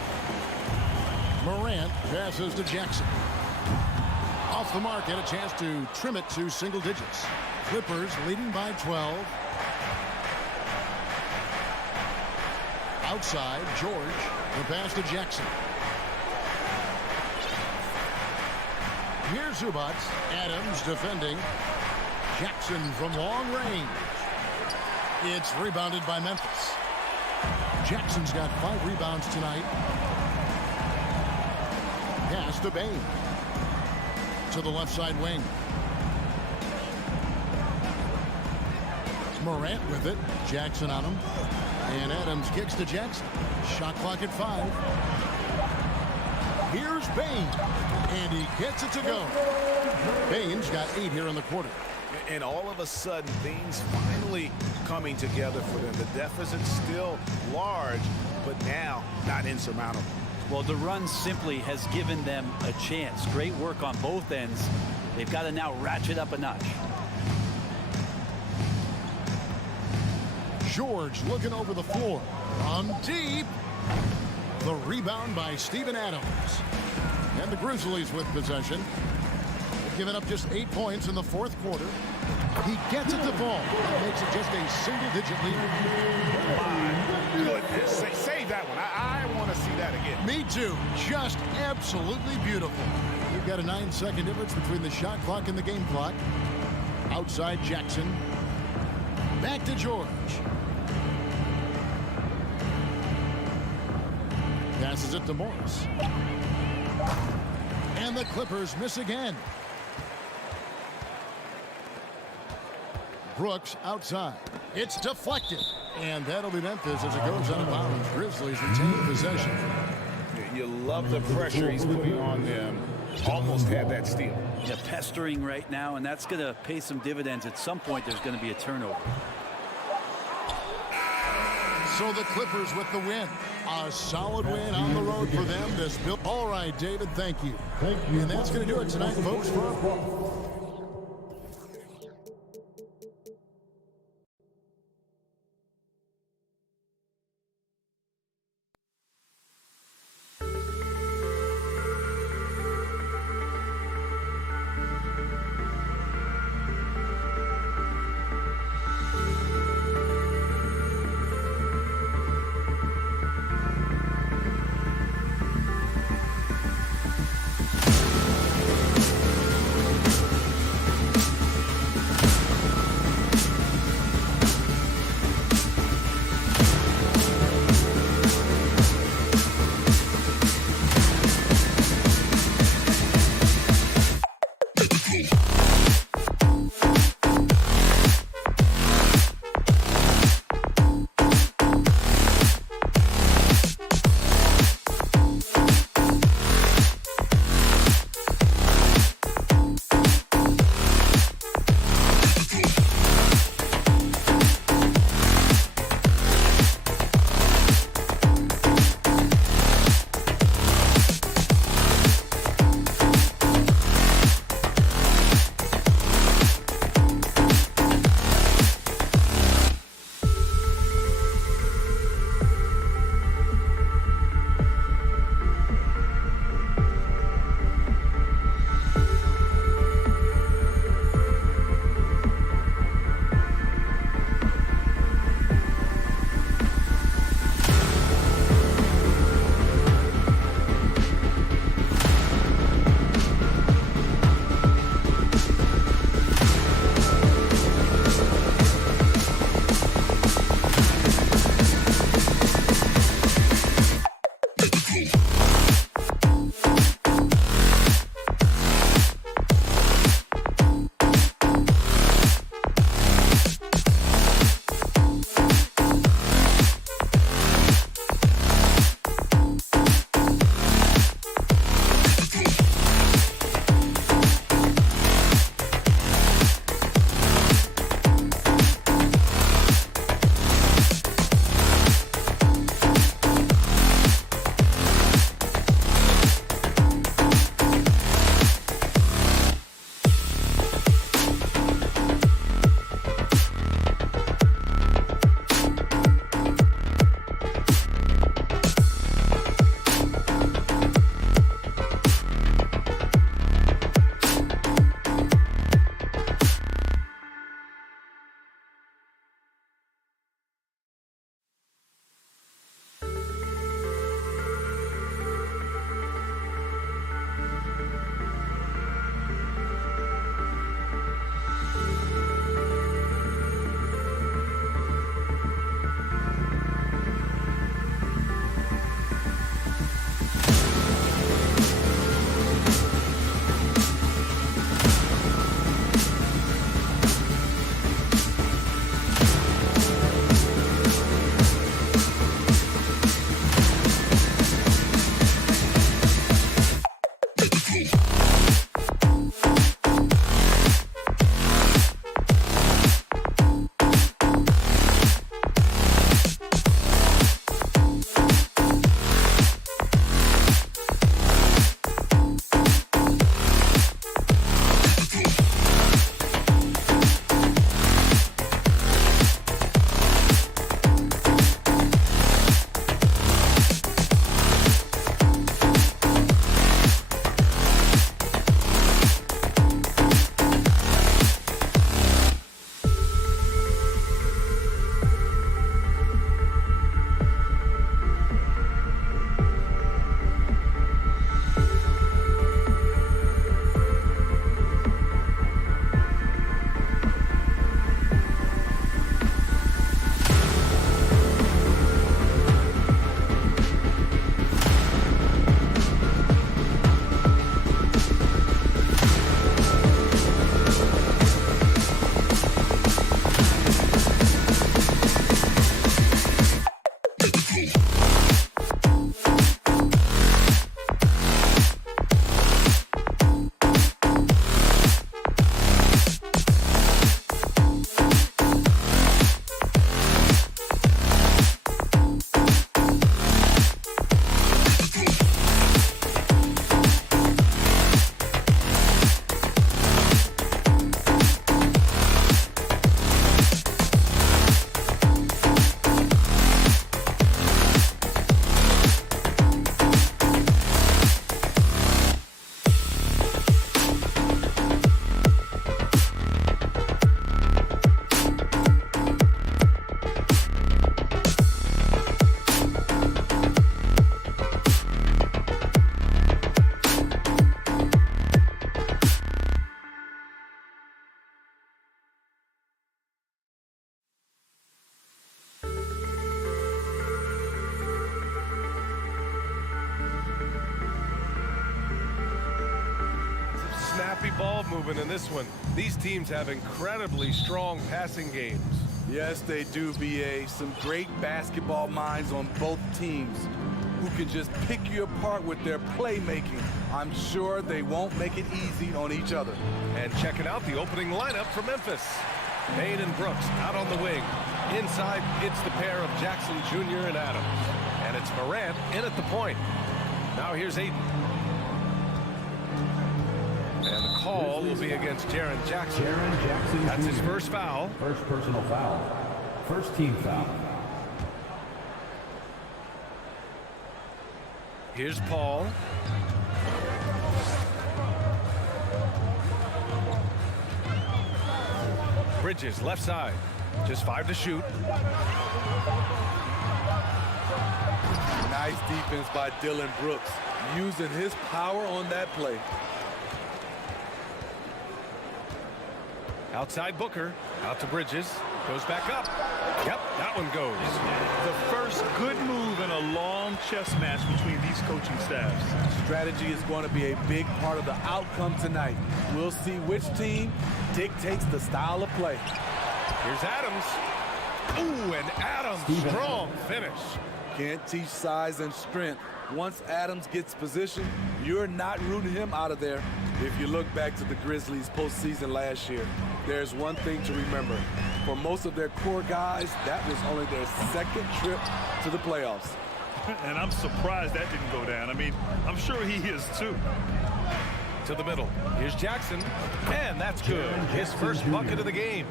Morant passes to Jackson. Off the mark and a chance to trim it to single digits. Clippers leading by 12. Outside, George. The pass to Jackson. Here's Zubac. Adams defending. Jackson from long range. It's rebounded by Memphis. Jackson's got 5 rebounds tonight. Pass to Bain. To the left side wing. Morant with it. Jackson on him. And Adams kicks to Jackson. Shot clock at 5. Here's Bain. And he gets it to go. Bain's got 8 here in the quarter. And all of a sudden, things finally coming together for them. The deficit's still large, but now not insurmountable. Well, the run simply has given them a chance. Great work on both ends. They've got to now ratchet up a notch. George looking over the floor. On deep. The rebound by Steven Adams. And the Grizzlies with possession. They've given up just 8 points in the 4th quarter. He gets it to fall. That makes it just a single-digit lead. My goodness. Save that one. I want to see that again. Me too. Just absolutely beautiful. We've got a 9-second difference between the shot clock and the game clock. Outside Jackson. Back to George. Passes it to Morris. And the Clippers miss again. Brooks outside. It's deflected. And that'll be Memphis as it goes out of bounds. Grizzlies retain possession. You love the pressure he's putting on them. Almost had that steal. Yeah, pestering right now, and that's going to pay some dividends. At some point, there's going to be a turnover. So the Clippers with the win. A solid win on the road for them. All right, David, thank you. And that's going to do it tonight, folks. ball movement in this one. These teams have incredibly strong passing games. Yes, they do, BA. Some great basketball minds on both teams who can just pick you apart with their playmaking. I'm sure they won't make it easy on each other. And checking out the opening lineup for Memphis. Bain and Brooks out on the wing. Inside, it's the pair of Jackson Jr. and Adams. And it's Morant in at the point. Now here's Ayton. And the call will be against Jaren Jackson. Jaren Jackson That's Jr. his first foul. First personal foul. First team foul. Here's Paul. Bridges, left side. Just 5 to shoot. Nice defense by Dylan Brooks, using his power on that play. Outside Booker. Out to Bridges. Goes back up. Yep, that one goes. The first good move in a long chess match between these coaching staffs. Strategy is going to be a big part of the outcome tonight. We'll see which team dictates the style of play. Here's Adams. Ooh, and Adams, strong finish. Can't teach size and strength. Once Adams gets position, you're not rooting him out of there. If you look back to the Grizzlies postseason last year, there's one thing to remember. For most of their core guys, that was only their second trip to the playoffs. And I'm surprised that didn't go down. I mean, I'm sure he is too. To the middle. Here's Jackson. And that's good. His first bucket of the game.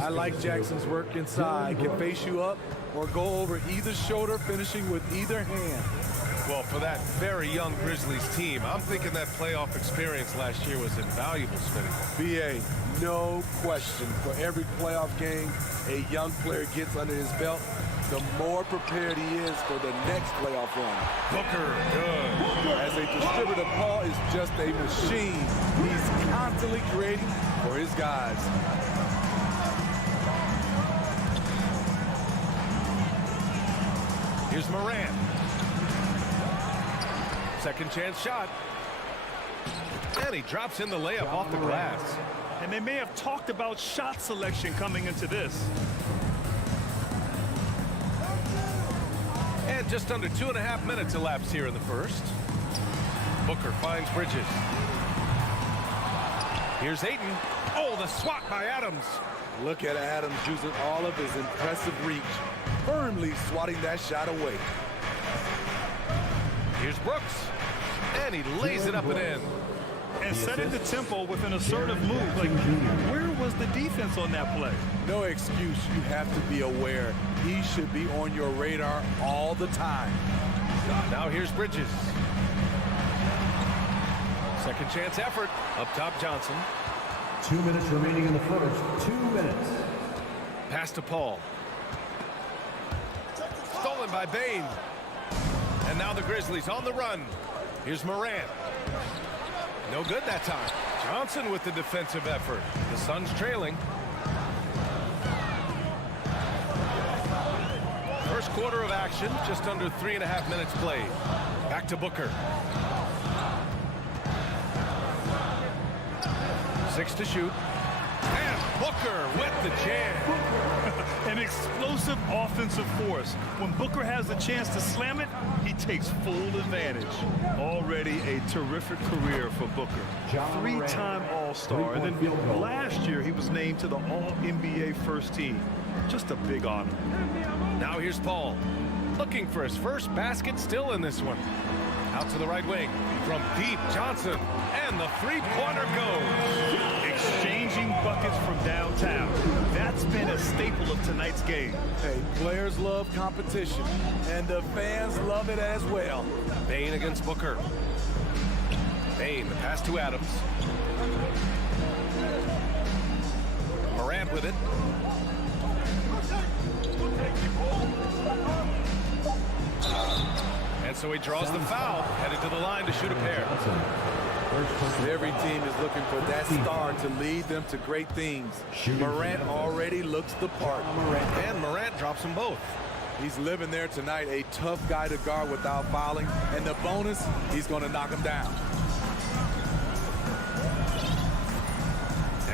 I like Jackson's work inside. Can face you up or go over either shoulder, finishing with either hand. Well, for that very young Grizzlies team, I'm thinking that playoff experience last year was invaluable, Smitty. BA, no question. For every playoff game a young player gets under his belt, the more prepared he is for the next playoff run. Booker, good. As a distributor, Paul is just a machine. He's constantly creating for his guys. Here's Morant. Second chance shot. And he drops in the layup off the glass. And they may have talked about shot selection coming into this. And just under 2.5 minutes elapsed here in the first. Booker finds Bridges. Here's Ayton. Oh, the swat by Adams. Look at Adams using all of his impressive reach, firmly swatting that shot away. Here's Brooks. And he lays it up and in. And setting the tempo with an assertive move. Like, where was the defense on that play? No excuse. You have to be aware. He should be on your radar all the time. Now here's Bridges. Second chance effort. Up top, Johnson. 2 minutes remaining in the first. 2 minutes. Pass to Paul. Stolen by Bain. And now the Grizzlies on the run. Here's Morant. No good that time. Johnson with the defensive effort. The Suns trailing. First quarter of action, just under 3.5 minutes played. Back to Booker. 6 to shoot. And Booker with the jam. An explosive offensive force. When Booker has a chance to slam it, he takes full advantage. Already a terrific career for Booker. 3-time All-Star. And then last year, he was named to the All-NBA first team. Just a big honor. Now here's Paul. Looking for his first basket still in this one. Out to the right wing. From deep, Johnson. And the three-pointer goes. Exchanging buckets from downtown. That's been a staple of tonight's game. Hey, players love competition, and the fans love it as well. Bain against Booker. Bain, the pass to Adams. Morant with it. And so he draws the foul, headed to the line to shoot a pair. Every team is looking for that star to lead them to great things. Morant already looks the part. And Morant drops them both. He's living there tonight, a tough guy to guard without fouling. And the bonus, he's going to knock him down.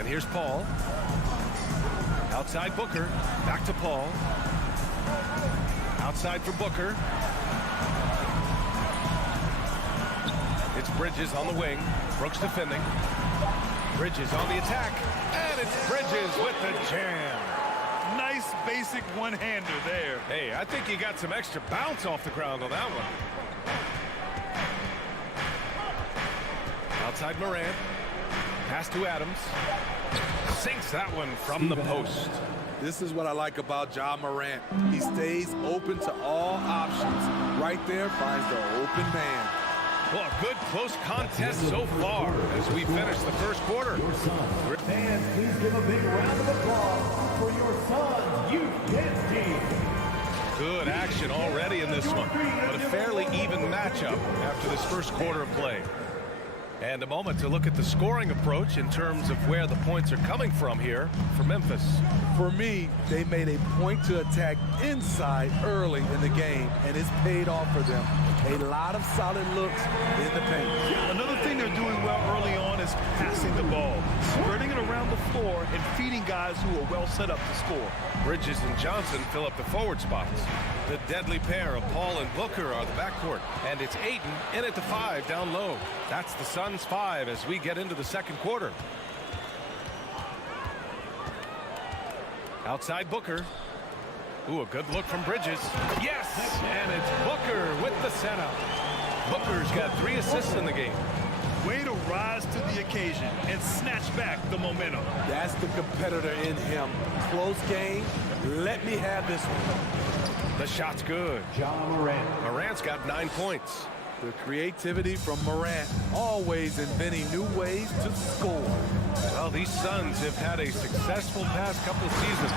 And here's Paul. Outside Booker. Back to Paul. Outside for Booker. It's Bridges on the wing. Brooks defending. Bridges on the attack. And it's Bridges with the jam. Nice basic one-hander there. Hey, I think he got some extra bounce off the ground on that one. Outside Morant. Pass to Adams. Sinks that one from the post. This is what I like about Ja Morant. He stays open to all options. Right there finds the open man. Well, a good close contest so far as we finish the first quarter. Fans, please give a big round of applause for your son's youth dance team. Good action already in this one, but a fairly even matchup after this first quarter of play. And a moment to look at the scoring approach in terms of where the points are coming from here for Memphis. For me, they made a point to attack inside early in the game, and it's paid off for them. A lot of solid looks in the paint. Another thing they're doing well early on is passing the ball, spreading it around the floor and feeding guys who are well set up to score. Bridges and Johnson fill up the forward spots. The deadly pair of Paul and Booker are the backcourt, and it's Ayton in at the 5 down low. That's the Suns' 5 as we get into the second quarter. Outside Booker. Ooh, a good look from Bridges. Yes! And it's Booker with the setup. Booker's got 3 assists in the game. Way to rise to the occasion and snatch back the momentum. That's the competitor in him. Close game. Let me have this one. The shot's good. Ja Morant. Morant's got 9 points. The creativity from Morant, always inventing new ways to score. Well, these Suns have had a successful past couple of seasons.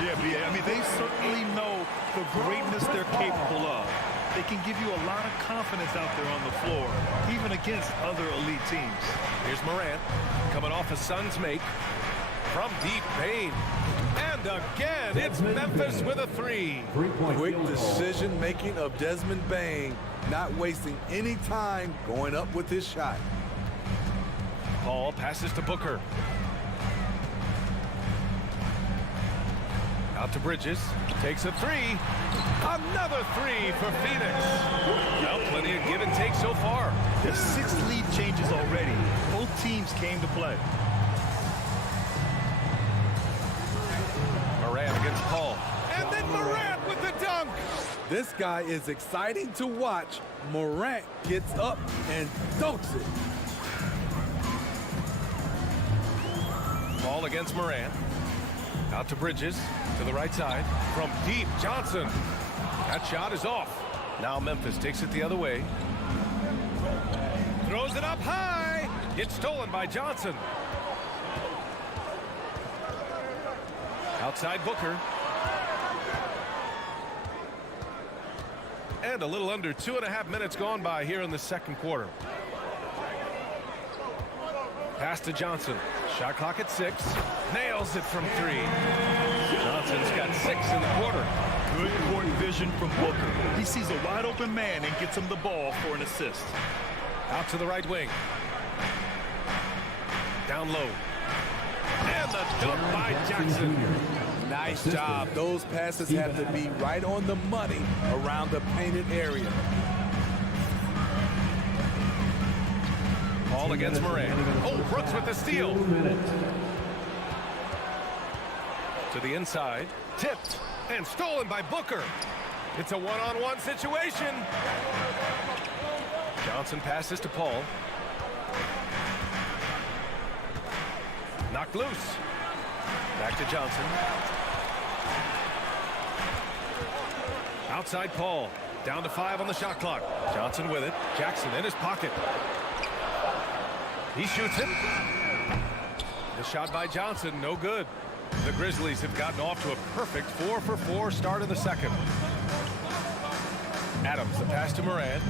Yeah, I mean, they certainly know the greatness they're capable of. They can give you a lot of confidence out there on the floor, even against other elite teams. Here's Morant coming off a Suns make from deep Bain. And again, it's Memphis with a 3. Quick decision-making of Desmond Bain, not wasting any time going up with his shot. Paul passes to Booker. Out to Bridges. Takes a 3. Another 3 for Phoenix. Well, plenty of give and take so far. There's 6 lead changes already. Both teams came to play. Morant against Paul. And then Morant with the dunk. This guy is exciting to watch. Morant gets up and dunks it. Paul against Morant. Out to Bridges. To the right side. From deep, Johnson. That shot is off. Now Memphis takes it the other way. Throws it up high. It's stolen by Johnson. Outside Booker. And a little under 2.5 minutes gone by here in the second quarter. Pass to Johnson. Shot clock at 6. Nails it from 3. Johnson's got 6 in the quarter. Good court vision from Booker. He sees a wide open man and gets him the ball for an assist. Out to the right wing. Down low. And the dunk by Jackson. Nice job. Those passes have to be right on the money around the painted area. Paul against Morant. Oh, Brooks with the steal. To the inside. Tipped and stolen by Booker. It's a one-on-one situation. Johnson passes to Paul. Knocked loose. Back to Johnson. Outside Paul. Down to 5 on the shot clock. Johnson with it. Jackson in his pocket. He shoots it. The shot by Johnson, no good. The Grizzlies have gotten off to a perfect 4-for-4 start in the second. Adams, the pass to Morant.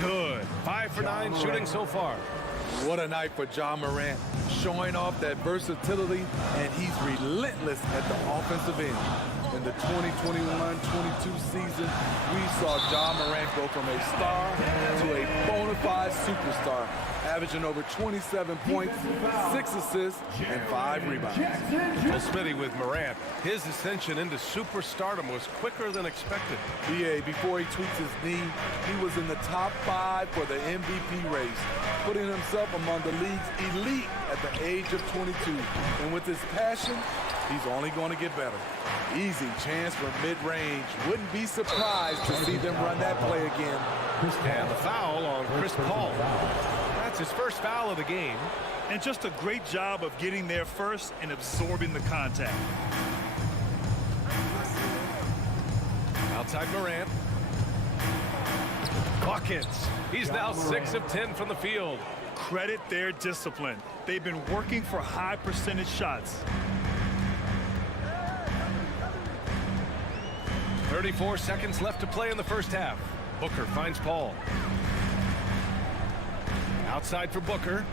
Good. 5 for 9 shooting so far. What a night for Ja Morant, showing off that versatility, and he's relentless at the offensive end. And the 2021-22 season, we saw Ja Morant go from a star to a bona fide superstar, averaging over 27 points, 6 assists, and 5 rebounds. Well, Smitty, with Morant, his ascension into superstardom was quicker than expected. BA, before he tweaked his knee, he was in the top 5 for the MVP race, putting himself among the league's elite at the age of 22. And with his passion, he's only going to get better. Easy chance for mid-range. Wouldn't be surprised to see them run that play again. And the foul on Chris Paul. That's his first foul of the game. And just a great job of getting there first and absorbing the contact. Outside Morant. Buckets. He's now 6 of 10 from the field. Credit their discipline. They've been working for high percentage shots. 34 seconds left to play in the first half. Booker finds Paul. Outside for Booker.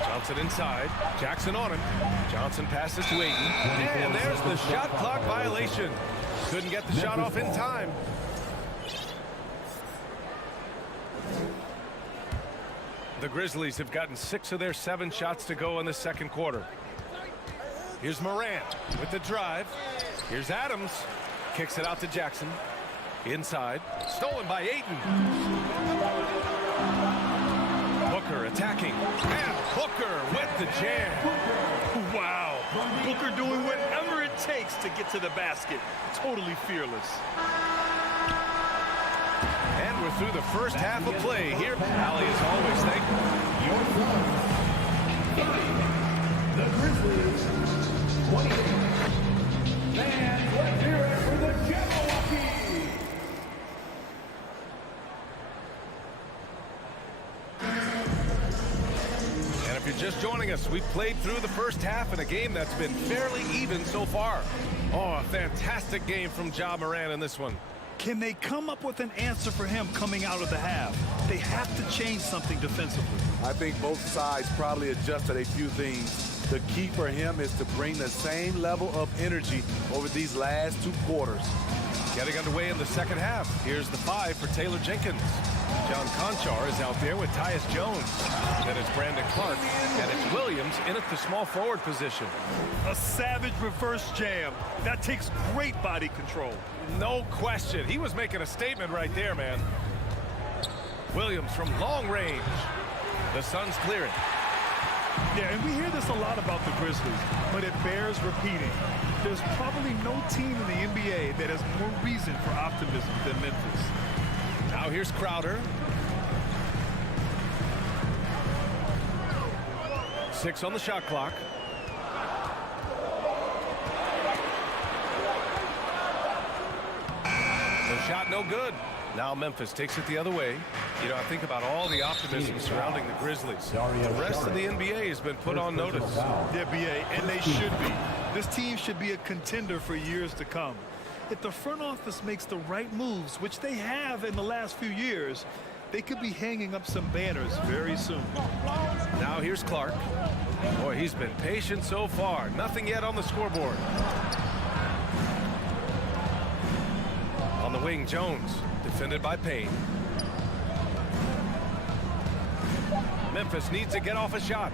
Johnson inside. Jackson on him. Johnson passes to Ayton. And there's the shot clock violation. Couldn't get the shot off in time. The Grizzlies have gotten 6 of their 7 shots to go in the second quarter. Here's Morant with the drive. Here's Adams. Kicks it out to Jackson. Inside. Stolen by Ayton. Booker attacking. And Booker with the jam. Wow. Booker doing whatever it takes to get to the basket. Totally fearless. And we're through the first half of play here. Allie, as always, thank you. The Grizzlies, 28. And let's hear it for the Jabberwocky. And if you're just joining us, we've played through the first half in a game that's been fairly even so far. Oh, a fantastic game from Ja Morant in this one. Can they come up with an answer for him coming out of the half? They have to change something defensively. I think both sides probably adjusted a few things. The key for him is to bring the same level of energy over these last 2 quarters. Getting underway in the second half. Here's the 5 for Taylor Jenkins. John Conchar is out there with Tyus Jones. Then it's Brandon Clark, and it's Williams in at the small forward position. A savage reverse jam. That takes great body control. No question. He was making a statement right there, man. Williams from long range. The Suns clear it. Yeah, and we hear this a lot about the Grizzlies, but it bears repeating. There's probably no team in the NBA that has more reason for optimism than Memphis. Now here's Crowder. 6 on the shot clock. The shot no good. Now Memphis takes it the other way. You know, I think about all the optimism surrounding the Grizzlies. The rest of the NBA has been put on notice. Yeah, BA, and they should be. This team should be a contender for years to come. If the front office makes the right moves, which they have in the last few years, they could be hanging up some banners very soon. Now here's Clark. Boy, he's been patient so far. Nothing yet on the scoreboard. On the wing, Jones, defended by Payne. Memphis needs to get off a shot.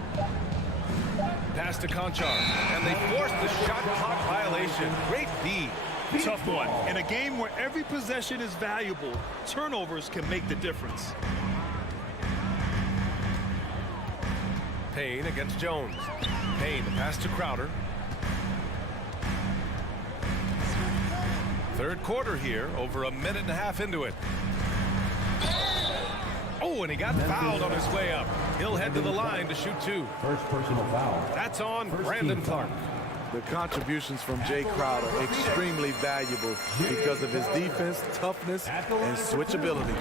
Pass to Conchar, and they force the shot clock violation. Great D. Tough one. In a game where every possession is valuable, turnovers can make the difference. Payne against Jones. Payne, the pass to Crowder. Third quarter here, over a minute and a half into it. Oh, and he got fouled on his way up. He'll head to the line to shoot 2. First personal foul. That's on Brandon Clark. The contributions from Jay Crowder extremely valuable because of his defense, toughness, and switchability.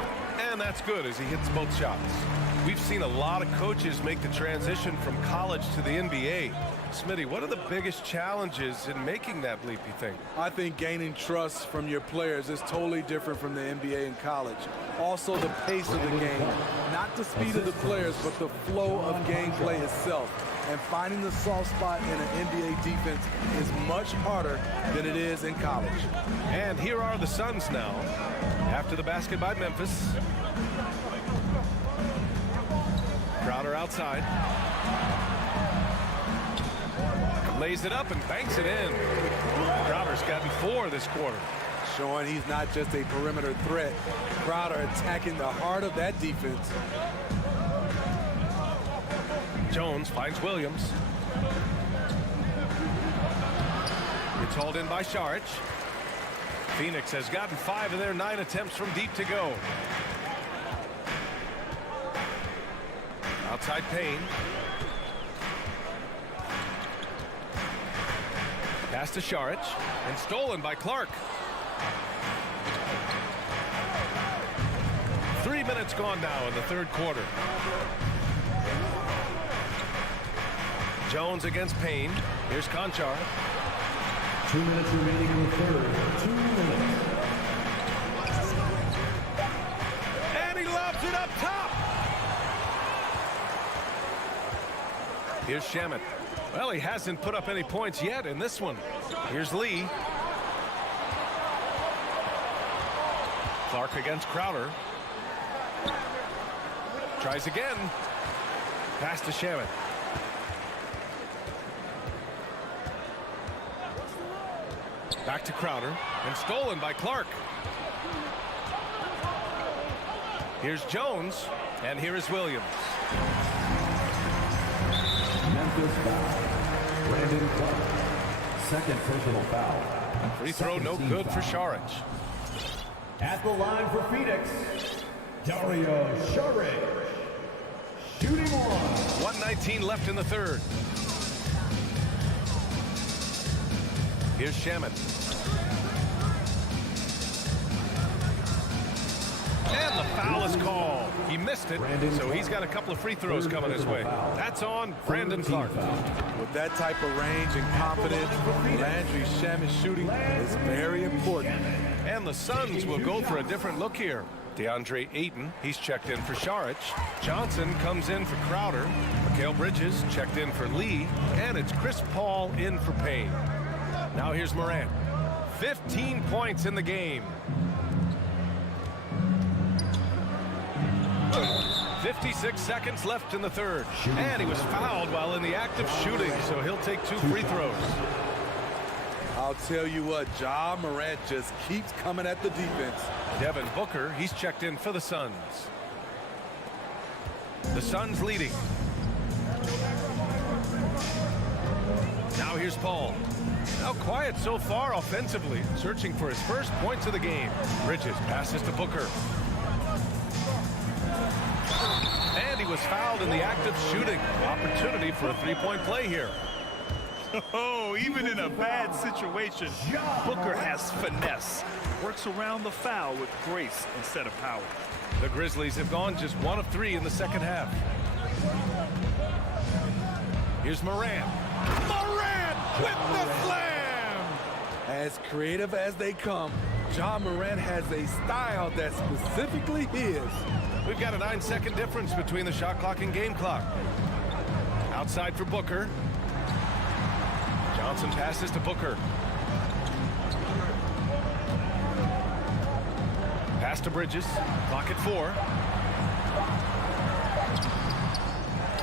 And that's good as he hits both shots. we've seen a lot of coaches make the transition from college to the NBA. Smitty, what are the biggest challenges in making that leap, you think? I think gaining trust from your players is totally different from the NBA and college. Also, the pace of the game. Not the speed of the players, but the flow of gameplay itself. And finding the soft spot in an NBA defense is much harder than it is in college. And here are the Suns now, after the basket by Memphis. Crowder outside. Lays it up and banks it in. Crowder's gotten 4 this quarter. Showing he's not just a perimeter threat. Crowder attacking the heart of that defense. Jones finds Williams. It's hauled in by Saric. Phoenix has gotten 5 of their 9 attempts from deep to go. Outside Payne. Pass to Saric and stolen by Clark. 3 minutes gone now in the third quarter. Jones against Payne. Here's Conchar. 2 minutes remaining in the third. 2 minutes. And he lobs it up top. Here's Shamet. Well, he hasn't put up any points yet in this one. Here's Lee. Clark against Crowder. Tries again. Pass to Shamet. Back to Crowder and stolen by Clark. Here's Jones and here is Williams. Memphis foul. Brandon Clark. Second personal foul. Free throw no good for Saric. At the line for Phoenix, Dario Saric. Shooting one. 1:19 left in the third. Here's Shamet. And the foul is called. He missed it, so he's got a couple of free throws coming his way. That's on Brandon Clark. With that type of range and confidence, Landry Shamet's shooting is very important. And the Suns will go for a different look here. DeAndre Ayton, he's checked in for Saric. Johnson comes in for Crowder. Mikal Bridges checked in for Lee. And it's Chris Paul in for Payne. Now here's Morant. 15 points in the game. 56 seconds left in the third. And he was fouled while in the act of shooting, so he'll take 2 free throws. I'll tell you what, Ja Morant just keeps coming at the defense. Devin Booker, he's checked in for the Suns. The Suns leading. Now here's Paul. Now quiet so far offensively, searching for his first points of the game. Bridges passes to Booker. And he was fouled in the act of shooting. Opportunity for a three-point play here. Oh, even in a bad situation, Booker has finesse. Works around the foul with grace instead of power. The Grizzlies have gone just 1 of 3 in the second half. Here's Morant. Morant with the slam! As creative as they come, Ja Morant has a style that's specifically his. We've got a 9-second difference between the shot clock and game clock. Outside for Booker. Johnson passes to Booker. Pass to Bridges. Clock at 4.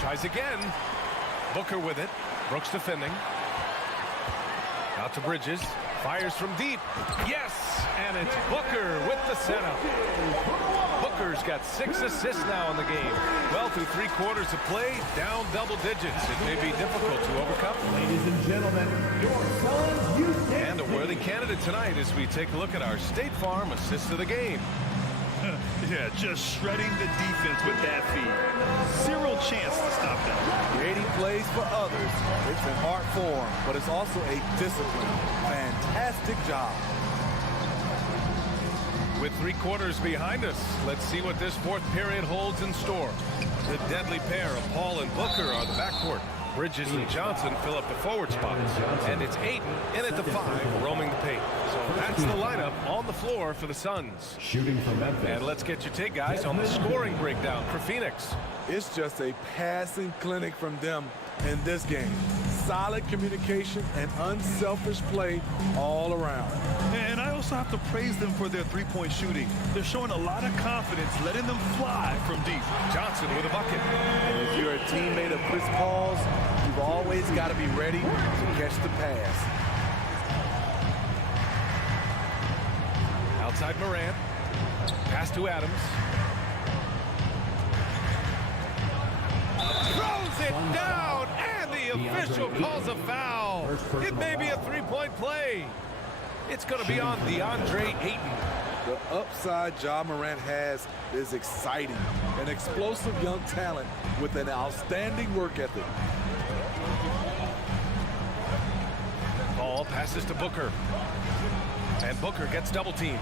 Tries again. Booker with it. Brooks defending. Out to Bridges. Fires from deep. Yes! And it's Booker with the setup. Booker's got 6 assists now in the game. Well, through 3 quarters of play, down double digits. It may be difficult to overcome. Ladies and gentlemen, your Suns youth And a worthy candidate tonight as we take a look at our State Farm assist of the game. Yeah, just shredding the defense with that feed. Zero chance to stop that. Creating plays for others. It's an art form, but it's also a discipline. Fantastic job. With 3 quarters behind us, let's see what this 4th period holds in store. The deadly pair of Paul and Booker are the backcourt. Bridges and Johnson fill up the forward spots. And it's Ayton in at the 5, roaming the paint. So that's the lineup on the floor for the Suns. Shooting from Memphis. And let's get your take, guys, on the scoring breakdown for Phoenix. It's just a passing clinic from them in this game. Solid communication and unselfish play all around. And I also have to praise them for their three-point shooting. They're showing a lot of confidence, letting them fly from deep. Johnson with a bucket. And if you're a teammate of Chris Paul's, you've always got to be ready to catch the pass. Outside Morant. Pass to Adams. Throws it down, and the official calls a foul. It may be a 3-point play. It's going to be on DeAndre Ayton. The upside Ja Morant has is exciting. An explosive young talent with an outstanding work ethic. Ball passes to Booker. And Booker gets double teamed.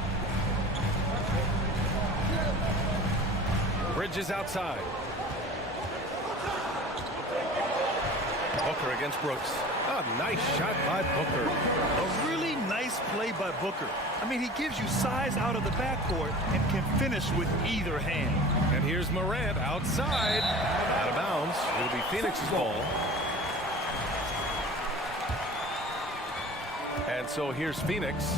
Bridges outside. Booker against Brooks. A nice shot by Booker. A really nice play by Booker. I mean, he gives you size out of the backcourt and can finish with either hand. And here's Morant outside. Out of bounds. It'll be Phoenix's ball. And so here's Phoenix.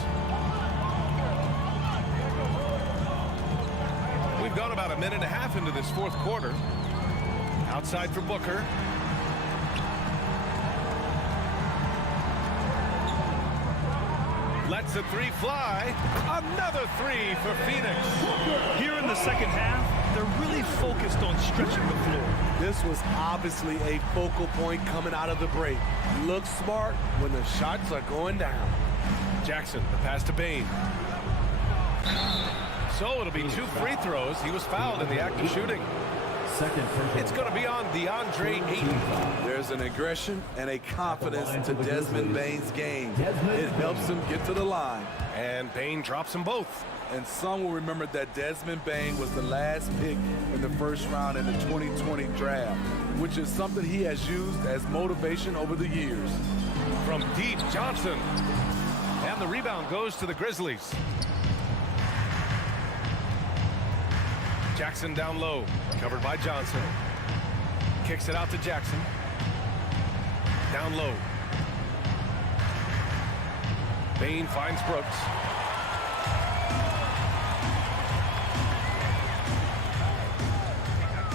We've gone about 1.5 minutes into this 4th quarter. Outside for Booker. Lets the 3 fly. Another 3 for Phoenix. Here in the second half, they're really focused on stretching the floor. This was obviously a focal point coming out of the break. Look smart when the shots are going down. Jackson, the pass to Bain. So it'll be 2 free throws. He was fouled in the act of shooting. It's going to be on DeAndre Ayton. There's an aggression and a confidence to Desmond Bain's game. It helps him get to the line. And Bain drops them both. And some will remember that Desmond Bain was the last pick in the first round in the 2020 draft, which is something he has used as motivation over the years. From deep, Johnson. And the rebound goes to the Grizzlies. Jackson down low, covered by Johnson. Kicks it out to Jackson. Down low. Bain finds Brooks.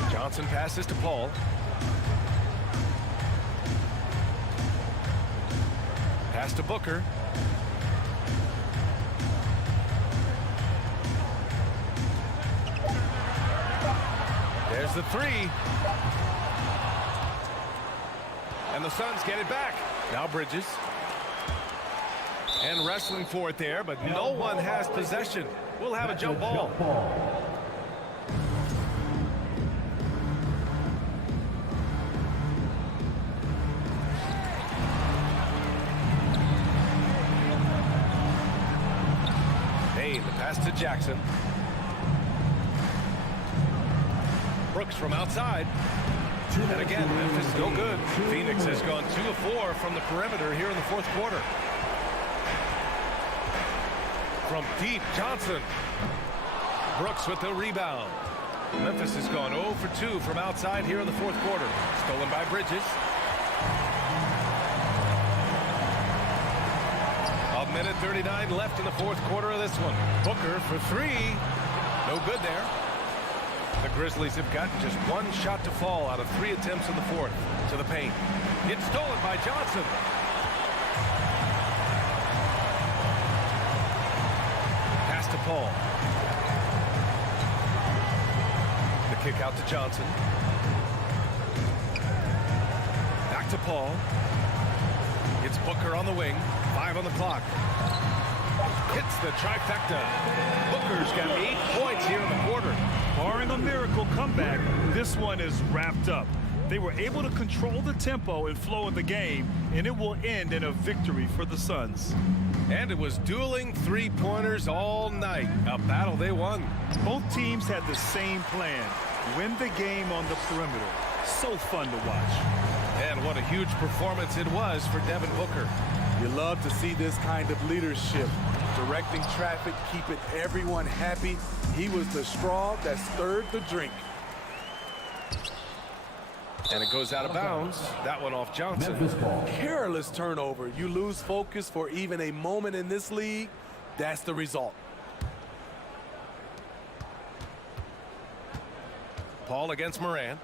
Johnson passes to Paul. Pass to Booker. There's the 3. And the Suns get it back. Now Bridges. And wrestling for it there, but no one has possession. We'll have a jump ball. Hey, the pass to Jackson. Brooks from outside. And again, Memphis no good. Phoenix has gone 2 of 4 from the perimeter here in the 4th quarter. From deep, Johnson. Brooks with the rebound. Memphis has gone 0 for 2 from outside here in the 4th quarter. Stolen by Bridges. 1:39 left in the 4th quarter of this one. Booker for 3. No good there. The Grizzlies have gotten just 1 shot to fall out of 3 attempts in the 4th. To the paint. It's stolen by Johnson. Pass to Paul. The kick out to Johnson. Back to Paul. It's Booker on the wing. 5 on the clock. Hits the trifecta. Booker's got 8 points here in the quarter. Barring a miracle comeback, this one is wrapped up. They were able to control the tempo and flow of the game, and it will end in a victory for the Suns. And it was dueling three-pointers all night. A battle they won. Both teams had the same plan. Win the game on the perimeter. So fun to watch. And what a huge performance it was for Devin Booker. You love to see this kind of leadership. Directing traffic, keeping everyone happy. He was the straw that stirred the drink. And it goes out of bounds. That one off Johnson. Careless turnover. You lose focus for even a moment in this league. That's the result. Paul against Moran.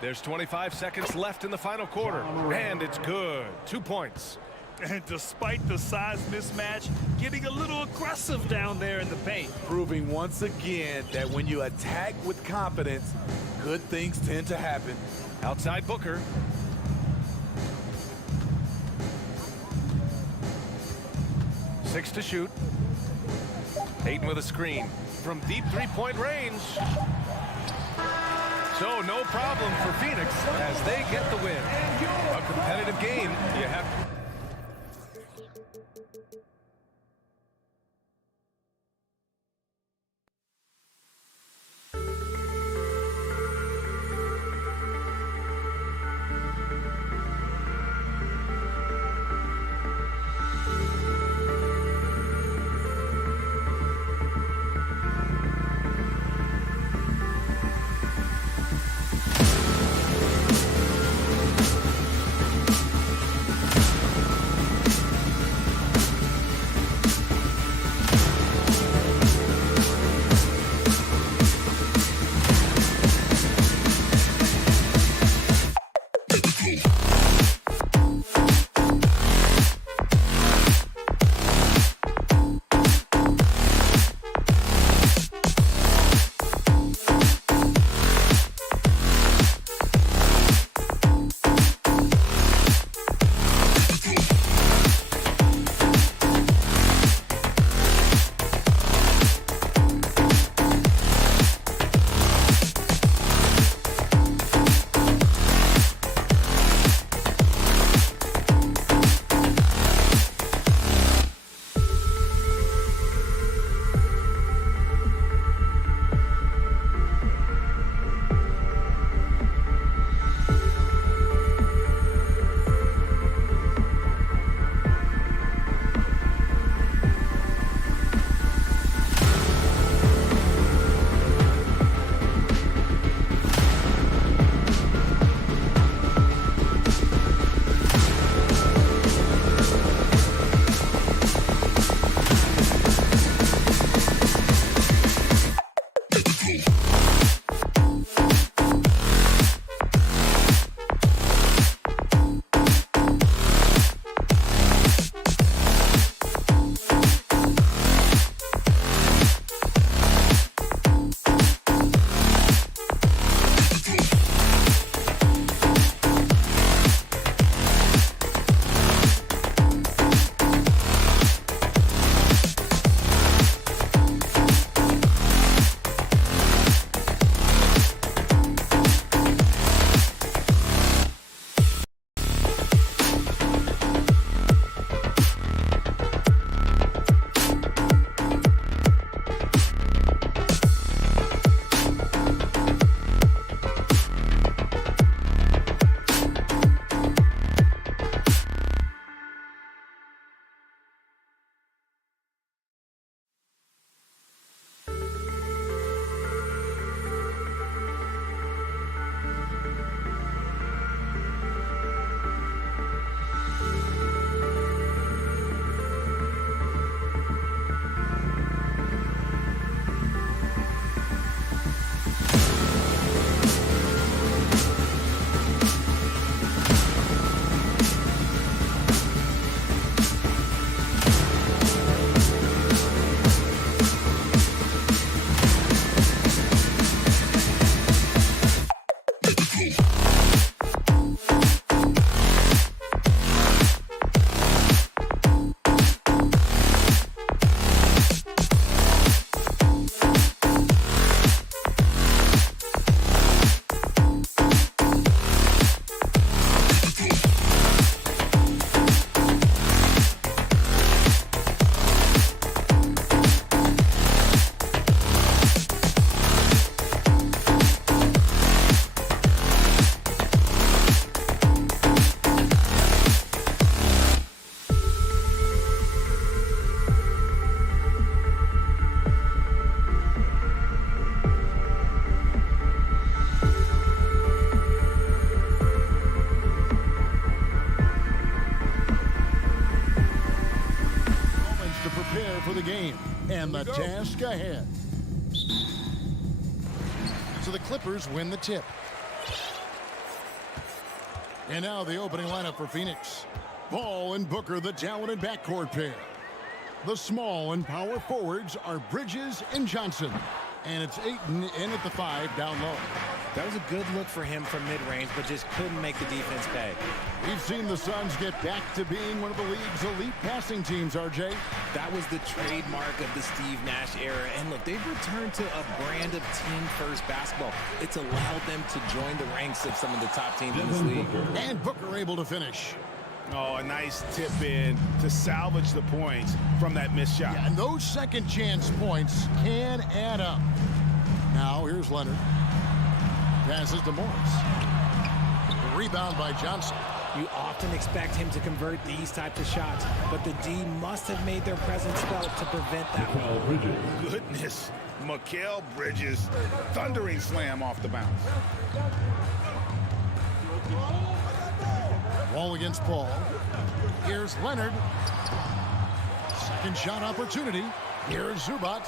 There's 25 seconds left in the final quarter. And it's good. 2 points. And despite the size mismatch, getting a little aggressive down there in the paint. Proving once again that when you attack with confidence, good things tend to happen. Outside Booker. Six to shoot. Ayton with a screen from deep three-point range. So no problem for Phoenix as they get the win. A competitive game. You have And the task ahead. So the Clippers win the tip. And now the opening lineup for Phoenix. Ball and Booker, the talented backcourt pair. The small and power forwards are Bridges and Johnson. And it's Ayton in at the 5 down low. That was a good look for him from mid-range, but just couldn't make the defense pay. We've seen the Suns get back to being one of the league's elite passing teams, RJ. That was the trademark of the Steve Nash era. And look, they've returned to a brand of team-first basketball. It's allowed them to join the ranks of some of the top teams in this league. And Booker able to finish. Oh, a nice tip in to salvage the points from that missed shot. Yeah, and those second chance points can add up. Now here's Leonard. Passes to Morris. Rebound by Johnson. You often expect him to convert these types of shots, but the D must have made their presence felt to prevent that one. Goodness, Mikal Bridges, thundering slam off the bounce. Wall against Paul. Here's Leonard. Second shot opportunity. Here's Zubac.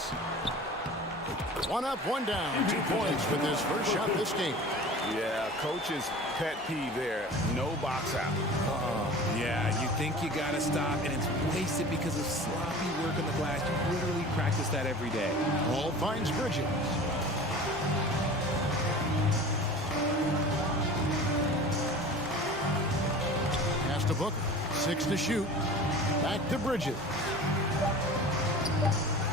One up, one down. 2 points with his first shot this game. Yeah, coach's pet peeve there. No box out. Yeah, you think you got to stop, and it's wasted because of sloppy work on the glass. You literally practice that every day. Paul finds Bridges. Pass to Booker. 6 to shoot. Back to Bridges.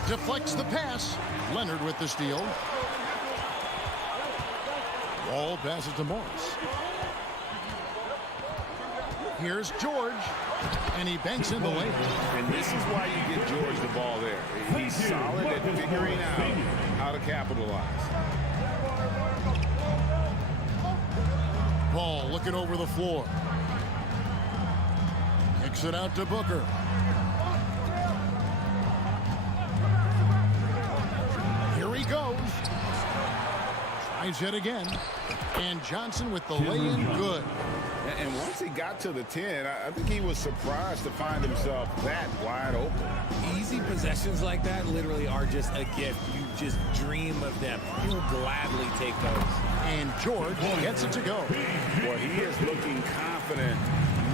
Deflects the pass. Leonard with the steal. Wall passes to Morris. Here's George. And he banks in the lane. And this is why you get George the ball there. He's solid at figuring out how to capitalize. Ball looking over the floor. Kicks it out to Booker. Here he goes. Tries it again. And Johnson with the lay-in good. And once he got to the 10, I think he was surprised to find himself that wide open. Easy possessions like that literally are just a gift. You just dream of them. You'll gladly take those. And George gets it to go. Boy, he is looking confident.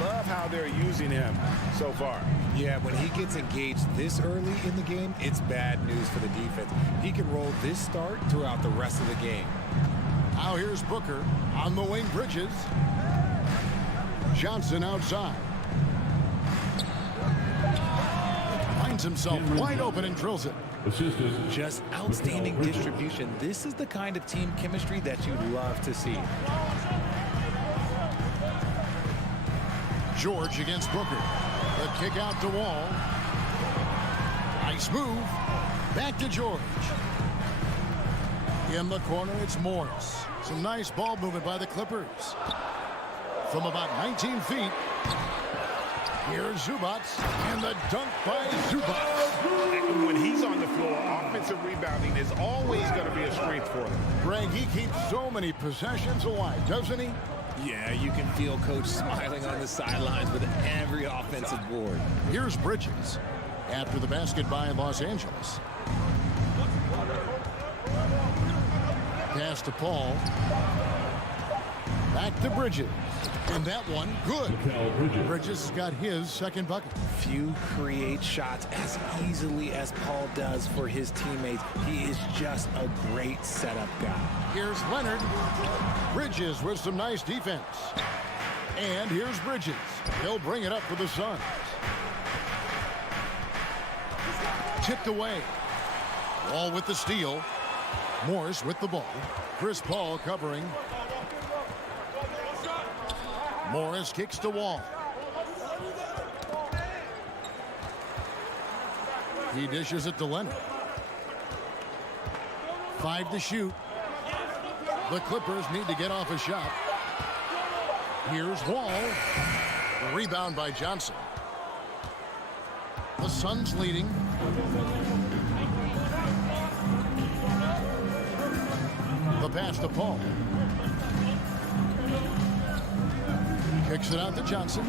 Love how they're using him so far. Yeah, when he gets engaged this early in the game, it's bad news for the defense. He can roll this start throughout the rest of the game. Now here's Booker on the wing. Bridges. Johnson outside. Finds himself wide open and drills it. Just outstanding distribution. This is the kind of team chemistry that you love to see. George against Booker. The kick out to Wall. Nice move. Back to George. In the corner, it's Morris. Some nice ball movement by the Clippers. From about 19 feet, here's Zubac, and the dunk by Zubac. And when he's on the floor, offensive rebounding is always going to be a strength for him. Greg, he keeps so many possessions alive, doesn't he? Yeah, you can feel Coach smiling on the sidelines with every offensive board. Here's Bridges after the basket by Los Angeles. Pass to Paul. Back to Bridges. And that one, good. Bridges has got his second bucket. Few create shots as easily as Paul does for his teammates. He is just a great setup guy. Here's Leonard. Bridges with some nice defense. And here's Bridges. He'll bring it up for the Suns. Tipped away. Wall with the steal. Morris with the ball. Chris Paul covering. Morris kicks to Wall. He dishes it to Leonard. 5 to shoot. The Clippers need to get off a shot. Here's Wall. The rebound by Johnson. The Suns leading. The pass to Paul. Kicks it out to Johnson.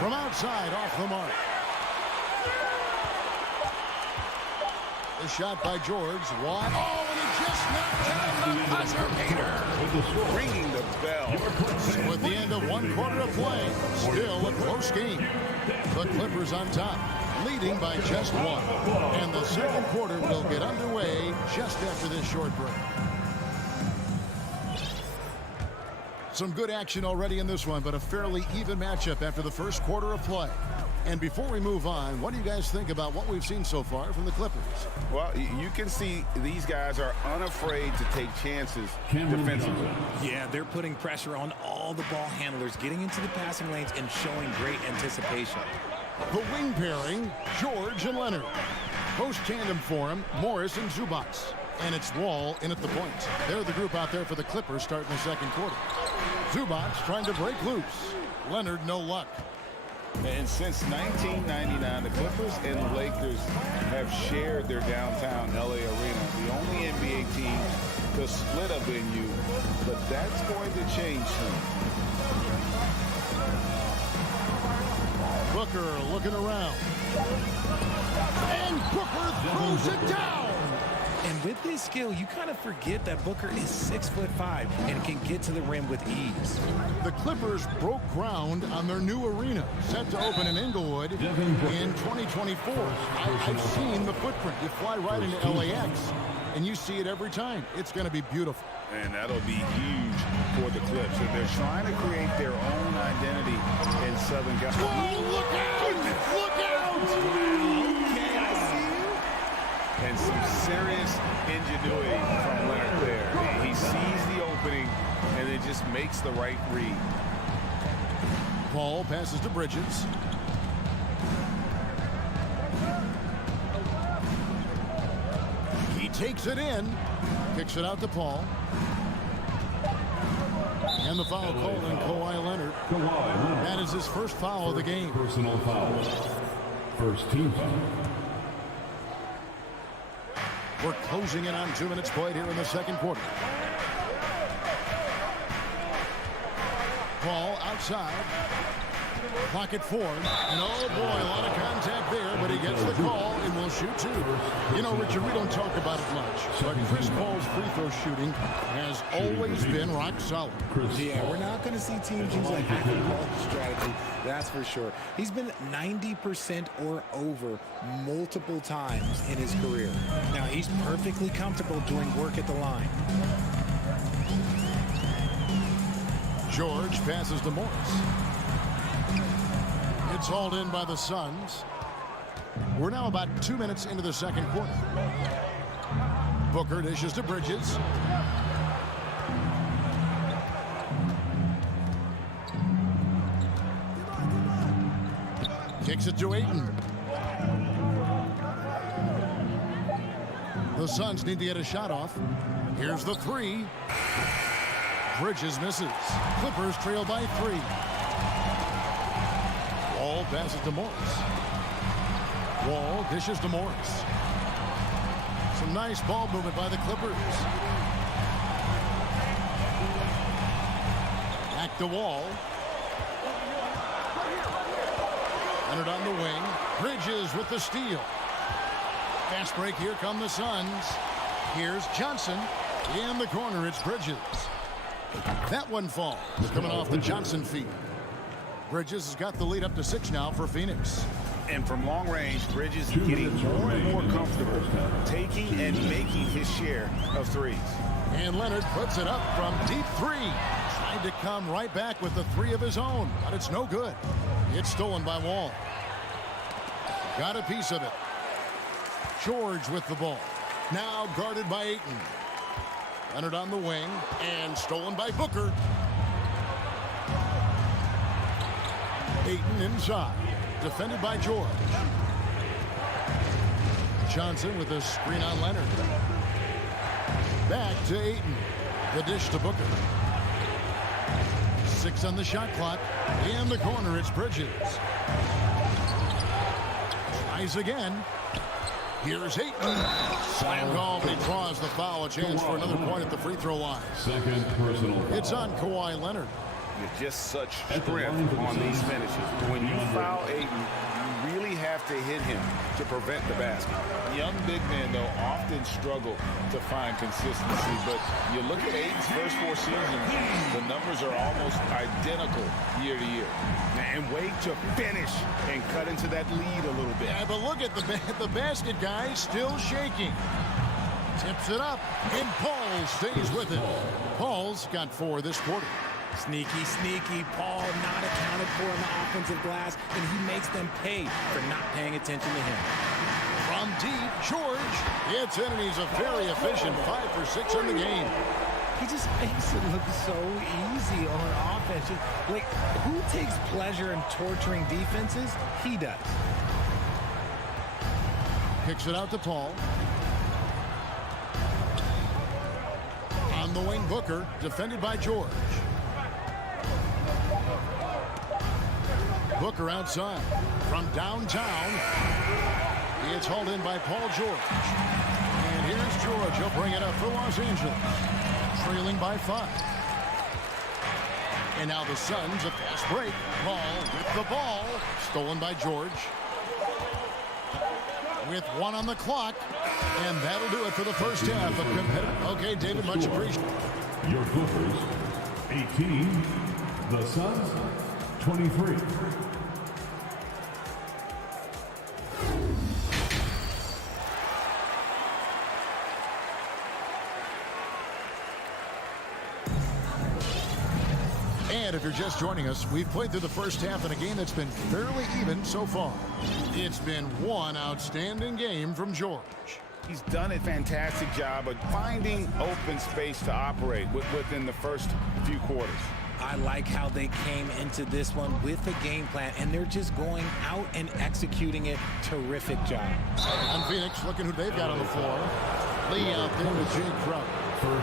From outside, off the mark. The shot by George. Wide. Oh, and he just knocked down the buzzer beater. Ringing the bell. With the end of 1 quarter of play, still a close game. The Clippers on top, leading by just 1. And the second quarter will get underway just after this short break. Some good action already in this one, but a fairly even matchup after the first quarter of play. And before we move on, what do you guys think about what we've seen so far from the Clippers? Well, you can see these guys are unafraid to take chances defensively. Yeah, they're putting pressure on all the ball handlers, getting into the passing lanes and showing great anticipation. The wing pairing, George and Leonard. Post tandem for him, Morris and Zubac. And it's Wall in at the point. They're the group out there for the Clippers starting the second quarter. Zubac trying to break loose. Leonard, no luck. And since 1999, the Clippers and the Lakers have shared their downtown LA arena, the only NBA team to split a venue, but that's going to change soon. Booker looking around. And Booker throws it down. And with his skill, you kind of forget that Booker is 6'5" and can get to the rim with ease. The Clippers broke ground on their new arena, set to open in Inglewood in 2024. I've seen the footprint. You fly right into LAX, and you see it every time. It's going to be beautiful. And that'll be huge for the Clips. And they're trying to create their own identity in Southern California. Whoa, look out! Look out! Okay, I see you. And some serious ingenuity from Leonard there. He sees the opening and it just makes the right read. Paul passes to Bridges. He takes it in. Kicks it out to Paul. And the foul called on Kawhi Leonard. That is his first foul of the game. Personal foul. First team foul. We're closing in on 2 minutes played here in the second quarter. Paul outside. Clock at 4. And oh boy, a lot of contact there, but he gets the call and will shoot 2. You know, Richard, we don't talk about it much, but Chris Paul's free throw shooting has always been rock solid. Yeah, we're not going to see teams use a hack and ball strategy, that's for sure. He's been 90% or over multiple times in his career. Now, he's perfectly comfortable doing work at the line. George passes to Morris. It's hauled in by the Suns. We're now about 2 minutes into the second quarter. Booker dishes to Bridges. Kicks it to Ayton. The Suns need to get a shot off. Here's the 3. Bridges misses. Clippers trail by 3. Wall passes to Morris. Wall dishes to Morris. Some nice ball movement by the Clippers. Back to Wall. Leonard on the wing. Bridges with the steal. Fast break. Here come the Suns. Here's Johnson. In the corner, it's Bridges. That one falls. Coming off the Johnson feed. Bridges has got the lead up to 6 now for Phoenix. And from long range, Bridges getting more and more comfortable taking and making his share of threes. And Leonard puts it up from deep 3. Tried to come right back with the 3 of his own, but it's no good. It's stolen by Wall. Got a piece of it. George with the ball. Now guarded by Ayton. Leonard on the wing and stolen by Booker. Ayton inside. Defended by George. Johnson with a screen on Leonard. Back to Ayton. The dish to Booker. 6 on the shot clock. In the corner, it's Bridges. Tries again. Here's Ayton. Slam call, but he draws the foul. A chance for another point at the free throw line. Second personal foul. It's on Kawhi Leonard. just such strength on these finishes. When you foul Ayton, you really have to hit him to prevent the basket. Young big men, though, often struggle to find consistency, but you look at Ayton's first 4 seasons, the numbers are almost identical year to year. And wait to finish and cut into that lead a little bit. Yeah, but look at the basket guy still shaking. Tips it up, and Paul stays with it. Paul's got 4 this quarter. Sneaky, sneaky. Paul not accounted for in the offensive glass, and he makes them pay for not paying attention to him. From deep, George gets in, and he's a very efficient 5 for 6 in the game. He just makes it look so easy on offense. Like, who takes pleasure in torturing defenses? He does. Kicks it out to Paul. On the wing, Booker, defended by George. Booker outside. From downtown, it's hauled in by Paul George. And here's George. He'll bring it up for Los Angeles. Trailing by 5. And now the Suns, a fast break. Paul with the ball. Stolen by George. With 1 on the clock. And that'll do it for the first half of competitive. Okay, David, much appreciated. Your Clippers, 18. The Suns, 23. And if you're just joining us, we've played through the first half in a game that's been fairly even so far. It's been one outstanding game from George. He's done a fantastic job of finding open space to operate within the first few quarters. I like how they came into this one with a game plan, and they're just going out and executing it. Terrific job. On Phoenix, looking who they've got on the floor. Lee out there with Jay Crowder.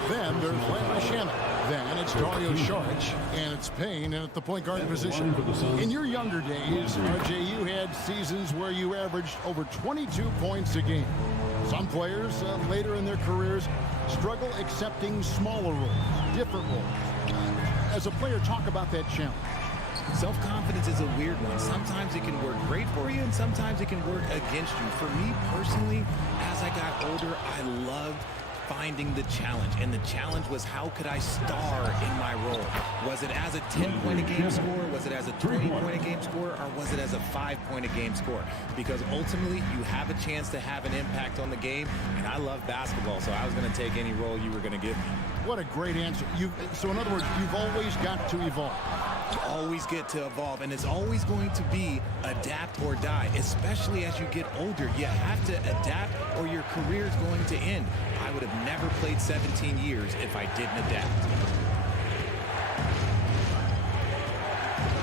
Then there's Landry Shamet. Then it's Dario Saric, and it's Payne at the point guard position. In your younger days, RJ, you had seasons where you averaged over 22 points a game. Some players later in their careers struggle accepting smaller roles, different roles. As a player, talk about that challenge. Self-confidence is a weird one. Sometimes it can work great for you, and sometimes it can work against you. For me personally, as I got older, I loved finding the challenge, and the challenge was how could I star in my role? Was it as a 10-point-a-game scorer? Was it as a 20-point-a-game scorer? Or was it as a 5-point-a-game scorer? Because ultimately, you have a chance to have an impact on the game, and I love basketball, so I was going to take any role you were going to give me. What a great answer. So in other words, you've always got to evolve. You always get to evolve, and it's always going to be adapt or die, especially as you get older. You have to adapt or your career is going to end. I would have never played 17 years if I didn't adapt.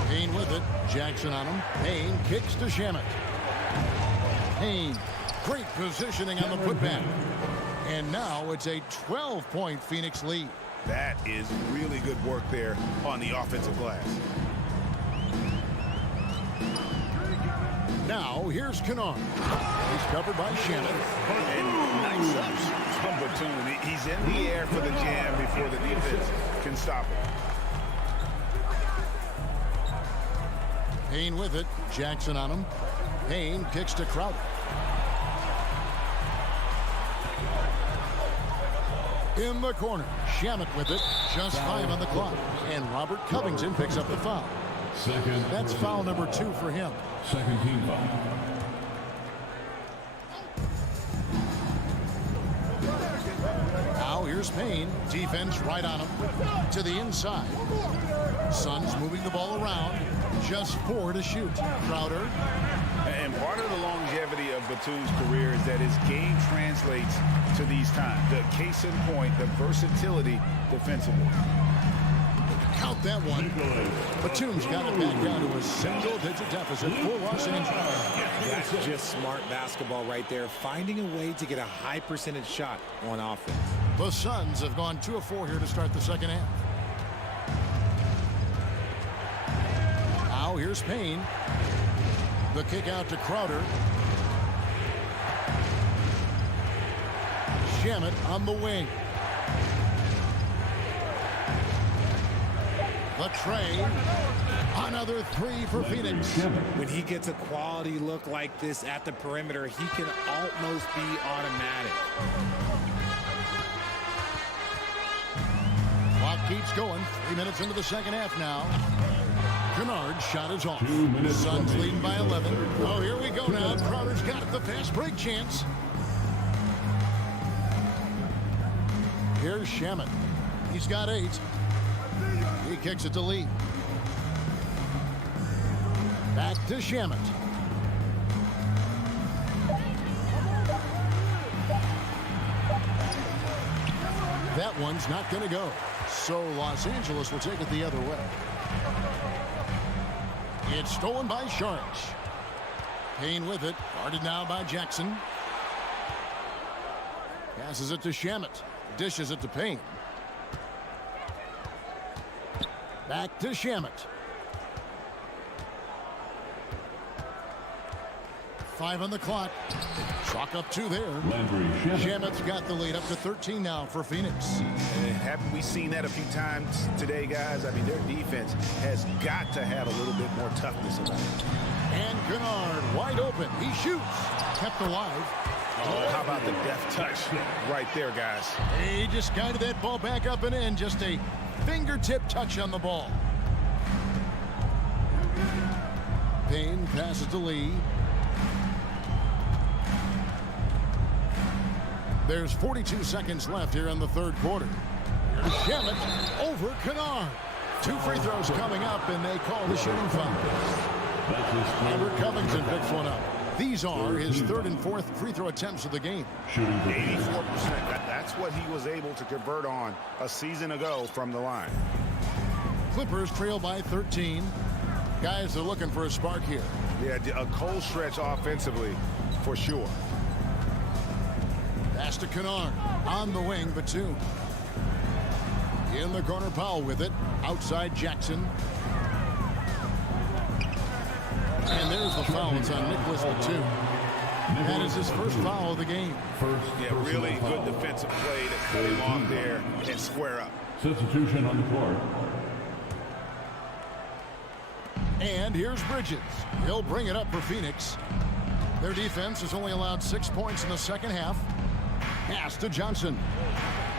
Payne with it. Jackson on him. Payne kicks to Shamet. Payne, great positioning on the putback. And now it's a 12-point Phoenix lead. That is really good work there on the offensive glass. Now here's Kennard. He's covered by Shannon. And nice ups from Batum. He's in the air for the jam before the defense can stop it. Payne with it. Jackson on him. Payne kicks to Crowder. In the corner, Shamet with it. Just 5 on the clock. And Robert Covington picks up the foul. That's foul number 2 for him. Second team foul. Now here's Payne. Defense right on him. To the inside. Suns moving the ball around. Just 4 to shoot. Crowder. And part of the longevity of Batum's career is that his game translates to these times. The case in point, the versatility defensively. Count that one. Batum's got it back down to a single-digit deficit for Los Angeles. That's just smart basketball right there, finding a way to get a high percentage shot on offense. The Suns have gone 2 of 4 here to start the second half. Now here's Payne. The kick out to Crowder. Shamet on the wing. The tray. Another three for Phoenix. When he gets a quality look like this at the perimeter, he can almost be automatic. Clock keeps going. 3 minutes into the second half now. Kennard's shot is off. Suns leading by 11. Oh, here we go now. Crowder's got the fast break chance. Here's Shamet. He's got 8. He kicks it to Lee. Back to Shamet. That one's not going to go. So Los Angeles will take it the other way. It's stolen by Sharks. Payne with it. Guarded now by Jackson. Passes it to Shamet. Dishes it to Payne. Back to Shamet. 5 on the clock. Chalk up 2 there. Shamet's got the lead up to 13 now for Phoenix. And haven't we seen that a few times today, guys? I mean, their defense has got to have a little bit more toughness about it. And Kennard wide open. He shoots. Kept alive. Oh, how about the deft touch right there, guys? He just guided that ball back up and in. Just a fingertip touch on the ball. Payne passes to Lee. There's 42 seconds left here in the third quarter. Here's Shamet over Kennard. 2 free throws coming up, and they call the shooting foul. Robert Covington picks one up. These are his 3rd and 4th free throw attempts of the game. 84%. That's what he was able to convert on a season ago from the line. Clippers trail by 13. Guys are looking for a spark here. Yeah, a cold stretch offensively for sure. Pass to Kennard. On the wing, but 2. In the corner, Powell with it. Outside Jackson. And there's the foul. It's on Nicholas Batum. That is his first foul of the game. Yeah, really good defensive play to cut him off there and square up. Substitution on the court. And here's Bridges. He'll bring it up for Phoenix. Their defense has only allowed 6 points in the second half. Pass to Johnson.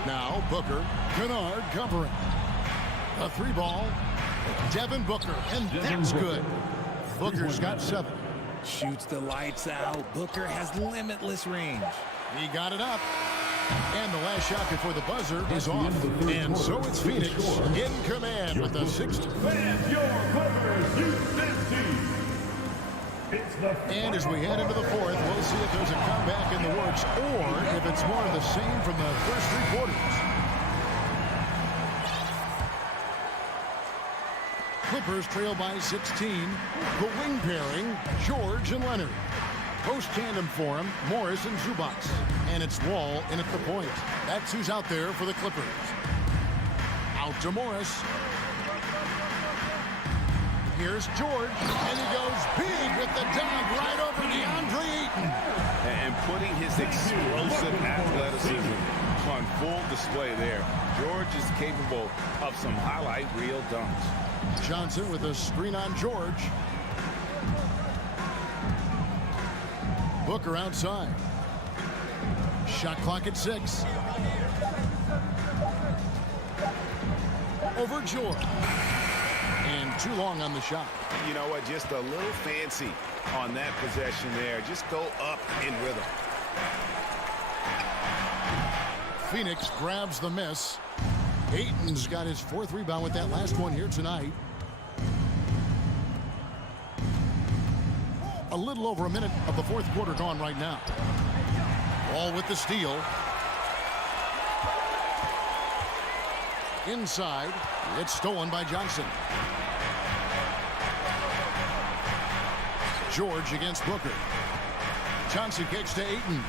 Now Booker. Kennard covering. A 3 ball. Devin Booker. And that's good. Booker's got 7. Shoots the lights out. Booker has limitless range. He got it up. And the last shot before the buzzer is off. And so it's Phoenix in command with the 6th. And as we head into the 4th, we'll see if there's a comeback in the works or if it's more of the same from the first 3 quarters. Clippers trail by 16. The wing pairing, George and Leonard. Post tandem for him, Morris and Zubac. And it's Wall in at the point. That's who's out there for the Clippers. Out to Morris. Here's George, and he goes big with the dunk right over DeAndre Ayton. And putting his explosive athleticism on full display there. George is capable of some highlight reel dunks. Johnson with a screen on George. Booker outside. Shot clock at 6. Over George. And too long on the shot. You know what? Just a little fancy on that possession there. Just go up in rhythm. Phoenix grabs the miss. Ayton's got his 4th rebound with that last one here tonight. A little over a minute of the 4th quarter gone right now. Ball with the steal. Inside. It's stolen by Johnson. George against Booker. Johnson kicks to Ayton.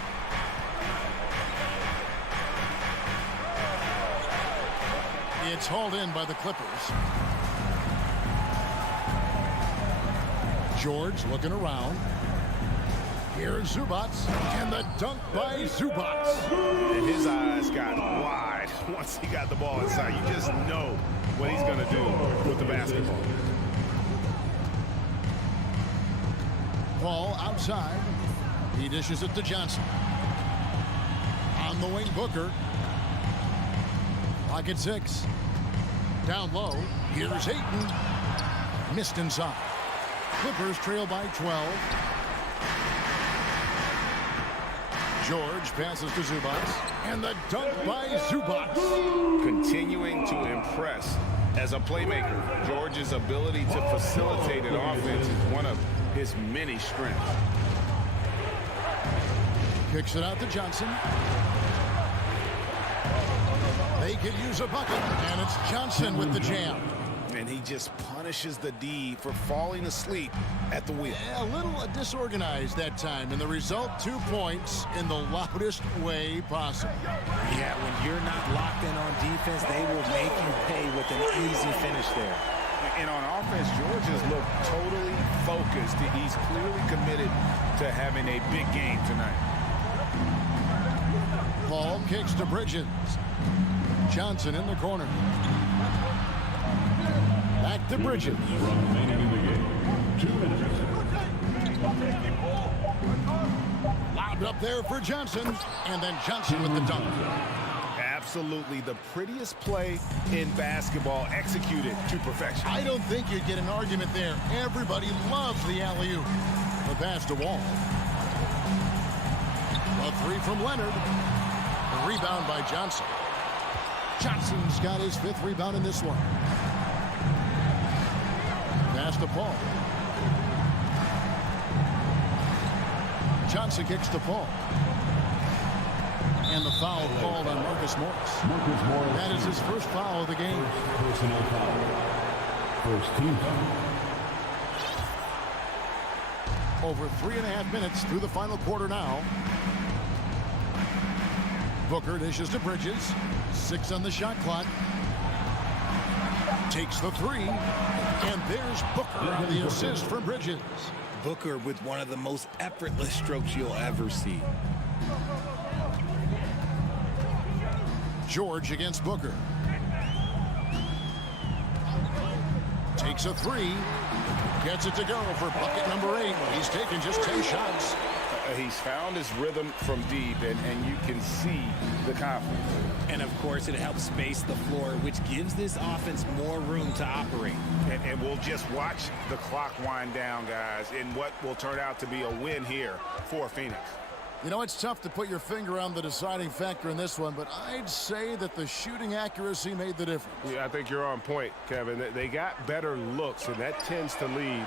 It's hauled in by the Clippers. George looking around. Here's Zubac, and the dunk by Zubac. And his eyes got wide once he got the ball inside. You just know what he's going to do with the basketball. Ball outside. He dishes it to Johnson. On the wing, Booker. Pocket 6. Down low. Here's Ayton. Missed inside. Clippers trail by 12. George passes to Zubac. And the dunk by Zubac. Continuing to impress as a playmaker. George's ability to facilitate an offense is one of his many strengths. Kicks it out to Johnson. They could use a bucket, and it's Johnson with the jam. And he just punishes the D for falling asleep at the wheel. A little disorganized that time, and the result, 2 points in the loudest way possible. Yeah, when you're not locked in on defense, they will make you pay with an easy finish there. And on offense, George has looked totally focused. He's clearly committed to having a big game tonight. Paul kicks to Bridges. Johnson in the corner. Back to Bridges. Remaining in the game. 2 minutes. Lobbed up there for Johnson. And then Johnson with the dunk. Absolutely the prettiest play in basketball, executed to perfection. I don't think you'd get an argument there. Everybody loves the alley-oop. The pass to Wall. A 3 from Leonard. A rebound by Johnson. Johnson's got his 5th rebound in this one. Pass to Paul. Johnson kicks to Paul. And the foul called on Marcus Morris. That is his first foul of the game. Personal foul. First team foul. Over 3.5 minutes through the final quarter now. Booker dishes to Bridges. 6 on the shot clock. Takes the 3. And there's Booker on the assist for Bridges. Booker with one of the most effortless strokes you'll ever see. George against Booker. Takes a 3. Gets it to go for bucket number 8. He's taken just 10 shots. He's found his rhythm from deep, and you can see the confidence. And, of course, it helps space the floor, which gives this offense more room to operate. And we'll just watch the clock wind down, guys, in what will turn out to be a win here for Phoenix. You know, it's tough to put your finger on the deciding factor in this one, but I'd say that the shooting accuracy made the difference. Yeah, I think you're on point, Kevin. They got better looks, and that tends to lead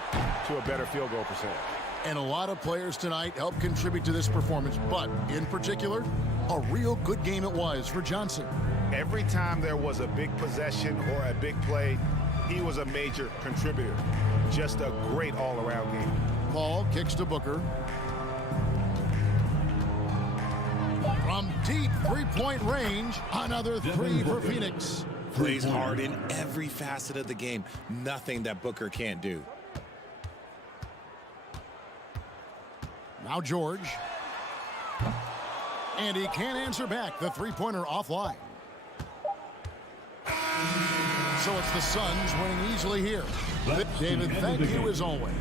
to a better field goal percentage. And a lot of players tonight helped contribute to this performance, but in particular, a real good game it was for Johnson. Every time there was a big possession or a big play, he was a major contributor. Just a great all-around game. Paul kicks to Booker. From deep three-point range, another 3 for Phoenix. Plays hard in every facet of the game. Nothing that Booker can't do. Now George. And he can't answer back. The three-pointer offline. So it's the Suns winning easily here. David, thank you as always.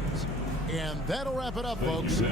And that'll wrap it up, folks.